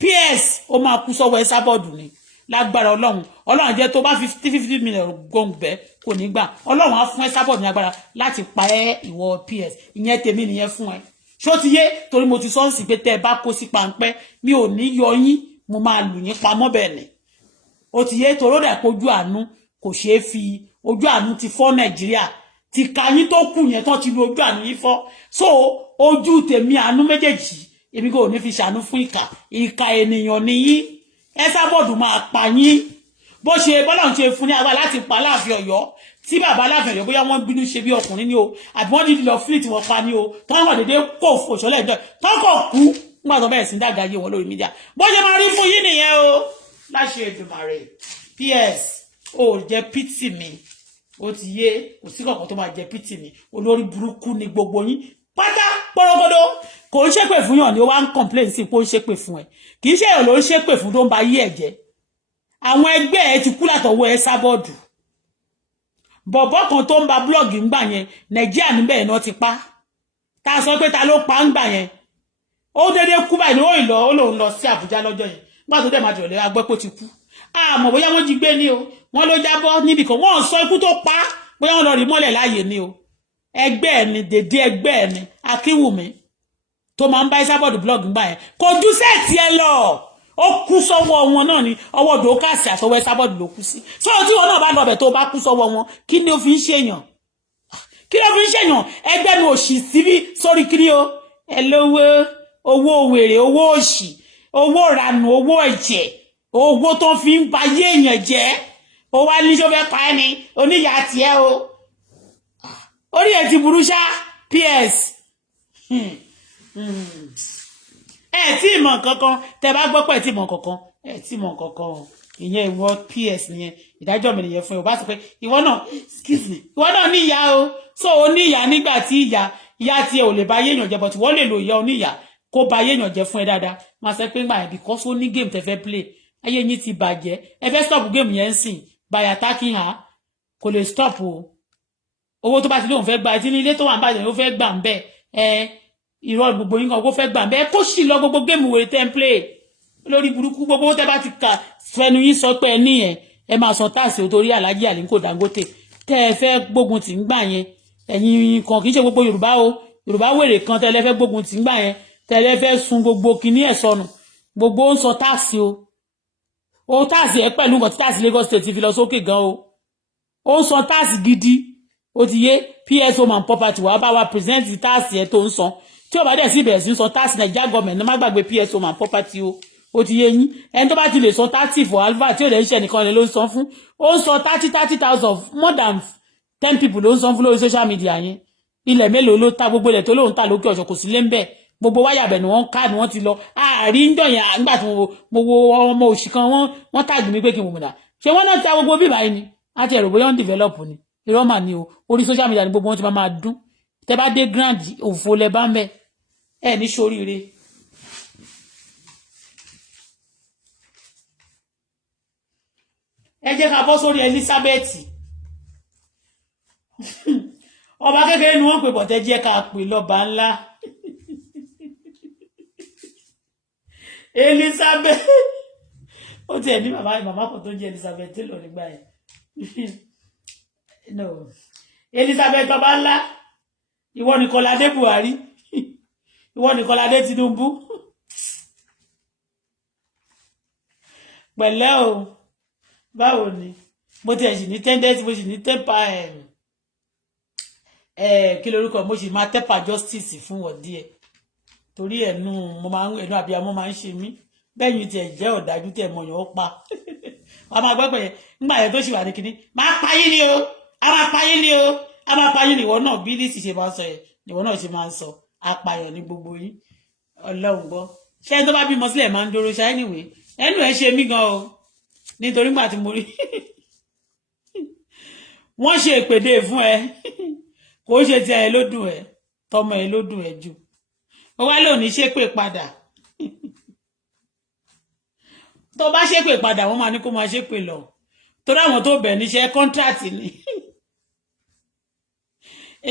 PS ó máa kú sọ́wọ́ Ẹ̀sàbọ̀dù ni lágbára Ọlọ́run jẹ́ tó bá 50 million gòǹgbẹ kò ní gbà Ọlọ́run á fún ẹ sábọ̀ ní agbára láti pa ẹ́ ìwọ PS ìyẹn tèmi nìyẹn fún ẹ ṣó ti yé torí mo ti sọ nsì pé tẹ́ ẹ bá kó sí pańpẹ́ mi ò ní yọ yín mo máa lù yín pamọ́ bẹ́ẹ̀ ni ó ti yé toró dà kojú àánú kò ṣeé fi ojú àánú ti fọ́ Nàìjíríà ti ka yín tó kù yẹn tán ti lu ojú àánú yín fọ́ so ojú tèmi àánú méjèèjì èmi kò ní fi ṣàánú fún ìkà ènìyàn ni yín ẹ sábọ̀dù máa pa yín bó ṣe bọ́lá ń ṣe fún ní agbára láti pa Aláàfin Ọ̀yọ́ tí bàbá Aláàfin Ọ̀yọ́ bóyá wọ́n bínú ṣe bí ọkùnrin ni o àbí wọ́n dídì lọ fleet wọn pa ni o tọ́kọ̀ dédé kò fòṣọ́lẹ̀ ìjọ tọ́kọ̀ kú nígbà tó bẹ̀rẹ̀ sí dàgbà yé wọn lórí mídíà bó ṣe máa rí fún yín nìyẹn o láṣẹ Èdùmàrè PS ó jẹ́ pítì mi ó ti yé kò sí kankan tó máa jẹ́ pítì mi olórí burúkú ni gbogbo yín pátá pọ́rọ́gọ́dọ́ kò ń ṣépè fún yàn ni ó wá ń complain sí pé ó ń ṣépè fún ẹ kì í ṣe èèyàn ló ń ṣépè fún tó ń ba yí ẹ̀ jẹ́ àwọn ẹgbẹ́ ẹ ti kú látọwọ́ ẹ sábọ́ọ̀dù bọ̀bọ́ kan tó ń ba blọ́ọ̀gì ńgbà yẹn Nàìjíríà níbẹ̀ náà ti pa tá a sọ pé ta ló pa ńgbà yẹn ó dédé kú báyìí ló ìlọ ó lòun lọ sí Àbújá lọ́jọ́ yẹn nígbà tó dẹ̀ máa dìrọ̀lẹ́ agbẹ́ pé ó ti kú àmọ́ bóyá wọ́n jí gbé ní o wọ́n ló jábọ́ níbì kan wọ́n sọ ikú tó pa bóyá wọ́n lọ rí mọ́lẹ̀ láàyè ní o ẹgbẹ́ ẹ̀ ni dèdè ẹgbẹ́ ẹ̀ ni Akínwùmí tó máa ń bá Ìsábọ̀dù blọ́ọ̀gì ńgbà yẹn kò ju sẹ́ẹ̀tì ẹ lọ ó kú sọ́wọ́ wọn náà ni ọwọ́ dòókàsì àtọwọ́ Ìsábọ̀dù ló kú sí sọ́wọ́ tí wọn náà bá lọ́bẹ̀ tó bá kú sọ́wọ́ wọn kí ni ó fi ń ṣèyàn kí ló fi ń ṣèyàn ẹgbẹ́ mi ò sì síbí sórí kiri o ẹ lówó owó wèrè owó òṣì owó ìranù owó ẹ̀jẹ̀ owó tó fi ń ba yé èèyàn jẹ́ ó wá ní ṣó fẹ́ pa ẹ́ ni oníyà tiẹ̀ o orí ẹ̀ ti burú ṣá PS ẹ tí mọ̀ kankan tẹ́ bá gbọ́ pé tí mọ̀ kankan ẹ tí mọ̀ kankan ìyẹn ìwọ PS nìyẹn ìdájọ́ mi nìyẹn fún ẹ ò bá sọ pé ìwọ náà excuse me ìwọ náà ní ìyá o so o ní ìyá nígbà tí ìyá tí ẹ ò lè bá yéèyàn jẹ but wọ́n lè lo ìyá oníyà kó bá yéèyàn jẹ fún ẹ dáadáa máa sọ pé ńgbà yẹn because ó ní game tẹ́ fẹ́ play ayé yín ti bàjẹ́ ẹ fẹ́ stop game yẹn sìn by attacking her kò lè stop o owó tó bá ti lóun fẹ́ gba tí ní ilé tó wà ń bàjẹ́ ló fẹ́ gbà ń bẹ́ irọ́ gbogbo yín kan kó fẹ́ gbà ń bẹ́ kó sì lọ gbogbo géèmù wèrè tẹ́ ń play lórí burúkú gbogbo tẹ́ bá ti kà fẹnu yín sọ pé ẹ níyẹn ẹ máa san táàsì torí Alhaji Aliko Dangote tẹ́ ẹ fẹ́ gbógun tì ń gbà yẹn ẹ̀yin kan kì í ṣe gbogbo Yorùbá o Yorùbá wèrè kan tẹ́ ẹ fẹ́ gbógun tì ń gbà yẹn tẹ́ ẹ fẹ́ sun gbogbo kinní ẹ̀ sọnù gbogbo ń sọ táàsì o táàsì ẹ pẹ̀lú nǹkan tí táàsì Lagos State fi lọ sókè gan ó ń san táàsì gidi ó ti yé PS home and property wàá bá wa present táàsì ẹ tó ń san tí ó bá dẹ̀ sí bẹ̀rẹ̀ sí san táàsì Nigeria government má gbàgbé PS home and property ó ti yé yín ẹni tó bá ti lè san 30 for alva tí ó lè ń ṣe nìkan ló ń san fún ó ń san 30,000 more than 10 people ló ń san fún lórí social media yẹn ilẹ̀ mélòó ló ta gbogbo ilẹ̀ tó lóun ta lókè ọ̀ṣọ́ kò sí lé ń bẹ̀ gbogbo wáyà bẹ̀ ni wọ́n ká ni wọ́n ti lọ àárín ń dọ̀yìn nígbà tí mo wo ọmọ òṣì kan wọ́n tàgbì mí pé kí n wò mọ̀ dà ṣé wọ́n náà ta gbogbo bíbá yìí ni àti ẹ̀rọ bóyá ń develop ni irọ́ mà ni o orí social media ni gbogbo wọn ti máa dún tẹ́ bá dé grand òfò lẹ bá ń bẹ̀ ẹ̀ ní ṣoríire. ẹ jẹ́ ká bọ́ sórí Elizabeth ọba kékeré ni wọ́n pè bọ̀tẹ́ jẹ́ ká pè lọ́ba ńlá Elizabeth ó tiẹ̀ ní màmá kan tó jẹ́ Elizabeth Taylor nígbà yẹn no Elizabeth ọba ńlá ìwọ nìkan ládé Buhari ìwọ nìkan ládé Tinubu pẹ̀lẹ́ o báwo ni mo ti ẹ̀ sì ní tendency mo sì ní tẹ́pà kí lorúkọ mo sì máa tẹ́pà justice fún wọ́n díẹ̀ torí ẹnu àbíamọ́ máa ń ṣe mí bẹ́yìn tí ẹ̀ jẹ́ ọ̀dájú tí ẹ̀ mọ̀yàn ó pa wọ́n máa gbọ́ pé nígbà yẹn tó ṣì wà ní kinní máa pa yín ni o a máa pa yín ni o a máa pa yín ni ìwọ náà bí lísì ṣe máa sọ yẹn ìwọ náà ṣe máa ń sọ apààyàn ní gbogbo yín Ọlọ́run gbọ́ ṣé ẹni tó bá bímọ sílẹ̀ máa ń dúró ṣá anyway ẹnu ẹ̀ ṣe mí gan o nítorí gbà tí mo rí wọ́n ṣe ìpèdè fún ẹ kò ṣe ti ẹ ló dùn ẹ tọmọ ẹ ló dùn ẹ jù ó wá lónìí ṣépè padà tó bá ṣépè padà wọ́n máa ní kó máa ṣépè lọ torí àwọn tó bẹ̀ níṣẹ́ contract ni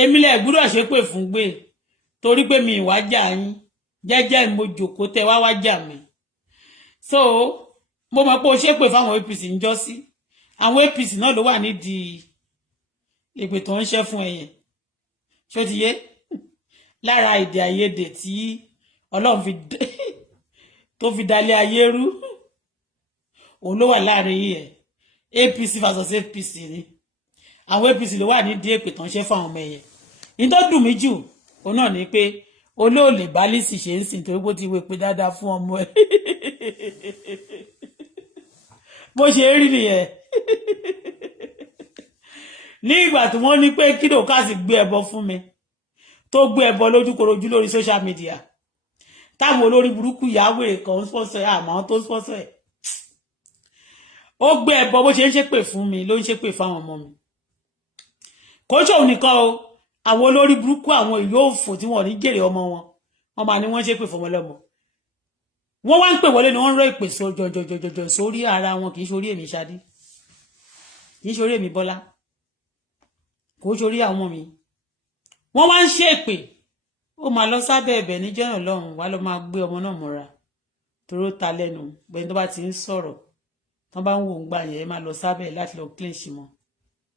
èmi lẹ gbúdọ̀ ṣépè fún gbé torí pé mi ìwà jà yín jẹ́jẹ́ mo jókòó tẹ wá jà mí so mo mọ̀ pé o ṣépè fáwọn APC ń jọ sí àwọn APC náà ló wà nídìí èpè tó ń ṣe fún ẹ̀yẹn ṣó ti yé lára èdè àìyedè tí Ọlọ́run fi tó fi dalé ayé rú òun ló wà láàrin yìí APC versus APC ni àwọn APC ló wà nídìí èpè tó ń ṣe fáwọn ọmọ ẹ̀yẹn ní tó dùn mí jù òun náà ni pé olóòlè bá Lizzy ṣe ń sìn torí pé ó ti wé pé dáadáa fún ọmọ ẹ̀ bó ṣe rí nìyẹn ní ìgbà tí wọ́n ní pé kí Dorcas gbé ẹbọ fún mi tó gbé ẹbọ lójúkorojú lórí social media táwọn olórí burúkú ìyàwó kan ń sponsor ẹ̀ àmọ́ tó ń sponsor ẹ̀ ó gbé ẹbọ bó ṣe ń ṣépè fún mi ló ń ṣépè fáwọn ọmọ mi kò ṣòun nìkan o àwọn olórí burúkú àwọn ìyó òfò tí wọ́n ní jèrè ọmọ wọn máa ní wọ́n ṣépè fọmọ lọ́mọ wọ́n wá ń pè wọlé ni wọ́n ń rọ ìpè jọjọjọjọ sórí ara wọn kì í ṣorí èmi Ṣadé kì í ṣorí èmi Bọ́lá kò ṣorí àwọn mi wọ́n wá ń ṣe èpè ó máa lọ sábẹ́ ẹ̀bẹ̀ níjọ́ náà lọ́hùn wá lọ máa gbé ọmọ náà mọ́ra toró ta lẹ́nu bẹ́ẹ̀ tó bá ti ń sọ̀rọ̀ tán bá ń wò ń gbà yẹn máa lọ sábẹ́ láti lọ clean ṣì mọ́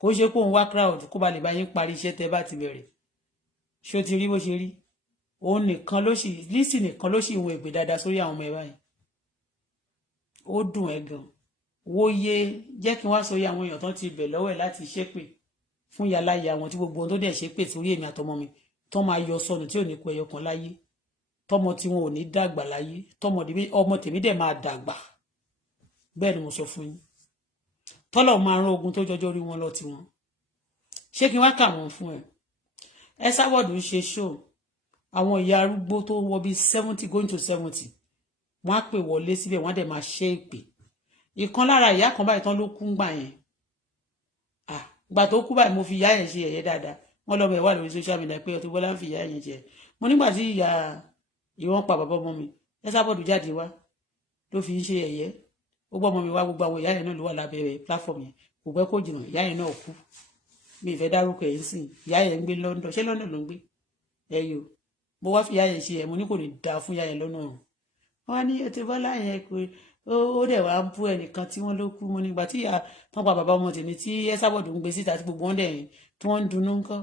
kò ṣe kó ń wá crowd kó ba lè bá yín parí iṣẹ́ tẹ́ bá ti bẹ̀rẹ̀ ṣó ti rí bó ṣe rí òun nìkan ló sì Lizzy nìkan ló sì ìwọ̀n èpè dáadáa sórí àwọn ọmọ ẹ̀ báyìí ó dùn ẹ́ gan wòye jẹ́ kí wọ́n á sọ yẹ àwọn èèyàn tán ti bẹ̀ lọ́wọ́ ẹ̀ láti ṣépè fún yàláyà àwọn tí gbogbo ohun tó dẹ̀ ṣépè sórí èmi àtọmọ mi tán máa yọ sọnù tí ò ní kú ẹyọ kan láyé tọmọ tí wọn ò ní dàgbà láyé ọmọ tèmi dẹ̀ máa dàgbà bẹ́ẹ̀ ni mo sọ fún yín tọ́lọ̀ máa rán ogun tó jọjọ́ rí wọn lọ tiwọn ṣé kí wá kà wọ́n fún ẹ sábọ̀dù ń ṣe show àwọn ìyá arúgbó tó wọ bí 70 going to 70 wọ́n á pè wọlé síbẹ̀ wọ́n á dẹ̀ máa ṣe ìpè ìkan lára ìyá kan báyìí tán ló kú ńgbà yẹn gbà tó kú báyìí mo fi ìyá yẹn ṣe ẹ̀yẹ dáadáa wọ́n lọ́mọ ẹ̀ wà lórí social media pé Auto-Bola ń fi ìyá yẹn jẹ mo nígbà tí ìwọ́n pa bàbá ọmọ mi ẹ sábọ̀dù jáde wá ló fi ń ṣe ẹ̀yẹ ó gbọ́ ọmọ mi wá gbogbo àwọn ìyá yẹn náà ló wà lábẹ́ platform yẹn kò pẹ́ kó jìnnà ìyá yẹn náà kú mi ìfẹ́ dárúkọ ẹ̀ ń sìn ìyá yẹn ń gbé London ṣé London ló ń gbé ẹ̀yọ mo wá fi ìyá yẹn ṣe ẹ̀ mo ní kò ní dáa fún ìyá yẹn lọ́nà ọ̀run wọ́n ní Auto-Bola yẹn pé ó dẹ̀ wá ń bú ẹnìkan tí wọ́n ló kú mo nígbà tí ìyá tán pa bàbá ọmọ tèmi tí ẹ sábọ̀dù ń gbé síta tí gbogbo wọn dẹ̀ tí wọ́n ń dunnú ńkọ́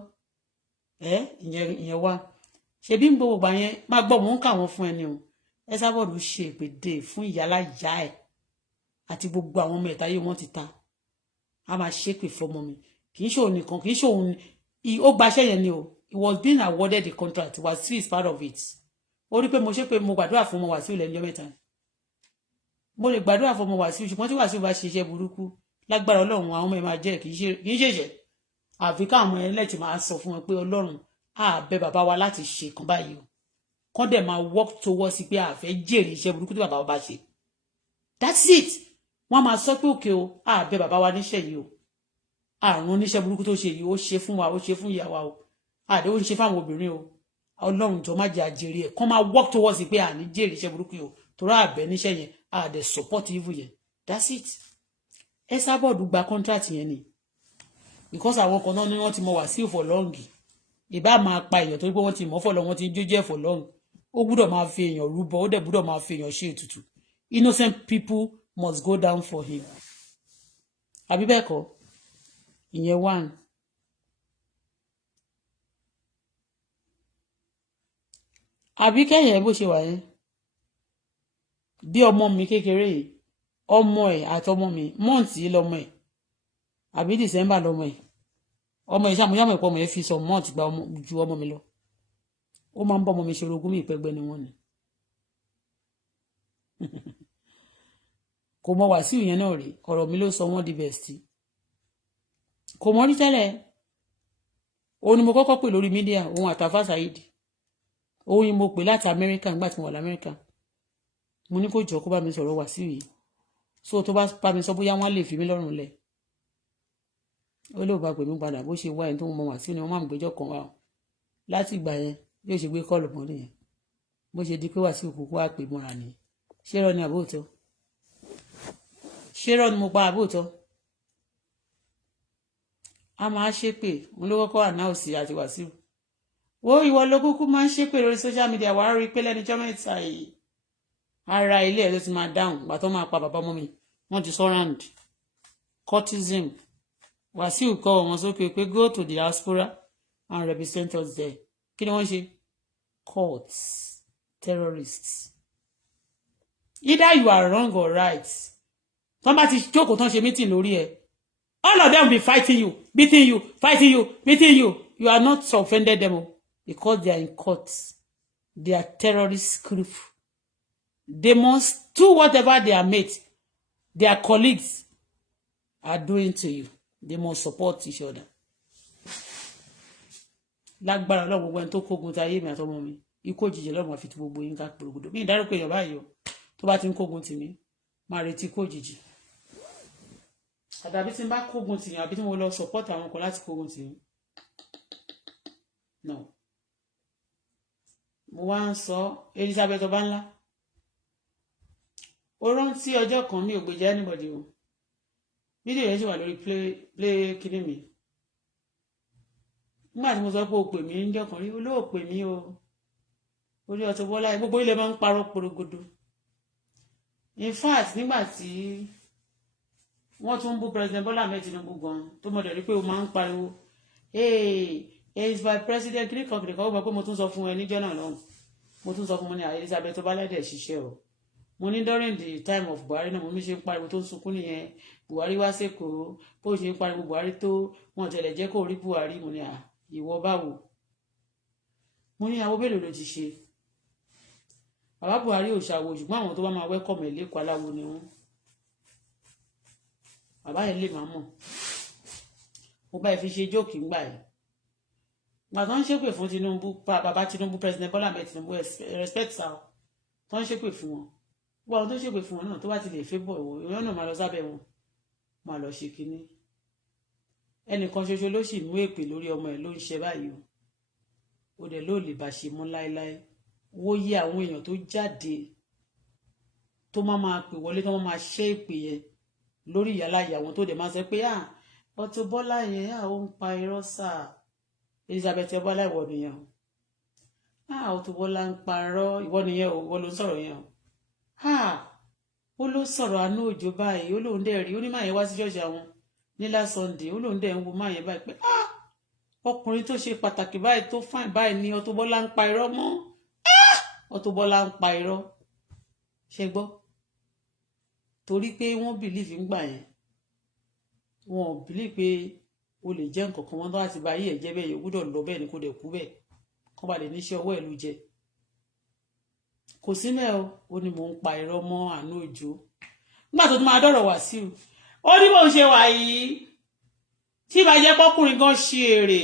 ìyẹn wá ṣebí ń gbogbo gbà yẹn má gbọ́ mò ń kà wọ́n fún ẹni o ẹ sábọ̀dù ṣe ìpèdè fún ìyálà ìyá ẹ̀ àti gbogbo àwọn ọmọ ìtayé wọn ti ta a máa ṣépè fọmọ mi kì í ṣe òun nìkan kì í ṣe òun ó gbaṣẹ́ yẹn ni o he was being awarded the contract Wasiu is part of it ó rí pé mo ṣépè mo gbàdúrà fún ọmọ Wasiu lẹ́nu ọjọ́ mẹ́ta mo lè gbàdúrà fún ọmọ Wasiu ṣùgbọ́n tí Wasiu bá ṣiṣẹ́ burúkú lágbára Ọlọ́run àwọn ọmọ ẹ̀ máa jẹ́ kì í ṣèṣẹ̀ àfi káwọn ẹlẹ́tì máa sọ fún wọn pé Ọlọ́run á bẹ̀ bàbá wa láti ṣe kan báyìí o kán dẹ̀ máa work towards pé a fẹ́ jèrè iṣẹ́ burúkú tí bàbá wa bá ṣe that's it wọ́n máa sọ pé òkè o á bẹ̀ bàbá wa níṣẹ́ yìí o àrùn oníṣẹ́ burúkú tó ṣe yìí ó ṣe fún wa ó ṣe fún ìyá wa o àdé ó ń ṣe fáwọn obìnrin o Ọlọ́run jọ má jẹ́ àjèrè ẹ̀ kán máa work towards pé à ní jèrè iṣẹ́ burúkú o torí àbẹ̀ níṣẹ́ yẹn àdé support evil yẹn that's it ẹ sábọ̀dù gba contract yẹn ni because àwọn kan náà ni wọ́n ti mọ Wasiu for long ìbá máa pa èèyàn torí pé wọ́n ti mọ̀ for long wọ́n ti jójẹ́ for long ó gbúdọ̀ máa fi èèyàn rúbọ ó dẹ̀ gbúdọ̀ máa fi èèyàn ṣe ètùtù innocent people must go down for him àbí bẹ́ẹ̀ kọ́ ìyẹn one àbí kẹ́yìn bó ṣe wà yẹn bí ọmọ mi kékeré yìí ọmọ ẹ̀ àtọmọ mi mọ́ǹtì lọmọ ẹ̀ àbí December lọmọ ẹ̀ ọmọ ẹ̀ ṣàmúyàmọ̀ ìpọ̀ ọmọ ẹ̀ fi sọ mọ́ǹtì gba ju ọmọ mi lọ ó máa ń bọ́ ọmọ mi ṣe orogún mi ìpẹ́gbẹ́ ni wọ́n ni kò mọ Wàsíù yẹn náà rí ọ̀rọ̀ mi ló sọ wọ́n di bẹ̀stì kò mọ rí tẹ́lẹ̀ òun ni mo kọ́kọ́ pè lórí mídíà òun àtàfà Saheed òun ni mo pè láti Amẹ́ríkà nígbà tí mo wà lamẹ́ríkà mo ní kó jọ kó bá mi sọ̀rọ̀ Wàsíù yìí so tó bá bá mi sọ bóyá wọ́n lè fi mí lọ́rùn lẹ̀ ó lè bá pè mí padà bó ṣe wá ẹni tó mọ Wàsíù ni wọ́n máa ń gbẹ́jọ́ kan wá láti ìgbà yẹn yóò ṣe gbé kọ́ọ̀lù mọ́ nìyẹn bó ṣe di pé Wàsíù kúkú wá pè mọ́ra nìyẹn ṣé rọ ni àbóòtọ́ ṣé rọ ni mo pa àbóòtọ́ a máa ṣépè òun ló kọ́kọ́ ànáùsì àti Wàsíù wo ìwọ ló kúkú máa ń ṣépè lórí social media wàá rí i pé lẹ́nijọ́ mẹ́ta yìí ara ilé ẹ̀ ló ti máa dáhùn gbà tó máa pa bàbá ọmọ mi wọ́n ti surround courtism Wàsíù kọ́ wọn sókè pé go to the diaspora and represent us there kí ni wọ́n ṣe courts terrorists either you are wrong or right tọ́n bá ti jókòó tán ṣe meeting lórí ẹ̀ all of them be fighting you beating you fighting you beating you you are not offended them because they are in courts they are terrorist group they must do whatever their mates their colleagues are doing to you they must support each other lágbára Ọlọ́run gbogbo ẹni tó kógun ti ayé mi àtọmọ mi ikú òjijì Ọlọ́run máa fi ti gbogbo yín ká pòrògbòdò mi ìdárúkọ èèyàn báyìí o tó bá ti ń kógun tì mí máa retí ikú òjijì àdàbí tí n bá kógun tì yín àbí tí mo lọ support àwọn kan láti kógun tì yín no mo wá ń sọ Elizabeth Obanla ó rántí ọjọ́ kan mi ò gbèjà anybody o fídíò yẹn sì wà lórí play kíní mi nígbà tí mo sọ pé o pè mí ń jọkàn rí olóò pè mí o orí Auto-Bola gbogbo ilẹ̀ máa ń parọ́ porogodo in fact nígbà tí wọ́n tún ń bú president Bola Ahmed Tinubu gan tó mọ̀ dẹ̀ rí pé o máa ń pariwo hey is my president kiri kan ó mọ̀ pé mo tún sọ fún ẹ níjọ́ náà lọ́hùn mo tún sọ fún mo ní Elizabeth Obanla dẹ̀ ṣiṣẹ́ o mo ní during the time of Buhari náà mo ní ṣe ń pariwo tó ń sunkún nìyẹn Buhari wá sẹ́kọ̀ọ́ bó ṣe ń pariwo Buhari tó wọn tẹ̀lẹ̀ jẹ́ kó rí Buhari mo ní ìwọ báwo mo ní àwọn mélòó ló ti ṣe bàbá Buhari ò ṣàwò ṣùgbọ́n àwọn tó bá máa wẹ́kọ̀ mẹ́ lẹ́kọ̀ọ́ aláwo ni wọ́n bàbá yẹn lè máa mọ̀ mo bá ẹ fi ṣe jókì ńgbà yìí gbà tó ń ṣépè fún Tinubu bàbá Tinubu president Bola Ahmed Tinubu respect sa tó ń ṣépè fún wọn wọ́n àwọn tó ṣépè fún wọn náà tó bá ti lè fẹ́ bọ̀ ìwọ́n náà máa lọ sábẹ́ wọn máa lọ ṣe kínní ẹnìkan ṣoṣo ló sì mú èpè lórí ọmọ ẹ̀ ló ń ṣe báyìí o dẹ̀ ló lè bá ṣe mọ́ láéláé wó yé àwọn èèyàn tó jáde tó máa pè wọlé tó máa ṣe èpè yẹn lórí ìyálàyà àwọn tó dẹ̀ máa sọ pé Auto-Bola yẹn ó ń pa irọ́ sáà Elizabeth Obanla ìwọ nìyẹn Auto-Bola ń parọ́ ìwọ nìyẹn o ìwọ ló ń sọ̀rọ̀ yẹn o ó ló sọ̀rọ̀ Àánú Òjó báyìí ó lóun dẹ̀ rí ó ní máa yẹn wá sí ṣọ́ọ̀ṣì àwọn ní last Sunday ó lóun dẹ̀ ń wo máa yẹn báyìí pé ọkùnrin tó ṣe pàtàkì báyìí tó fine báyìí ni Auto-Bola ń pa irọ́ mọ́ Auto-Bola ń pa irọ́ ṣe gbọ́ torí pé wọ́n believe ń gbà yẹn wọn ò believe pé o lè jẹ́ nǹkan kan wọ́n tó láti bá ayé ẹ̀ jẹ́ bẹ́ẹ̀ yóò gbúdọ̀ lọ bẹ́ẹ̀ ni kò dẹ̀ kú bẹ́ẹ̀ kọ́ bá lè níṣẹ́ ọwọ́ ẹ̀ ló jẹ kò sílẹ̀ o ní mò ń pa irọ́ mọ́ Àánú Òjó nígbà tó tún máa dọ̀rọ̀ Wàsíù ó ní bó ń ṣe wà yìí tí ìbá jẹ́ pọ́kùnrin gan ṣe èrè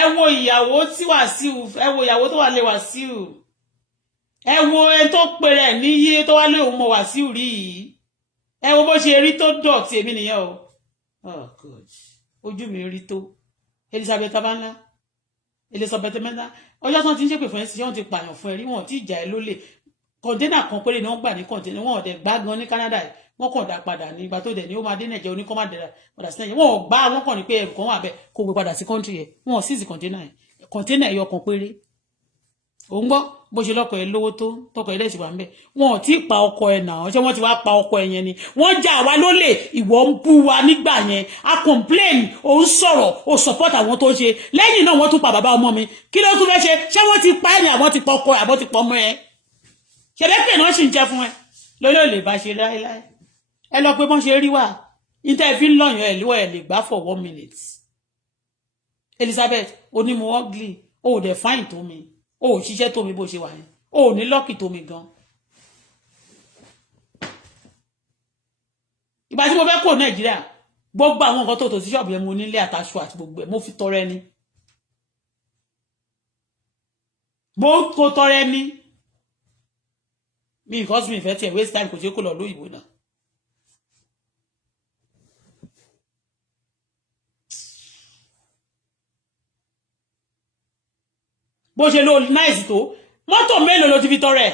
ẹ wo ìyàwó tí Wàsíù ẹ wo ìyàwó tó wà lé Wàsíù ẹ wo ẹni tó pèrè níyé tó wá lé òun mọ Wàsíù rí yìí ẹ wo bó ṣe rí tó dọ̀tí èmi nìyẹn o oh God ojú mi rí tó Elizabeth Obanla ọjọ́ tó ti ń ṣépè fún ẹ sí wọ́n ti pààyàn fún ẹ rí wọn tí ìjà ẹ lólè kọ̀ǹténà kan péré ni wọ́n gbà ní kọ̀ǹténà wọn ò dẹ̀ gbá gan ní Canada wọ́n kàn dá padà ní ìgbà tó dẹ̀ ní ó máa dé Nàìjíríà oníkọ́ máa dẹ̀ padà sí Nàìjíríà wọn ò gbá wọn kàn ní pé ẹ̀rù kan wà bẹ́ẹ̀ kó gbé padà sí kọ́ńtì yẹn wọn ò síìsì kọ̀ǹténà ẹ̀yọ kan péré òun gbọ́ bó ṣe lọ́kọ̀ ẹ̀ lówó tó tọkọ̀ ẹ̀ lẹ́sì wà ń bẹ̀ wọn ò tí ì pa ọkọ ẹ̀ náà ṣé wọ́n ti wá pa ọkọ ẹ̀ yẹn ni wọ́n jà wá lólè ìwọ ń bú wa nígbà yẹn a complain ò ń sọ̀rọ̀ ò support àwọn tó ṣe lẹ́yìn náà wọ́n tún pa bàbá ọmọ mi kí ló tún fẹ́ ṣe ṣé wọ́n ti pa ẹ̀ ní àwọn ti pa ọkọ ẹ̀ àbọ̀ ti pa ọmọ ẹ̀ ṣẹlẹ́pẹ̀ náà sì ń jẹ́ fún ẹ lórí ò lè bá ṣe láéláé ẹ lọ pé bọ́n ṣe rí wà níta ẹ fi ń lọ́yàn ẹ̀ lọ́wọ́ ẹ̀ lè gbá for 1 minute Elizabeth onímọ̀ ugly ó dẹ̀ fine tó mi ó ṣiṣẹ́ tó mi bó ṣe wà yẹn ó ní lọ́kì tó mi gan ìgbà tí mo fẹ́ kó Nàìjíríà gbogbo àwọn nǹkan tó tò sí ṣọ́ọ̀bù yẹn mo nílé àtàṣọ àti gbogbo ẹ̀ mo fi tọrẹ ni mo kó tọrẹ ni mi nǹkan sì mi fẹ́ tiẹ̀ waste time kò ṣe kó lọ lóyìnbó náà bó ṣe ló nice tó mọ́tò mélòó ló ti fi tọrẹ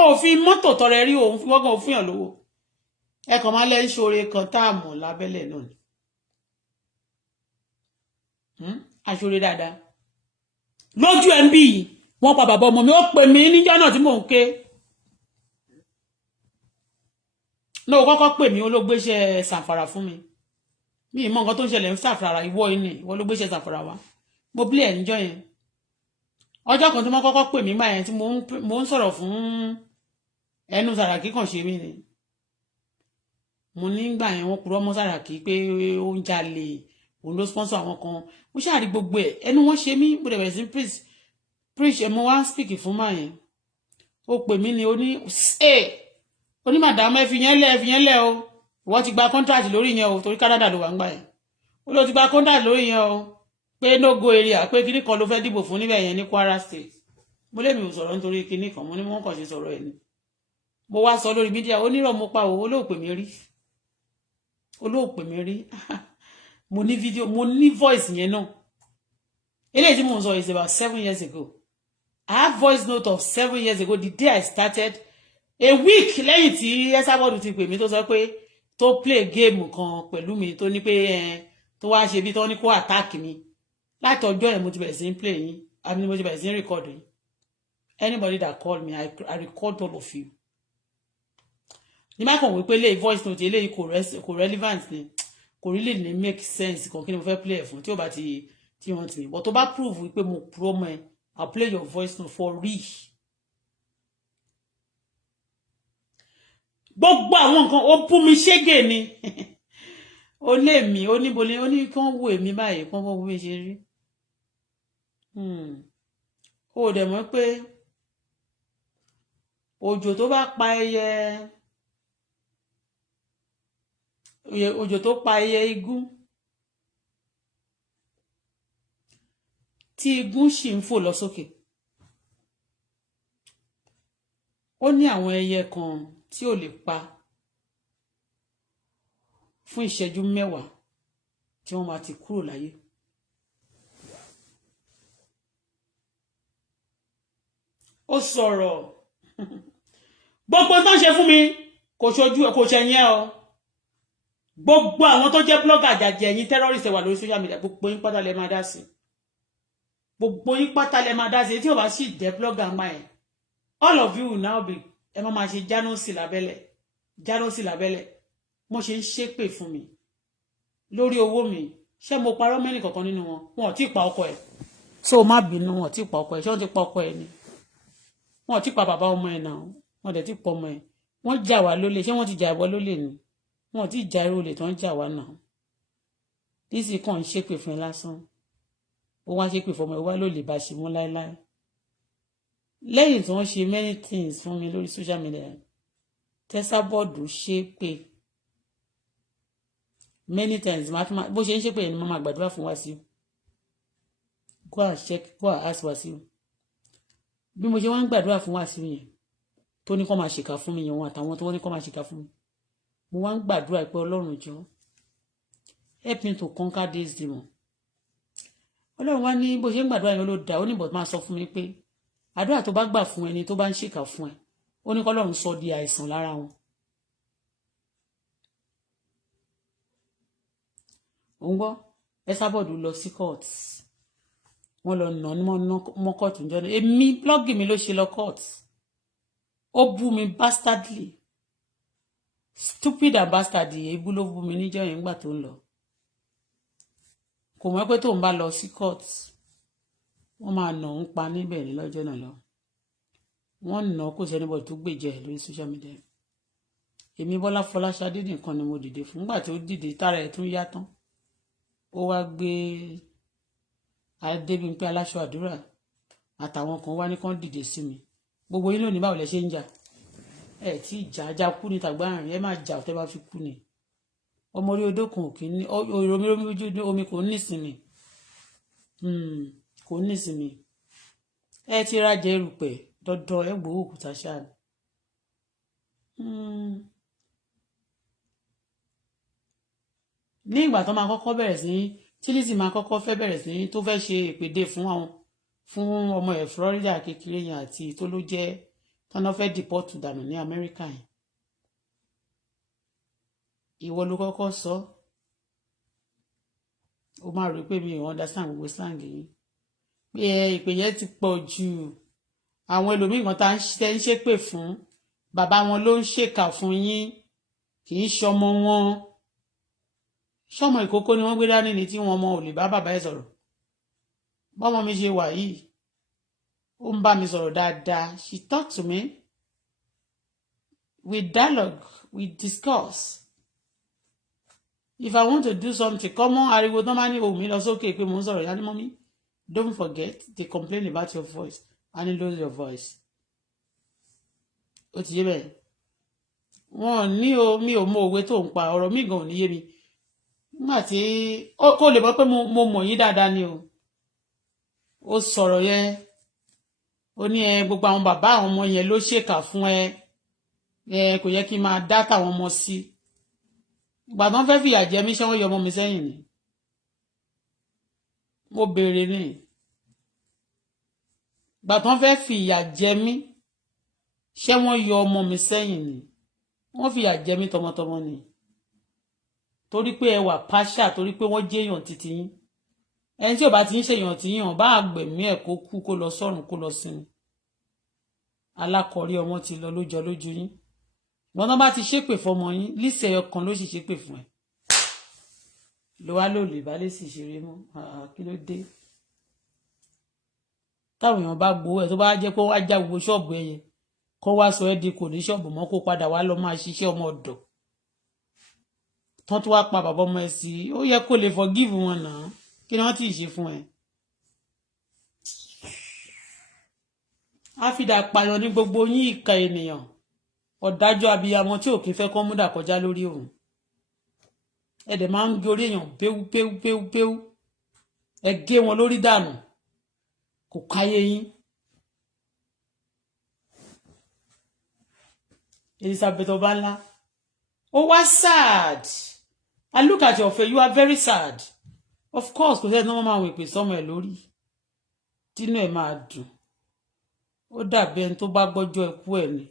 ó fi mọ́tò tọrẹ rí òun fi wọ́gàn fún yàn lówó ẹ kàn máa lẹ́ ń ṣoore kan tá a mọ̀ lábẹ́lẹ̀ náà ni aṣoore dáadáa lójú ẹ̀ ń bí yìí wọ́n pa bàbá ọmọ mi ó pè mí níjọ́ náà tí mò ń ké No, kọ́kọ́ pè mí ó ló gbéṣẹ́ sàǹfàrà fún mi. Mi mọ nǹkan tó ń ṣẹlẹ̀ ń sàǹfàrà ìwọ ini, ìwọ ló gbéṣẹ́ sàǹfàrà wá. Mo play ẹ̀ níjọ́ yẹn. Ọjọ́ kan tí wọ́n kọ́kọ́ pè mí gbà yẹn tí mo ń sọ̀rọ̀ fún ẹnu Sàràkí kan ṣe mí ni. Mo ní gbà yẹn wọ́n purọ́ mọ́ Sàràkí pé ó ń jalè, òun ló sponsor àwọn kan. Mo ṣáà rí gbogbo ẹ̀, ẹnu wọn ṣe mí, mo dẹ̀ bẹ̀rẹ̀ sí preach mo wá speak fún máa yẹn. Ó pè mí ni ó ní ó ní madam ẹ fi yẹn lẹ̀ o. Ìwọ ti gba contract lórí yẹn o torí Canada ló wà ń gbà yẹn. Ó ló ti gba contract lórí yẹn o. Pé no go area pé kíní kan ló fẹ́ dìbò fún níbẹ̀ yẹn ní Kwara State. Mo lè mi ò sọ̀rọ̀ nítorí kíní kan mo ní wọ́n kàn ṣe sọ̀rọ̀ ẹ̀ ni. Mo wá sọ lórí mídíà ó nírọ̀ mo pa o olóòpè mi rí. Olóòpè mi rí. Mo ní video mo ní voice yẹn náà. Eléyìí tí mo ń sọ is about 7 years ago. I have voice note of 7 years ago the day I started. A week lẹ́yìn tí Esabod ti pè mí tó sọ pé tó play game kan pẹ̀lú mi tó ní pé tó wá ṣe bí tó ní kó attack mi. Láti ọjọ́ yẹn mo ti bẹ̀rẹ̀ sí play yín. I mean mo ti bẹ̀rẹ̀ sí record yín. Anybody that called me, I record all of you. Ní má kàn wí pé lè voice note eléyìí kò relevant ni. Kò really ní make sense kan kí ni mo fẹ́ play ẹ̀ fún tí ó bá ti wọ́n ti mi. But tó bá prove wípé mo promo ẹ, I'll play your voice note for real. Gbogbo àwọn nǹkan ó bú mi ṣégè ni. Ó lé mi, ó níbo ni ó ní kí wọ́n wo èmi báyìí kí wọ́n wo bí ṣe rí. Ó dẹ̀ mọ̀ pé òjò tó bá pa ẹyẹ òjò tó pa ẹyẹ igún tí igún sì ń fò lọ sókè. Ó ní àwọn ẹyẹ kan tí ò lè pa fún ìṣẹ́jú 10 tí wọ́n máa ti kúrò láyé. Ó sọ̀rọ̀ gbogbo tó ń ṣe fún mi kò ṣojú kò ṣẹ̀yìn o. Gbogbo àwọn tó jẹ́ blogger àjàjẹ́ ẹ̀yin terrorist wà lórí social media gbogbo yín pátá lẹ máa dá sí. Gbogbo yín pátá lẹ máa dá sí tí ò bá sì jẹ́ blogger máa ẹ̀. All of you will now be ẹ máa ṣe jánọ́sì lábẹ́lẹ̀ mo ṣe ń ṣépè fún mi lórí owó mi ṣé mo parọ́ mẹ́rin kankan nínú wọn ò tí pa ọkọ ẹ̀ so má bínú wọn ò tí pa ọkọ ẹ̀ ṣé wọ́n ti pa ọkọ ẹ̀ ni wọn ò tí pa bàbá ọmọ ẹ̀ náà wọn dẹ̀ ti pọ̀ ọmọ ẹ̀ wọ́n jà wá lólè ṣé wọ́n ti jà wá lólè ni wọn ò tí jà irú olè tó ń jà wá náà Lizzy kàn ń ṣépè fún ẹ lásán ó wá ṣépè fún ọmọ ẹ wá lólè bá ṣe mú láéláé lẹ́yìn tí wọ́n ṣe many things fún mi lórí social media Esabod ṣépè many times bó ṣe ń ṣépè ni mo máa gbàdúrà fún Wasiu go and check go and ask Wasiu bí mo ṣe wá ń gbàdúrà fún Wasiu yẹn tó ní kó máa ṣèkà fún mi yẹn wọn àtàwọn tó wọ́n ní kó máa ṣèkà fún mi mo wá ń gbàdúrà pé Ọlọ́run jọ help me to conquer this demon Ọlọ́run wá ní bó ṣe ń gbàdúrà yẹn ló dá ó ní bọ̀ máa sọ fún mi pé àdúrà tó bá gbà fún ẹni tó bá ń ṣèkà fún ẹ ó ní kọ́lọ́run sọ di àìsàn lára wọn. òun gbọ́ Esabod lọ sí court wọ́n lọ nà ní mọ́ court níjọ́ náà èmi blọ́ọ̀gì mi ló ṣe lọ court ó bú mi bastardly stupid and bastardly ebú ló bú mi níjọ́ yẹn nígbà tó ń lọ kò mọ̀ pé tóun bá lọ sí court wọ́n máa nà ń pa níbẹ̀ ní lọ́jọ́ náà lọ wọ́n nà kó sẹ́ni bọ̀ tó gbèjẹ́ lórí social media èmi Bọ́lá Fọláṣadé nìkan ni mo dìde fún nígbà tó dìde tára ẹ̀ tún yá tán ó wá gbé Adébímpé aláṣọ àdúrà àtàwọn kan wá ní kán dìde sí mi gbogbo yín lónìí báwo lẹ ṣe ń jà ẹ tí ìjà ajá kú ní tàgbáàrin ẹ má jà tẹ́ bá fi kú ni ọmọ orí odó kan òkè ní omi kò nísinmi kò nísinmi ẹ ti rájẹ erùpẹ̀ dandan ẹ gbowó òkúta ṣáà ní ìgbà tó máa kọ́kọ́ bẹ̀rẹ̀ sí tí Lizzy máa kọ́kọ́ fẹ́ bẹ̀rẹ̀ sí tó fẹ́ ṣe ìpèdè fún ọmọ ẹ̀ Florida kékeré yẹn àti tó ló jẹ́ tọ́nà fẹ́ dìpọ́tù dànù ní Amẹ́ríkà yẹn ìwọ ló kọ́kọ́ sọ ó máa rí pé mi ò understand gbogbo slang yìí pé ìpè yẹn ti pọ̀ jù àwọn ẹlòmíì kan tá ń ṣépè fún bàbá wọn ló ń ṣèkà fún yín kì í ṣọmọ wọn ṣọmọ ìkókó ni wọ́n gbé dání ni tí wọn ọmọ ò lè bá bàbá ẹ̀ sọ̀rọ̀ bọ́mọ mi ṣe wà yìí ó ń bá mi sọ̀rọ̀ dáadáa she talk to me we dialogue we discuss if I want to do something common ariwo tó máa ní ohùn mi lọ sókè pé mò ń sọ̀rọ̀ yá ní mọ́mí don't forget they complain about your voice and they lose your voice ó ti yé bẹ́ẹ̀ wọn ní o mi ò mọ òwe tó ń pa ọ̀rọ̀ mi gan ò ní yé mi nígbà tí kó lè mọ̀ pé mo mọ̀ yín dáadáa ni o ó sọ̀rọ̀ yẹn ó ní gbogbo àwọn bàbá àwọn ọmọ yẹn ló ṣèkà fún kò yẹ kí n máa dá táwọn ọmọ sí ìgbà tó ń fẹ́ fìyà jẹ mí ṣé wọ́n yọ ọmọ mi sẹ́yìn ni mo béèrè ní ìgbà tó ń fẹ́ fìyà jẹ mí ṣé wọ́n yọ ọmọ mi sẹ́yìn ni wọ́n fìyà jẹ mí tọmọtọmọ ni torí pé ẹ wà pàṣà torí pé wọ́n jẹ́yàn títí yín ẹni tí ò bá ti ń ṣèyàn tí yàn bá àgbẹ̀mí ẹ̀ kó kú kó lọ sọ́run kó lọ sinmi alákọ̀ọ́rí ọmọ ti lọ lójọ lójú yín wọn náà bá ti ṣépè fọmọ yín lísẹ̀ ẹyọ kan ló sì ṣépè fún ẹ ló wá lò lè bá lè sì ṣeré mọ́ kí ló dé táwọn èèyàn bá gbowó ẹ tó bá jẹ́ pé wọ́n á já gbogbo ṣọ́ọ̀bù ẹ yẹn kó wá sọ ẹ́ di kò ní ṣọ́ọ̀bù mọ́ kó padà wá lọ máa ṣiṣẹ́ ọmọ ọ̀dọ̀ tán tó wá pa bàbá ọmọ ẹ sí ó yẹ kó lè forgive wọn náà kí ni wọ́n ti ṣe fún ẹ. áfídà pààyàn ní gbogbo yín ìka ènìyàn ọ̀dájú abiyamọ tí òkè fẹ́ kọ́ múdà kọjá lórí òun ẹ̀dẹ̀ máa ń gé orí èèyàn péwú ẹ gé wọn lórí dànù kò káyé yín. Elizabeth Obanla ó wá sad I look at your face you are very sad of course kò sẹ́ni tó máa wò pé sọ́mọ ẹ̀ lórí tínú ẹ̀ máa dùn ó dàbí ẹni tó bá gbọ́jọ́ ikú ẹ̀ ni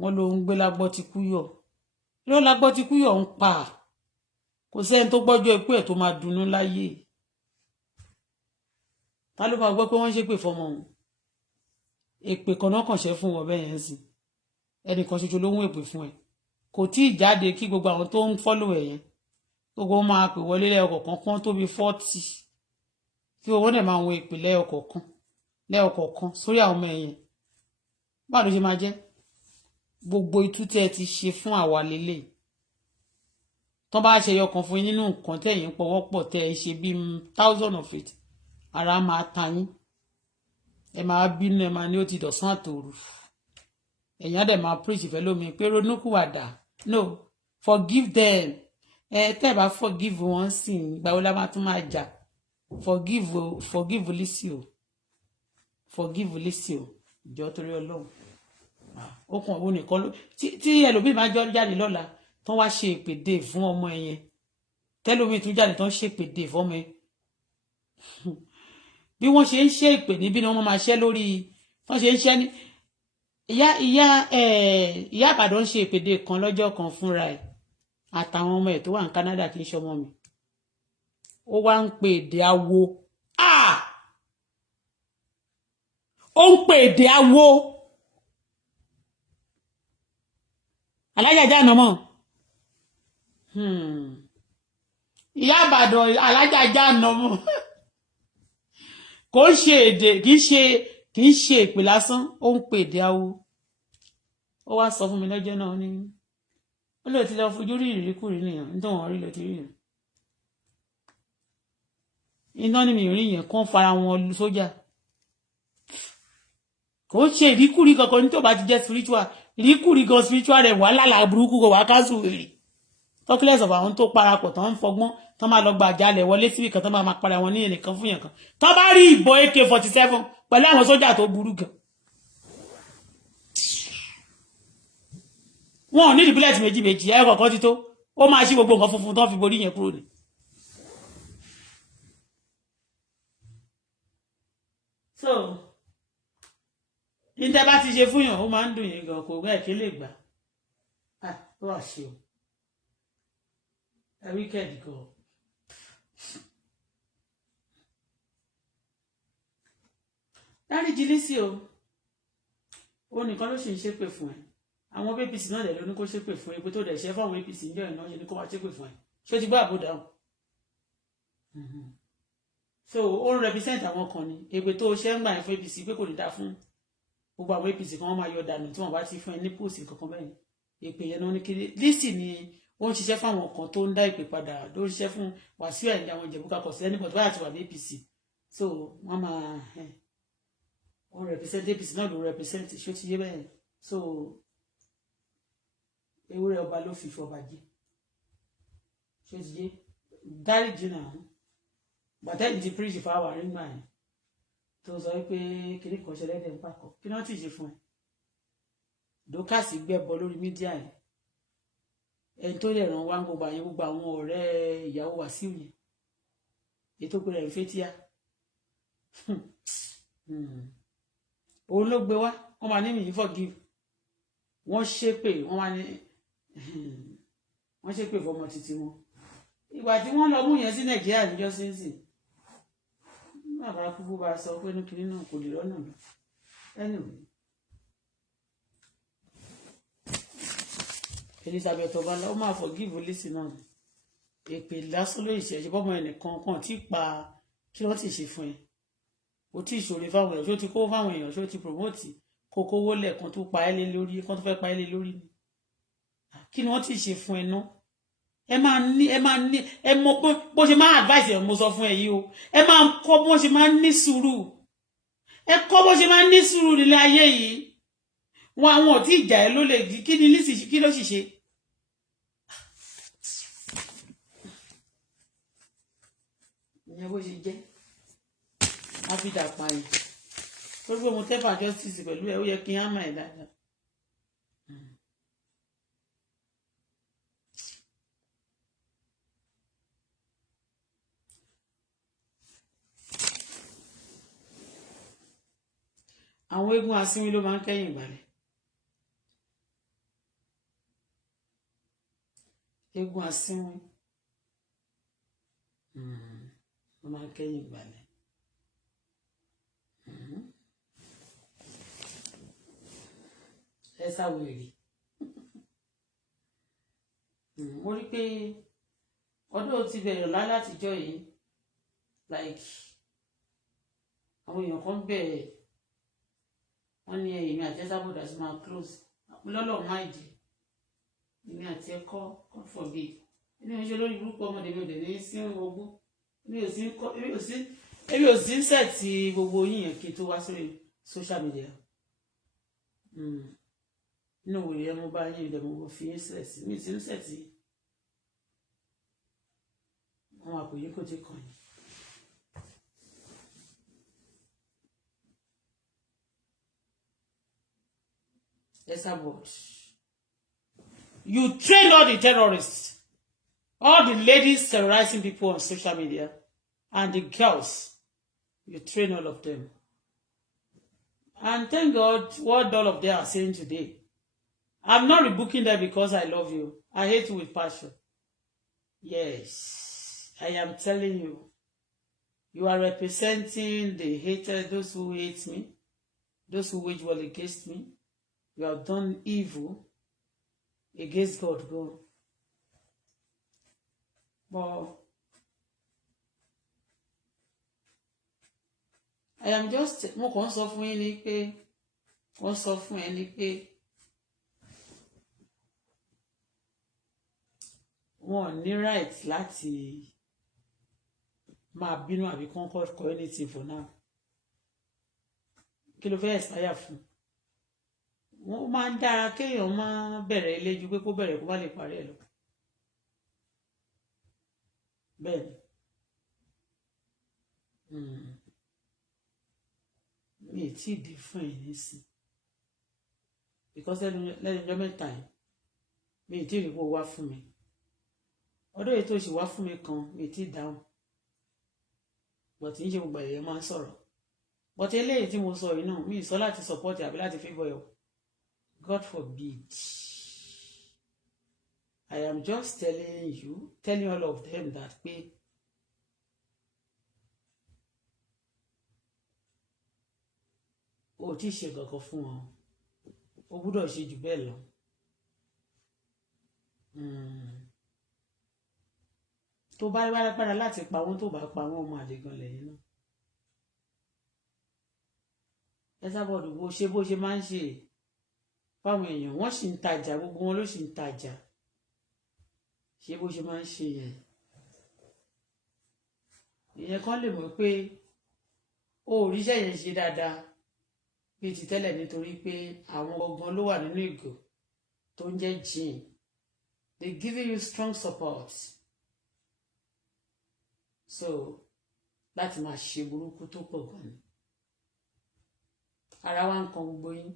wọ́n ló ń gbé lágbọ́ ti kú yọ̀ ló lágbọ́ ti kú yọ̀ ń pa kò sẹ́ni tó gbọ́jọ́ ikú ẹ̀ tó máa dunnú láyé ta ló máa gbọ́ pé wọ́n ṣépè fọmọ òun èpè kan náà kàn ṣe fún wọn bẹ́ẹ̀ yẹn sí ẹnìkan ṣoṣo ló ń èpè fún ẹ kò tí ì jáde kí gbogbo àwọn tó ń fọ́lò ẹ̀ yẹn gbogbo wọn máa pè wọlé lẹ́ọ̀kọ̀ọ̀kan kán tó bí 40 kí owó dẹ̀ máa wọn èpè lẹ́ọ̀kọ̀ọ̀kan sórí àwọn ọmọ ẹ̀yẹn báwo ló ṣe máa jẹ́ gbogbo itú tẹ́ ẹ ti ṣe fún àwa lélẹ̀ tán bá ṣe yọkan fún yín nínú nǹkan tẹ̀yìn pọ̀wọ́pọ̀ tẹ́ ẹ ṣe bíi 1000 of it ara máa ta yín ẹ máa bínú ẹ máa ní ó ti dọ̀sán àtòrù ẹ̀yìn á dẹ̀ máa preach ìfẹ́ lómi pé ronúkúwàdà no forgive them tẹ́ ẹ bá forgive wọn sì ìgbà wo la máa tún máa jà forgive Lizzy o forgive Lizzy o ìjọ torí Ọlọ́run ó kàn ó nìkan ló tí ẹlòmíì máa jọ jáde lọ́la tán wá ṣe ìpèdè fún ọmọ ẹ yẹn tẹlòmíì tún jáde tán ṣe ìpèdè fọmọ ẹ bí wọ́n ṣe ń ṣe ìpè níbí ni wọ́n máa ṣe lórí wọ́n ṣe ń ṣe ní ìyá Ìbàdàn ṣe ìpèdè kan lọ́jọ́ kan fúnra ẹ̀ àtàwọn ọmọ ẹ̀ tó wà ní Canada kì í ṣọmọ mi ó wá ń pè èdè awo ó ń pè èdè awo alájàjà nàmọ ìyá Ìbàdàn alájàjà nàmọ kò ń ṣe èdè kì í ṣe ìpè lásán ó ń pè èdè awo ó wá sọ fún mi lọ́jọ́ náà ní ó lè ti lọ fojú rí ìrírí nìyẹn nítorí wọn rí lọ ti rí yẹn iná ni mi rí yẹn kán fara wọn sójà kò ṣe ìríkùrí kankan ní tó bá ti jẹ́ spiritual ìríkùrí gan spiritual rẹ̀ wà lálà burúkú kò wá kásù rè talkless of àwọn tó parapọ̀ tán ń fọgbọ́n tán máa lọ gba àjálẹ̀ wọlé síbi kan tán máa para wọn ní ẹnìkan fún yẹn kan tán bá rí ìbọn AK-47 pẹ̀lú àwọn sójà tó burú gan wọn ò ní ìdí bílẹ̀tì méjì ẹ̀ kọ̀ọ̀kan ti tó ó máa ṣí gbogbo nǹkan funfun tán fi borí yẹn kúrò ní. so níta bá ti ṣe fún yàn ó máa ń dùn yẹn gan kò gbẹ́ kí lè gbà ó wà ṣe o ẹ wíkẹ́ẹ̀dì gan. dáríjì Lizzy o ó nìkan ló ṣe ń ṣépè fún ẹ àwọn APC náà dẹ̀ ló ní kó ṣépè fún epo tó dẹ̀ ṣe fáwọn APC ń jẹ́ ìnáwó ṣe ní kó máa ṣépè fún ẹ ṣé o ti gbọ́ àbò dáhùn so ó ń represent àwọn kan ni èpè tó ṣe ń gbà yẹn fún APC pé kò ní dá fún gbogbo àwọn APC kan wọ́n máa yọ dànù tí wọ́n bá ti fún ẹ ní post kankan bẹ́ẹ̀ èpè yẹn náà ní kiri Lizzy ni ó ń ṣiṣẹ́ fáwọn kan tó ń dá ìpè padà ló ń ṣiṣẹ́ fún Wàsíù Àyìndé àwọn Ìjẹ̀bú kakọ̀ sí ẹnìbọ̀dì báyà ti wà ní APC so wọ́n máa ó ń represent APC náà ló ń represent ṣó ti yé bẹ́ẹ̀ so ewúrẹ́ ọba ló fi fọba jẹ ṣó ti yé dáríjì náà bàtà ìdí príjì fáwọn àrígbà yẹn tó sọ pé kiri kan ṣẹlẹ̀ dẹ̀ ń pàkọ́ kí náà ti ṣe fún ẹ dókàsì gbẹ́bọ lórí mídíà yẹn ẹni tó lè ràn wá gbogbo àyẹn gbogbo àwọn ọ̀rẹ́ ìyàwó Wàsíù yẹn ètò pé rẹ̀ ń fétíà òun ló gbé wá wọ́n máa ní mi forgive wọ́n ṣépè wọ́n máa ní wọ́n ṣépè fọmọ títí wọn ìgbà tí wọ́n lọ mú yẹn sí Nàìjíríà níjọ́ sínsìn bàbá kúkú bá sọ pé ní kinní náà kò lè rọ́nà lọ anyway Elizabeth Obanla ó máa forgive Lizzy náà èpè lásán ló ìṣẹ́jú bọ́mọ ẹnìkan kan tí pa kí wọ́n ti ṣe fún ẹ ó tí ìṣòro fáwọn èèyàn ṣó ti kó fáwọn èèyàn ṣó ti promote kókó wọlé kan tó pa ẹ́ lé lórí kan tó fẹ́ pa ẹ́ lé lórí ni kí ni wọ́n ti ṣe fún ẹ náà ẹ máa ní ẹ mọ pé bó ṣe máa advice ẹ mo sọ fún ẹ yìí o ẹ máa kọ́ bó ṣe máa ní sùúrù ẹ kọ́ bó ṣe máa ní sùúrù nílé ayé yìí wọn àwọn tí ìjà ẹ ló lè di kí ni Lizzy kí ló sì ṣe. ìyẹn bó ṣe jẹ́ áfídà pààyàn tó gbé mo tẹ́fà justice pẹ̀lú ẹ ó yẹ kí n á mà ẹ̀ dáadáa. àwọn eégún asínwín ló máa ń kẹ́yìn ìgbàlẹ̀ eégún asínwín ló máa ń kẹ́yìn ìgbàlẹ̀ ẹ sáwèrè mo rí pé ọdún ti bẹ̀rẹ̀ látijọ́ yìí like àwọn èèyàn kan bẹ̀rẹ̀ wọ́n ní èmi àti Ẹsábọ̀dà sí máa close lọ́lọ́run máa jẹ́ èmi àti ẹ̀kọ́ God forbid èmi ò ṣe lórí burúkú ọmọdé mi ò dẹ̀ ní sí ogbó èmi ò sí ń sẹ̀tì gbogbo yín yẹn kí n tó wá sórí social media nínú òwúrọ̀ yẹn mo bá yín ìdẹ̀ mo fi yín sílẹ̀ sí mi sí ń sẹ̀tì àwọn àpòyí kò tí kàn yín. Esabod, you train all the terrorists, all the ladies terrorizing people on social media, and the girls, you train all of them. And thank God what all of them are saying today. I'm not rebuking them because I love you. I hate you with passion. Yes, I am telling you. You are representing the haters, those who hate me, those who wage war against me. You have done evil against God. Go. But I am just mo kàn sọ fún yín ni pé wọ́n sọ fún ẹ ni pé wọ́n ní right láti máa bínú àbí concord community for now. Kí ló fẹ́ expire fún? Wọ́n máa ń dára kéèyàn máa bẹ̀rẹ̀ ilé ju pé kó bẹ̀rẹ̀ kó bá lè parí ẹ̀ lọ. Bẹ́ẹ̀ ni. Mi ì tí ì di fún ẹ̀ nísìn. Because lẹ́nu ọjọ́ mẹ́ta yìí, mi ì tí ì rí kó wá fún mi. Ọdún èyí tó ṣì wá fún mi kan, mi ì tí ì dáhùn. But ń ṣe gbogbo èèyàn máa ń sọ̀rọ̀. But eléyìí tí mo sọ yìí náà, mi ì sọ láti support àbí láti favour ẹ̀. God forbid. I am just telling all of them that pé o ti ṣe kankan fún wọn. O gbọ́dọ̀ ṣe jù bẹ́ẹ̀ lọ. tó bá wá lágbára láti pa wọ́n tó bá pa wọ́n ọmọ àlè gan lẹ́yìn náà. ẹ sábọ̀dù bó ṣe máa ń ṣe fáwọn èèyàn wọ́n sì ń tajà gbogbo wọn ló sì ń tajà ṣé bó ṣe máa ń ṣe yẹn ìyẹn kan lè mọ̀ pé ó ríṣẹ́ yẹn ṣe dáadáa bí ti tẹ́lẹ̀ nítorí pé àwọn ọgbọ́n ló wà nínú ìgò tó ń jẹ́ gin they giving you strong support so láti máa ṣe burúkú tó pọ̀ gan ni ara wa ń kan gbogbo yín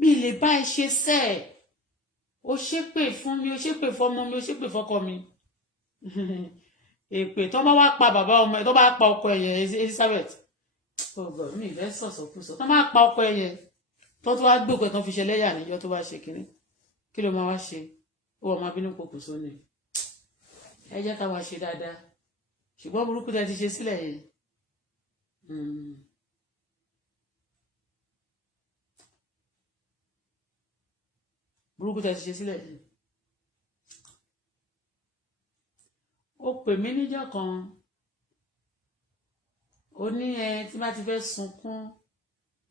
mi lè bá ẹ ṣe sẹ́ ẹ̀ o ṣépè fún mi o ṣépè fọmọ mi o ṣépè fọkọ mi èpè tó bá wá pa bàbá ọmọ ẹ tó bá pa ọkọ ẹ yẹn Elizabeth ọgbọ mi ìfẹ́ sọ̀sọ̀kúsọ tó máa pa ọkọ ẹ yẹn tó wá gbókò ẹ tó fi ṣe lẹ́yà níjọ́ tó bá ṣe kínní kí ló máa wá ṣe ó wà máa bínú pokùnso ni ẹ jẹ́ ká wá ṣe dáadáa ṣùgbọ́n burúkú tẹ́ ti ṣe sílẹ̀ yẹn burúkú tẹ́ ti ṣe sílẹ̀ yẹn ó pè mí níjọ́ kan ó ní ẹ tí má ti fẹ́ sunkún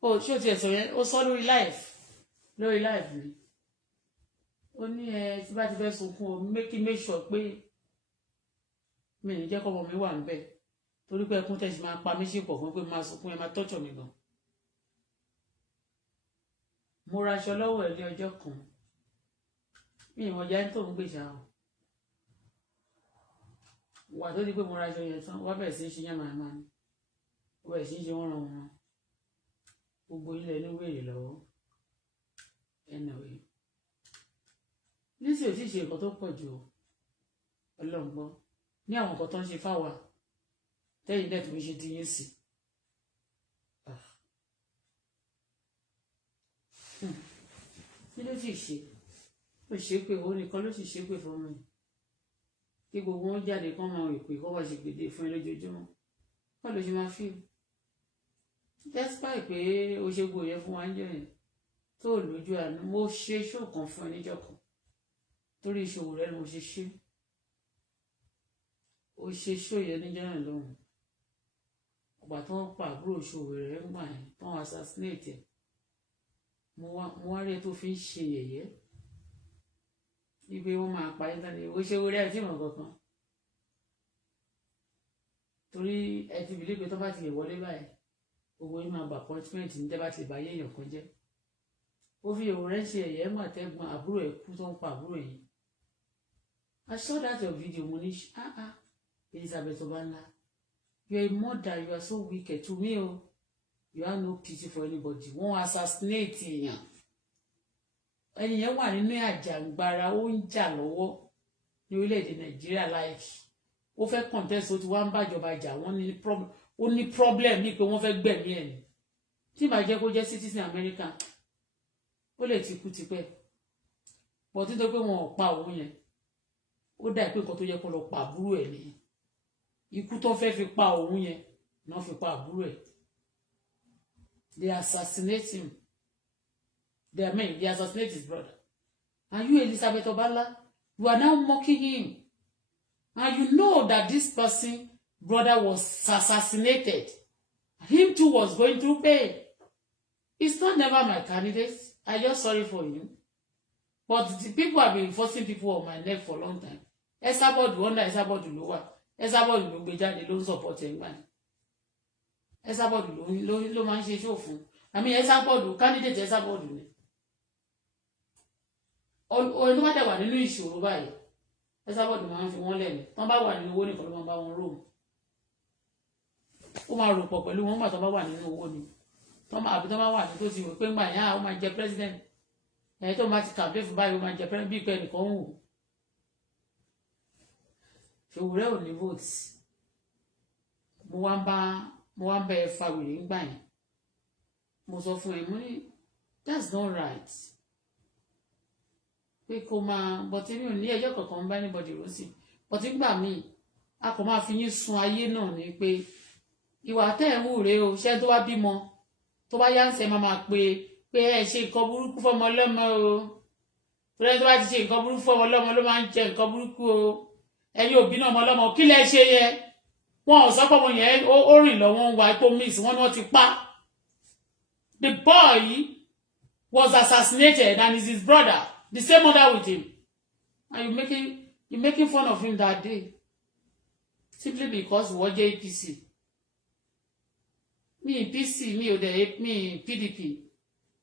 ó ṣé o ti ẹ̀sọ̀ yẹn ó sọ lórí live ni ó ní ẹ tí bá ti fẹ́ sunkún o make sure pé mi ní jẹ́ kọ́mọ mi wà ń bẹ̀ torí pé ẹkún tẹ̀sí máa pa mí ṣe pọ̀ fún pé máa sunkún ẹ máa tọ́jọ̀ mi gan. mo ra aṣọ lọ́wọ́ ẹ̀ ní ọjọ́ kan mi ìwọ̀n já tó ń gbèsà o wà tó di pé mo ra aṣọ yẹn tán wá bẹ̀rẹ̀ sí í ṣe yẹn màmá ni ó bẹ̀rẹ̀ sí í ṣe wọ́n ràn wọ́n gbogbo ilẹ̀ ní wèrè lọ́wọ́ anyway nísìnyí ò tí ì ṣe nǹkan tó pọ̀ jù ọlọ́ngbọ́n ní àwọn nǹkan tó ń ṣe fáwa tẹ́yìn náà tó ń ṣe díyé sí kí ló sì ṣe ó ṣe pé òun nìkan ló sì ṣe pé fún mi kí gbogbo wọn jáde kán máa ìpè kán máa ṣègbèdè fún ẹ lójoojúmọ́ báwo ló ṣe máa fi despite pé o ṣe gbòòyẹ fún wa ń jẹ yẹn tó lójú àánú mo ṣe ṣòkan fún ẹ níjọ́ kan torí ìṣòwò rẹ ni mo ṣe ṣe ó ṣe ṣòyẹ níjọ́ náà lọ́hùn ọgbà tó ń pa àbúrò ìṣòwò rẹ ń gbà yẹn tó ń assassinate ẹ mo wá rí ẹ tó fi ń ṣe yẹ̀yẹ́ ibi wọn máa pa yín tán ni ó ṣe orí ẹ tí mọ kankan torí ẹ ti bìlí pé tó bá ti lè wọlé báyìí gbogbo yín máa gba appointment ní tẹ́ bá ti lè bá yé èèyàn kan jẹ́ ó fi òwò rẹ ṣe ẹ̀yẹ́ mọ̀ àtẹ́gbọ́n àbúrò ẹ̀ kú tó ń pa àbúrò yìí I saw that your video mo ní Elizabeth Obanla you are a mother you are so wicked to me o you have no pity for anybody wọ́n assassinate èèyàn ẹnìyẹn wà nínú àjàǹgbara ó ń jà lọ́wọ́ ní orílẹ̀-èdè Nàìjíríà láìkì ó fẹ́ contest ó ti wá ń bàjọba jà wọ́n ní problem ní pé wọ́n fẹ́ gbẹ̀mí ẹ̀ ní tí màá jẹ́ kó jẹ́ citizen America ó lè ti kú tipẹ́ bọ́ títọ́ pé wọn ò pa òun yẹn ó dà pé nǹkan tó yẹ kó lọ pa àbúrò ẹ̀ nìyẹn ikú tó fẹ́ fi pa òun yẹn náà fi pa àbúrò ẹ̀ they assassinate him they assassinate his brother and you Elizabeth Obanla you are now mocking him and you know that this person brother was assassinated him too was going through pain it's not never my candidate I just sorry for him but the people have been forcing people on my neck for a long time Esabod wonder Esabod ló wà Esabod ló gbé jáde ló ń support ẹ̀ gbà Esabod ló máa ń ṣe show fún àmì Esabod candidate Esabod ni ló bá dẹ̀ wà nínú ìṣòro báyìí Esabod máa ń fi wọ́n lẹ́nu tán bá wà nínú owó nìkan ló máa bá wọn róòmù ó máa rò pọ̀ pẹ̀lú wọn gbà tán bá wà nínú owó ni àbí tán bá wà ní tó ti wò pé ńgbà yẹn ó máa jẹ president ẹ̀yìn tó máa ti campaign fún báyìí ó máa jẹ president bí ìpẹ́ nìkan ń wò ṣòwò rẹ̀ ò ní vote mo wá ń bá ẹ fa wèrè ńgbà yẹn mo sọ fún ẹ mo ní that's not right pé kó máa bọ̀tí mi ò ní ẹjọ́ kankan bá anybody rò sí bọ̀tí gbà míì a kò máa fi yín sun ayé náà ni pé ìwà tẹ́ ẹ̀ ń wù rèé o ṣé tó wá bímọ tó bá yá ń sẹ́ máa pe pé ẹ ṣe nǹkan burúkú fọmọ ọlọ́mọ o torí tó bá ti ṣe nǹkan burúkú fún ọmọ ọlọ́mọ ló máa ń jẹ nǹkan burúkú o ẹ̀yin òbí náà ọmọ ọlọ́mọ kí lẹ ṣe yẹ wọn ò sọ pé ọmọ yẹn ó rìn lọ wọn wá ipò miss wọn ni wọn ti pa the boy was assassinated and is his brother the same mother with him and you making fun of him that day simply because wọ́n jẹ́ APC me PC me ò dẹ̀ me PDP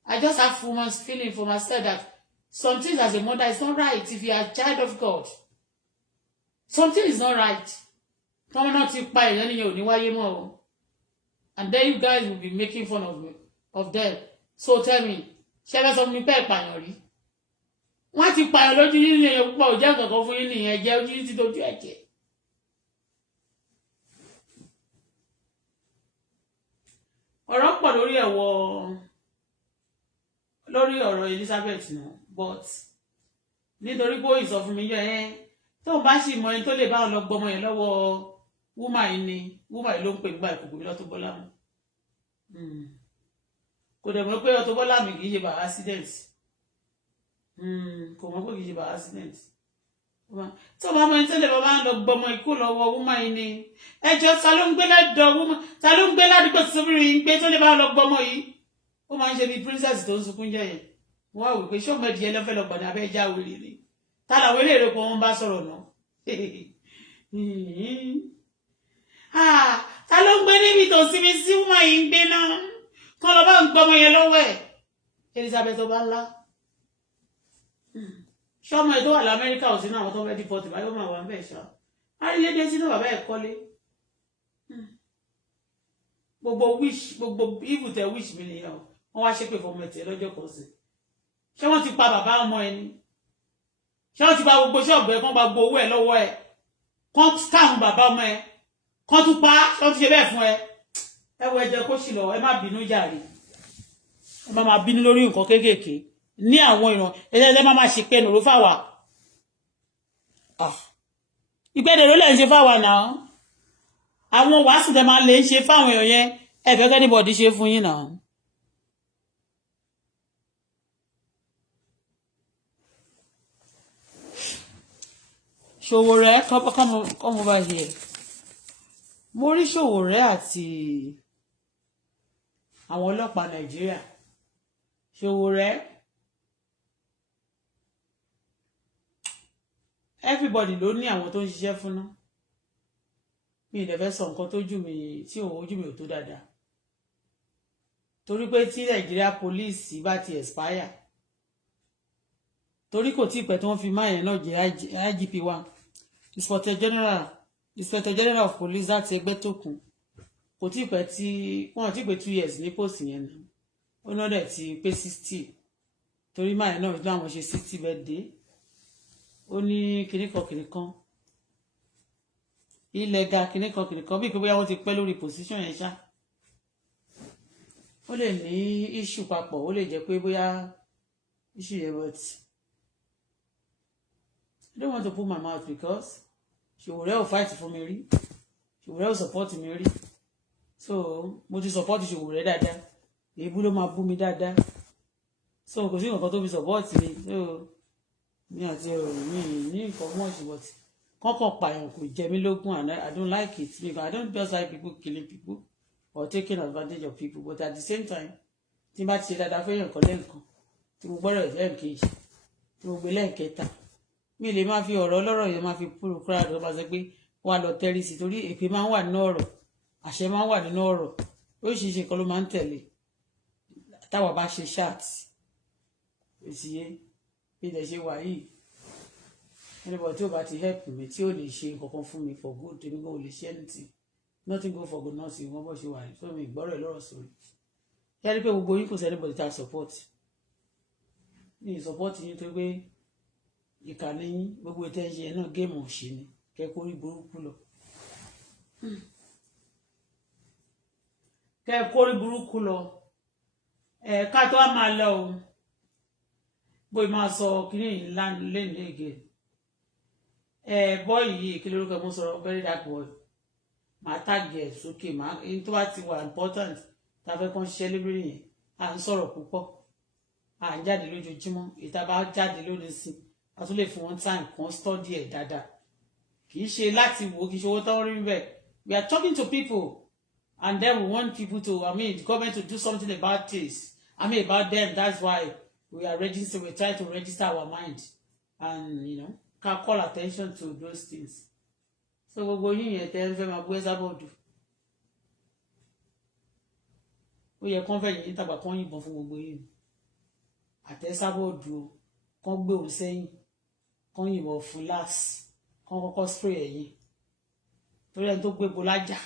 I just have woman's feeling for myself that some things as a mother is not right if you are a child of God something is not right tọ́wọ́n náà ti pa èèyàn níyẹn ò ní wáyé mọ́ o and then you guys will be making fun of them so tell me ṣé ẹ sọ fún mi pé ìpààyàn rí wọ́n ti pààyàn lójú yín ní èèyàn púpọ̀ ò jẹ́ kankan fún yín nìyẹn jẹ́ ojú yín ti dojú ẹ̀jẹ̀. ọ̀rọ̀ pọ̀ lórí ọ̀rọ̀ Elizabeth náà but nítorí pé ó ìsọ fún mi yẹ ẹ́ tóun bá sì mọ ẹni tó lè bá ọ lọ gbọmọ yẹn lọ́wọ́ wúmà yìí ni wúmà yìí ló ń pè nígbà ìkòkò mi l'Auto-Bola mu kò dẹ̀ mọ̀ pé Auto-Bola mi kì í ṣe by accident kò mọ̀ pé kì í ṣe by accident tó bá mọ ẹni tó lè bá ń lọ gbọmọ ikú lọ́wọ́ wúmà yìí ni ẹjọ́ ta ló ń gbé lẹ́dọ̀ wúmà ta ló ń gbé ládùúgbò sóbìrì ń gbé tó lè bá lọ gbọmọ yìí ó máa ń ṣe bí princess tó ń sunkún jẹ́ yẹn wọ́n á wò pé ṣọ́ọ̀mù ẹ̀dìyẹ lọ́fẹ́ lọ gbọ̀dọ̀ abẹ́ já wèrè ni ta làwọn eléèrè pé wọ́n bá sọ̀rọ̀ náà ta ló ń gbé níbi tó sinmi sí wúmà yìí ń gbé náà kán lọ bá ń gbọmọ yẹn lọ́wọ́ ẹ̀ Elizabeth Obanla ṣọmọ ẹ̀ tó wà lamẹ́ríkà ò sí náà àwọn tó fẹ́ dìpọ́tì báyọ̀ máa wà ń bẹ̀ ṣá àrílédé sínú bàbá ẹ̀ kọ́lé gbogbo ibùtẹ̀ wish mi nìyẹn o wọ́n wá ṣépè fọmọ ẹ̀ tẹ̀ lọ́jọ́ kan sí ṣé wọ́n ti pa bàbá ọmọ ẹni ṣé wọ́n ti pa gbogbo ṣọ́ọ̀bù ẹ̀ kán pa gbogbo owó ẹ̀ lọ́wọ́ ẹ̀ kán káàmù bàbá ọmọ ẹ̀ kán tún pa ṣé wọ́n ti ṣe bẹ́ẹ̀ fún ẹ ẹ wo ẹjẹ kó sì lọ ẹ má bínú jàre ẹ má máa bínú lórí nǹkan kéékèèké ní àwọn ìran ẹ má máa ṣe pé nùrú fáwa ìpẹ́ẹ́dẹ̀ ló lẹ́ ń ṣe fáwa náà àwọn wàásù tẹ máa lè ń ṣe fáwọn èèyàn yẹn ẹ fẹ́ kẹ́nìbọ̀dì ṣe fún yín náà. Sowore come over here mo rí Sowore àti àwọn ọlọ́pàá Nàìjíríà Sowore everybody ló ní àwọn tó ń ṣiṣẹ́ fún náà mi ì dẹ̀ sọ nǹkan tó jù mí tí ojú mi ò tó dáadáa torí pé tí Nàìjíríà police bá ti expire torí kò tí ì pẹ́ tí wọ́n fi máyẹn náà jẹ́ IGP wa Inspector General of Police láti ẹgbẹ́ tó kù kò tí ì pẹ́ tí wọ́n ti pé 2 years ní post yẹn náà ó náà dẹ̀ ti pé 60 torí máyẹn náà ní àwọn ṣe 60 birthday ó ní kìnnìkan illegal kìnnìkan bí pé bóyá wọ́n ti pẹ́ lórí position yẹn ṣá ó lè ní issue papọ̀ ó lè jẹ́ pé bóyá issue yẹn but I don't want to put my mouth because Sowore will fight for me rí Sowore will support me rí so mo ti support Sowore dáadáa èébú ló máa bú mi dáadáa so kò sí nǹkan tó fi support mi so mi àti ẹ̀rọ mi ní nǹkan much but kọ́kàn pààyàn kò jẹ mí lógún and I don't like it because I don't just like people killing people or taking advantage of people but at the same time tí n bá ti ṣe dáadáa fẹ́yàn kan lẹ́ǹkan tí mo gbọ́dọ̀ jẹ́ nǹkejì tí mo gbé lẹ́ǹkẹta mi lè máa fi ọ̀rọ̀ ọlọ́rọ̀ yẹn máa fi púrò crowd ọba sọ pé wà lọ tẹ́rí sí torí èpè máa ń wà nínú ọ̀rọ̀ àṣẹ máa ń wà nínú ọ̀rọ̀ oríṣiríṣi nǹkan ló máa ń tẹ̀lé táwa bá ṣe chat èsì yé bí ilẹ̀ ṣe wà yìí anybody tí ó bá ti help mi tí ó lè ṣe nǹkan kan fún mi for good tèmi gan ò lè ṣe anything nothing go for good nothing wọ́n bọ́ ṣe wà yìí fún mi ìgbọ́rọ̀ ìlọ́rọ̀ sórí yẹ́nì pé gbogbo yín kò sẹ́ni bọ̀dì tá a support ní support yín tó gbé ìkànnì yín gbogbo ìtẹ́jì ẹ̀ náà géèmù òṣì ni kẹ́kọ̀ọ́ rí burúkú lọ. kẹ́kọ̀ọ́ rí burúkú lọ ká tó wá máa lọ o bóyá máa sọ kíní ńlá lẹ́nu ègè bọ́ọ̀yì yìí kí lórúkọ mo sọ̀rọ̀ very dark boy màá tàgì ẹ̀ sókè màá tó bá ti wà important tá a fẹ́ kàn ṣiṣẹ́ lébìrì yẹn à ń sọ̀rọ̀ púpọ̀ à ń jáde lójoojúmọ́ ìta bá jáde lónìí sí a tún lè fún wọn time kan study ẹ̀ dáadáa kì í ṣe láti wò kì í ṣe owó tó ń rí bẹ́ẹ̀ we are talking to people and then we want people to the government to do something about this about them. That's why we are registered. We try to register our mind and can call attention to those things. So gbogbo yín yẹn tẹ́ ń fẹ́ máa gbé sábọ̀dù ó yẹ kán fẹ́ yìí tàgbà kán yìnbọn fún gbogbo yín àtẹ́sábọ̀dù o kán gbé òun sẹ́yìn kán yìnbọn fún láàsì kán kọ́kọ́ spray ẹ̀yìn torí ẹni tó gbé bọ́lájà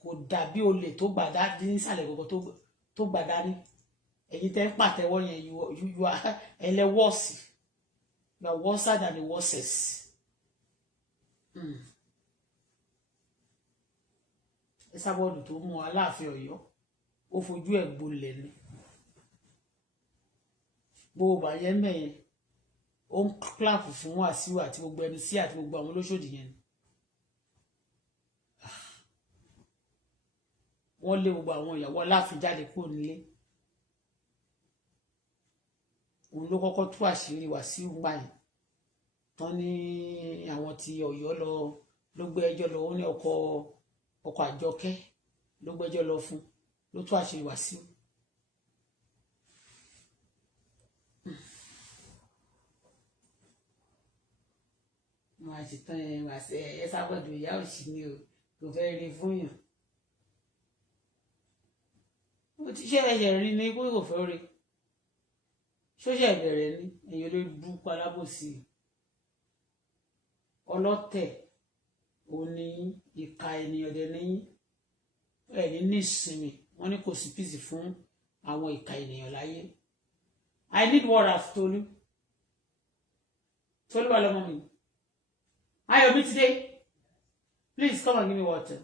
kò dàbí olè tó gbàdá nísàlẹ̀ gbogbo tó gbàdá ní ẹ̀yin tẹ́ ń pàtẹ́wọ́ yẹn you are ẹlẹ́wọ̀sì you are worse than the worstest. ẹ sábọ́ọ̀dù tó mú Aláàfin Ọ̀yọ́ ó fojú ẹ̀ gbolẹ̀ ni gbogbo àyẹ́ mẹ́yẹn ó ń kíláàpù fún Wàsíù àti gbogbo ẹni sí àti gbogbo àwọn olóṣòdì yẹn ni wọ́n lé gbogbo àwọn ìyàwó Aláàfin jáde kúrò nílé òun ló kọ́kọ́ tú àṣírí Wàsíù gbà yẹn tán ní àwọn tí Ọ̀yọ́ ló gbé ẹjọ́ lọ ó ní ọkọ̀ Àjọkẹ́ ló gbẹ́jọ́ lọ fún ló tú àṣírí Wàsíù. wọn àti tán ẹ sábọ̀dù ìyá òsì ni o kò fẹ́ rí fún yàn ó ti ṣe ẹ̀yẹ̀ rí ní kó kò fẹ́ rí ṣóṣẹ́ ìbẹ̀rẹ̀ ní ẹ̀yìn olórí burúkú alábòsí ọlọ́tẹ̀ òní ìka ènìyàn dẹ̀ ní ẹ̀ní ní ìsinmi wọ́n ní kò sí pìsì fún àwọn ìka ènìyàn láyé. I need water Tolu wà lọ́mọ mi Ayọ̀mí today please come and give me water.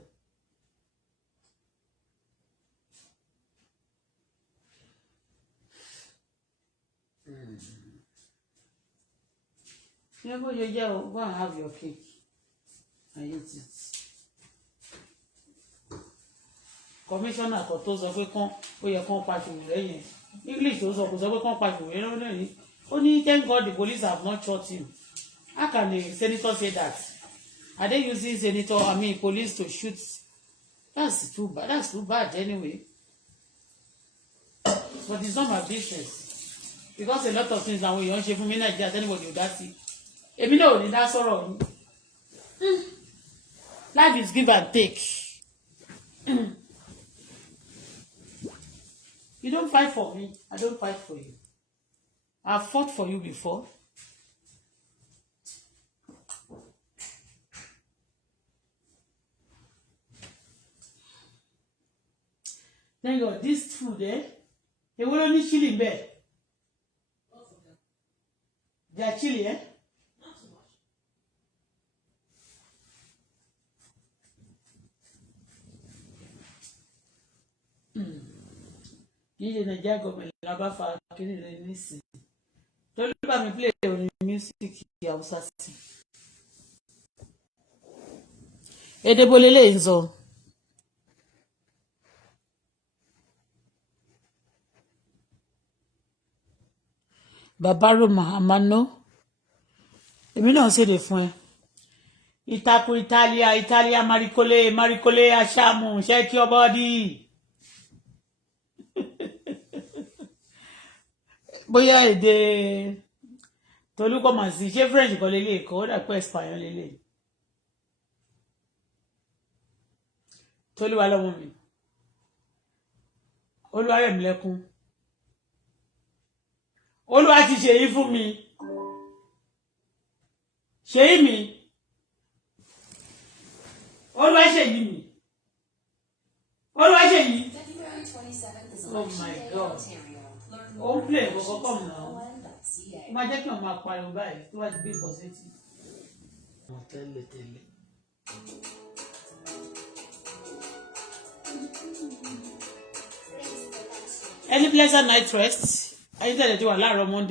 Go and have your cake and eat it. Commissioner kan tó sọ pé ó yẹ kán pa Ṣòwòrẹ́ yẹn English tó sọ kò sọ pé kán pa Ṣòwòrẹ́ lọ́wọ́ ní ó ní thank God the police have not shot him. How can the senator say that? Are they using police to shoot? That's too bad. That's too bad anyway. But it's not my business because a lot of things àwọn èèyàn ṣe fún mi Nàìjíríà anybody ò dá sí. Èmi náà ò ní dá sọ̀rọ̀ yìí. Life is give and take. You don't fight for me. I don't fight for you. I've fought for you before. Thank God, this food, they will only chili in bed. They are chili, Not so much. Yíyẹ Nàìjíríà gọọmenti lábá fa kiri rẹ nísìn. Tolu bá mi play orin music Hausa sí. Èdè bo lélẹ̀ ń sọ. Babaroma Amano. Èmi náà ṣèdè fún ẹ. Itaku Italia Maricole Ashamu shake your body. Bóyá èdè Tolu kò mà sí ṣé French kan lélẹ̀ kọ́ ó dà pé Espagnol lélẹ̀. Tolu wà lọ́mọ mi. Olúwarẹ̀mílẹ́kún. Olúwa ti ṣe yìí fún mi. Ṣe yìí mi. Olúwa ṣe yìí mi. Olúwa ṣe yìí. Oh my God. Ó ń play kọ̀kọ́ kọ̀ mọ́. Ó máa jẹ́ kí wọ́n máa pariwo báyìí tó wá ti gbé ìbọn sétí. Wọ́n tẹ́lẹ̀. Any pleasant night rest. Ayé tẹ̀lé tí wà láàárọ̀ Monday.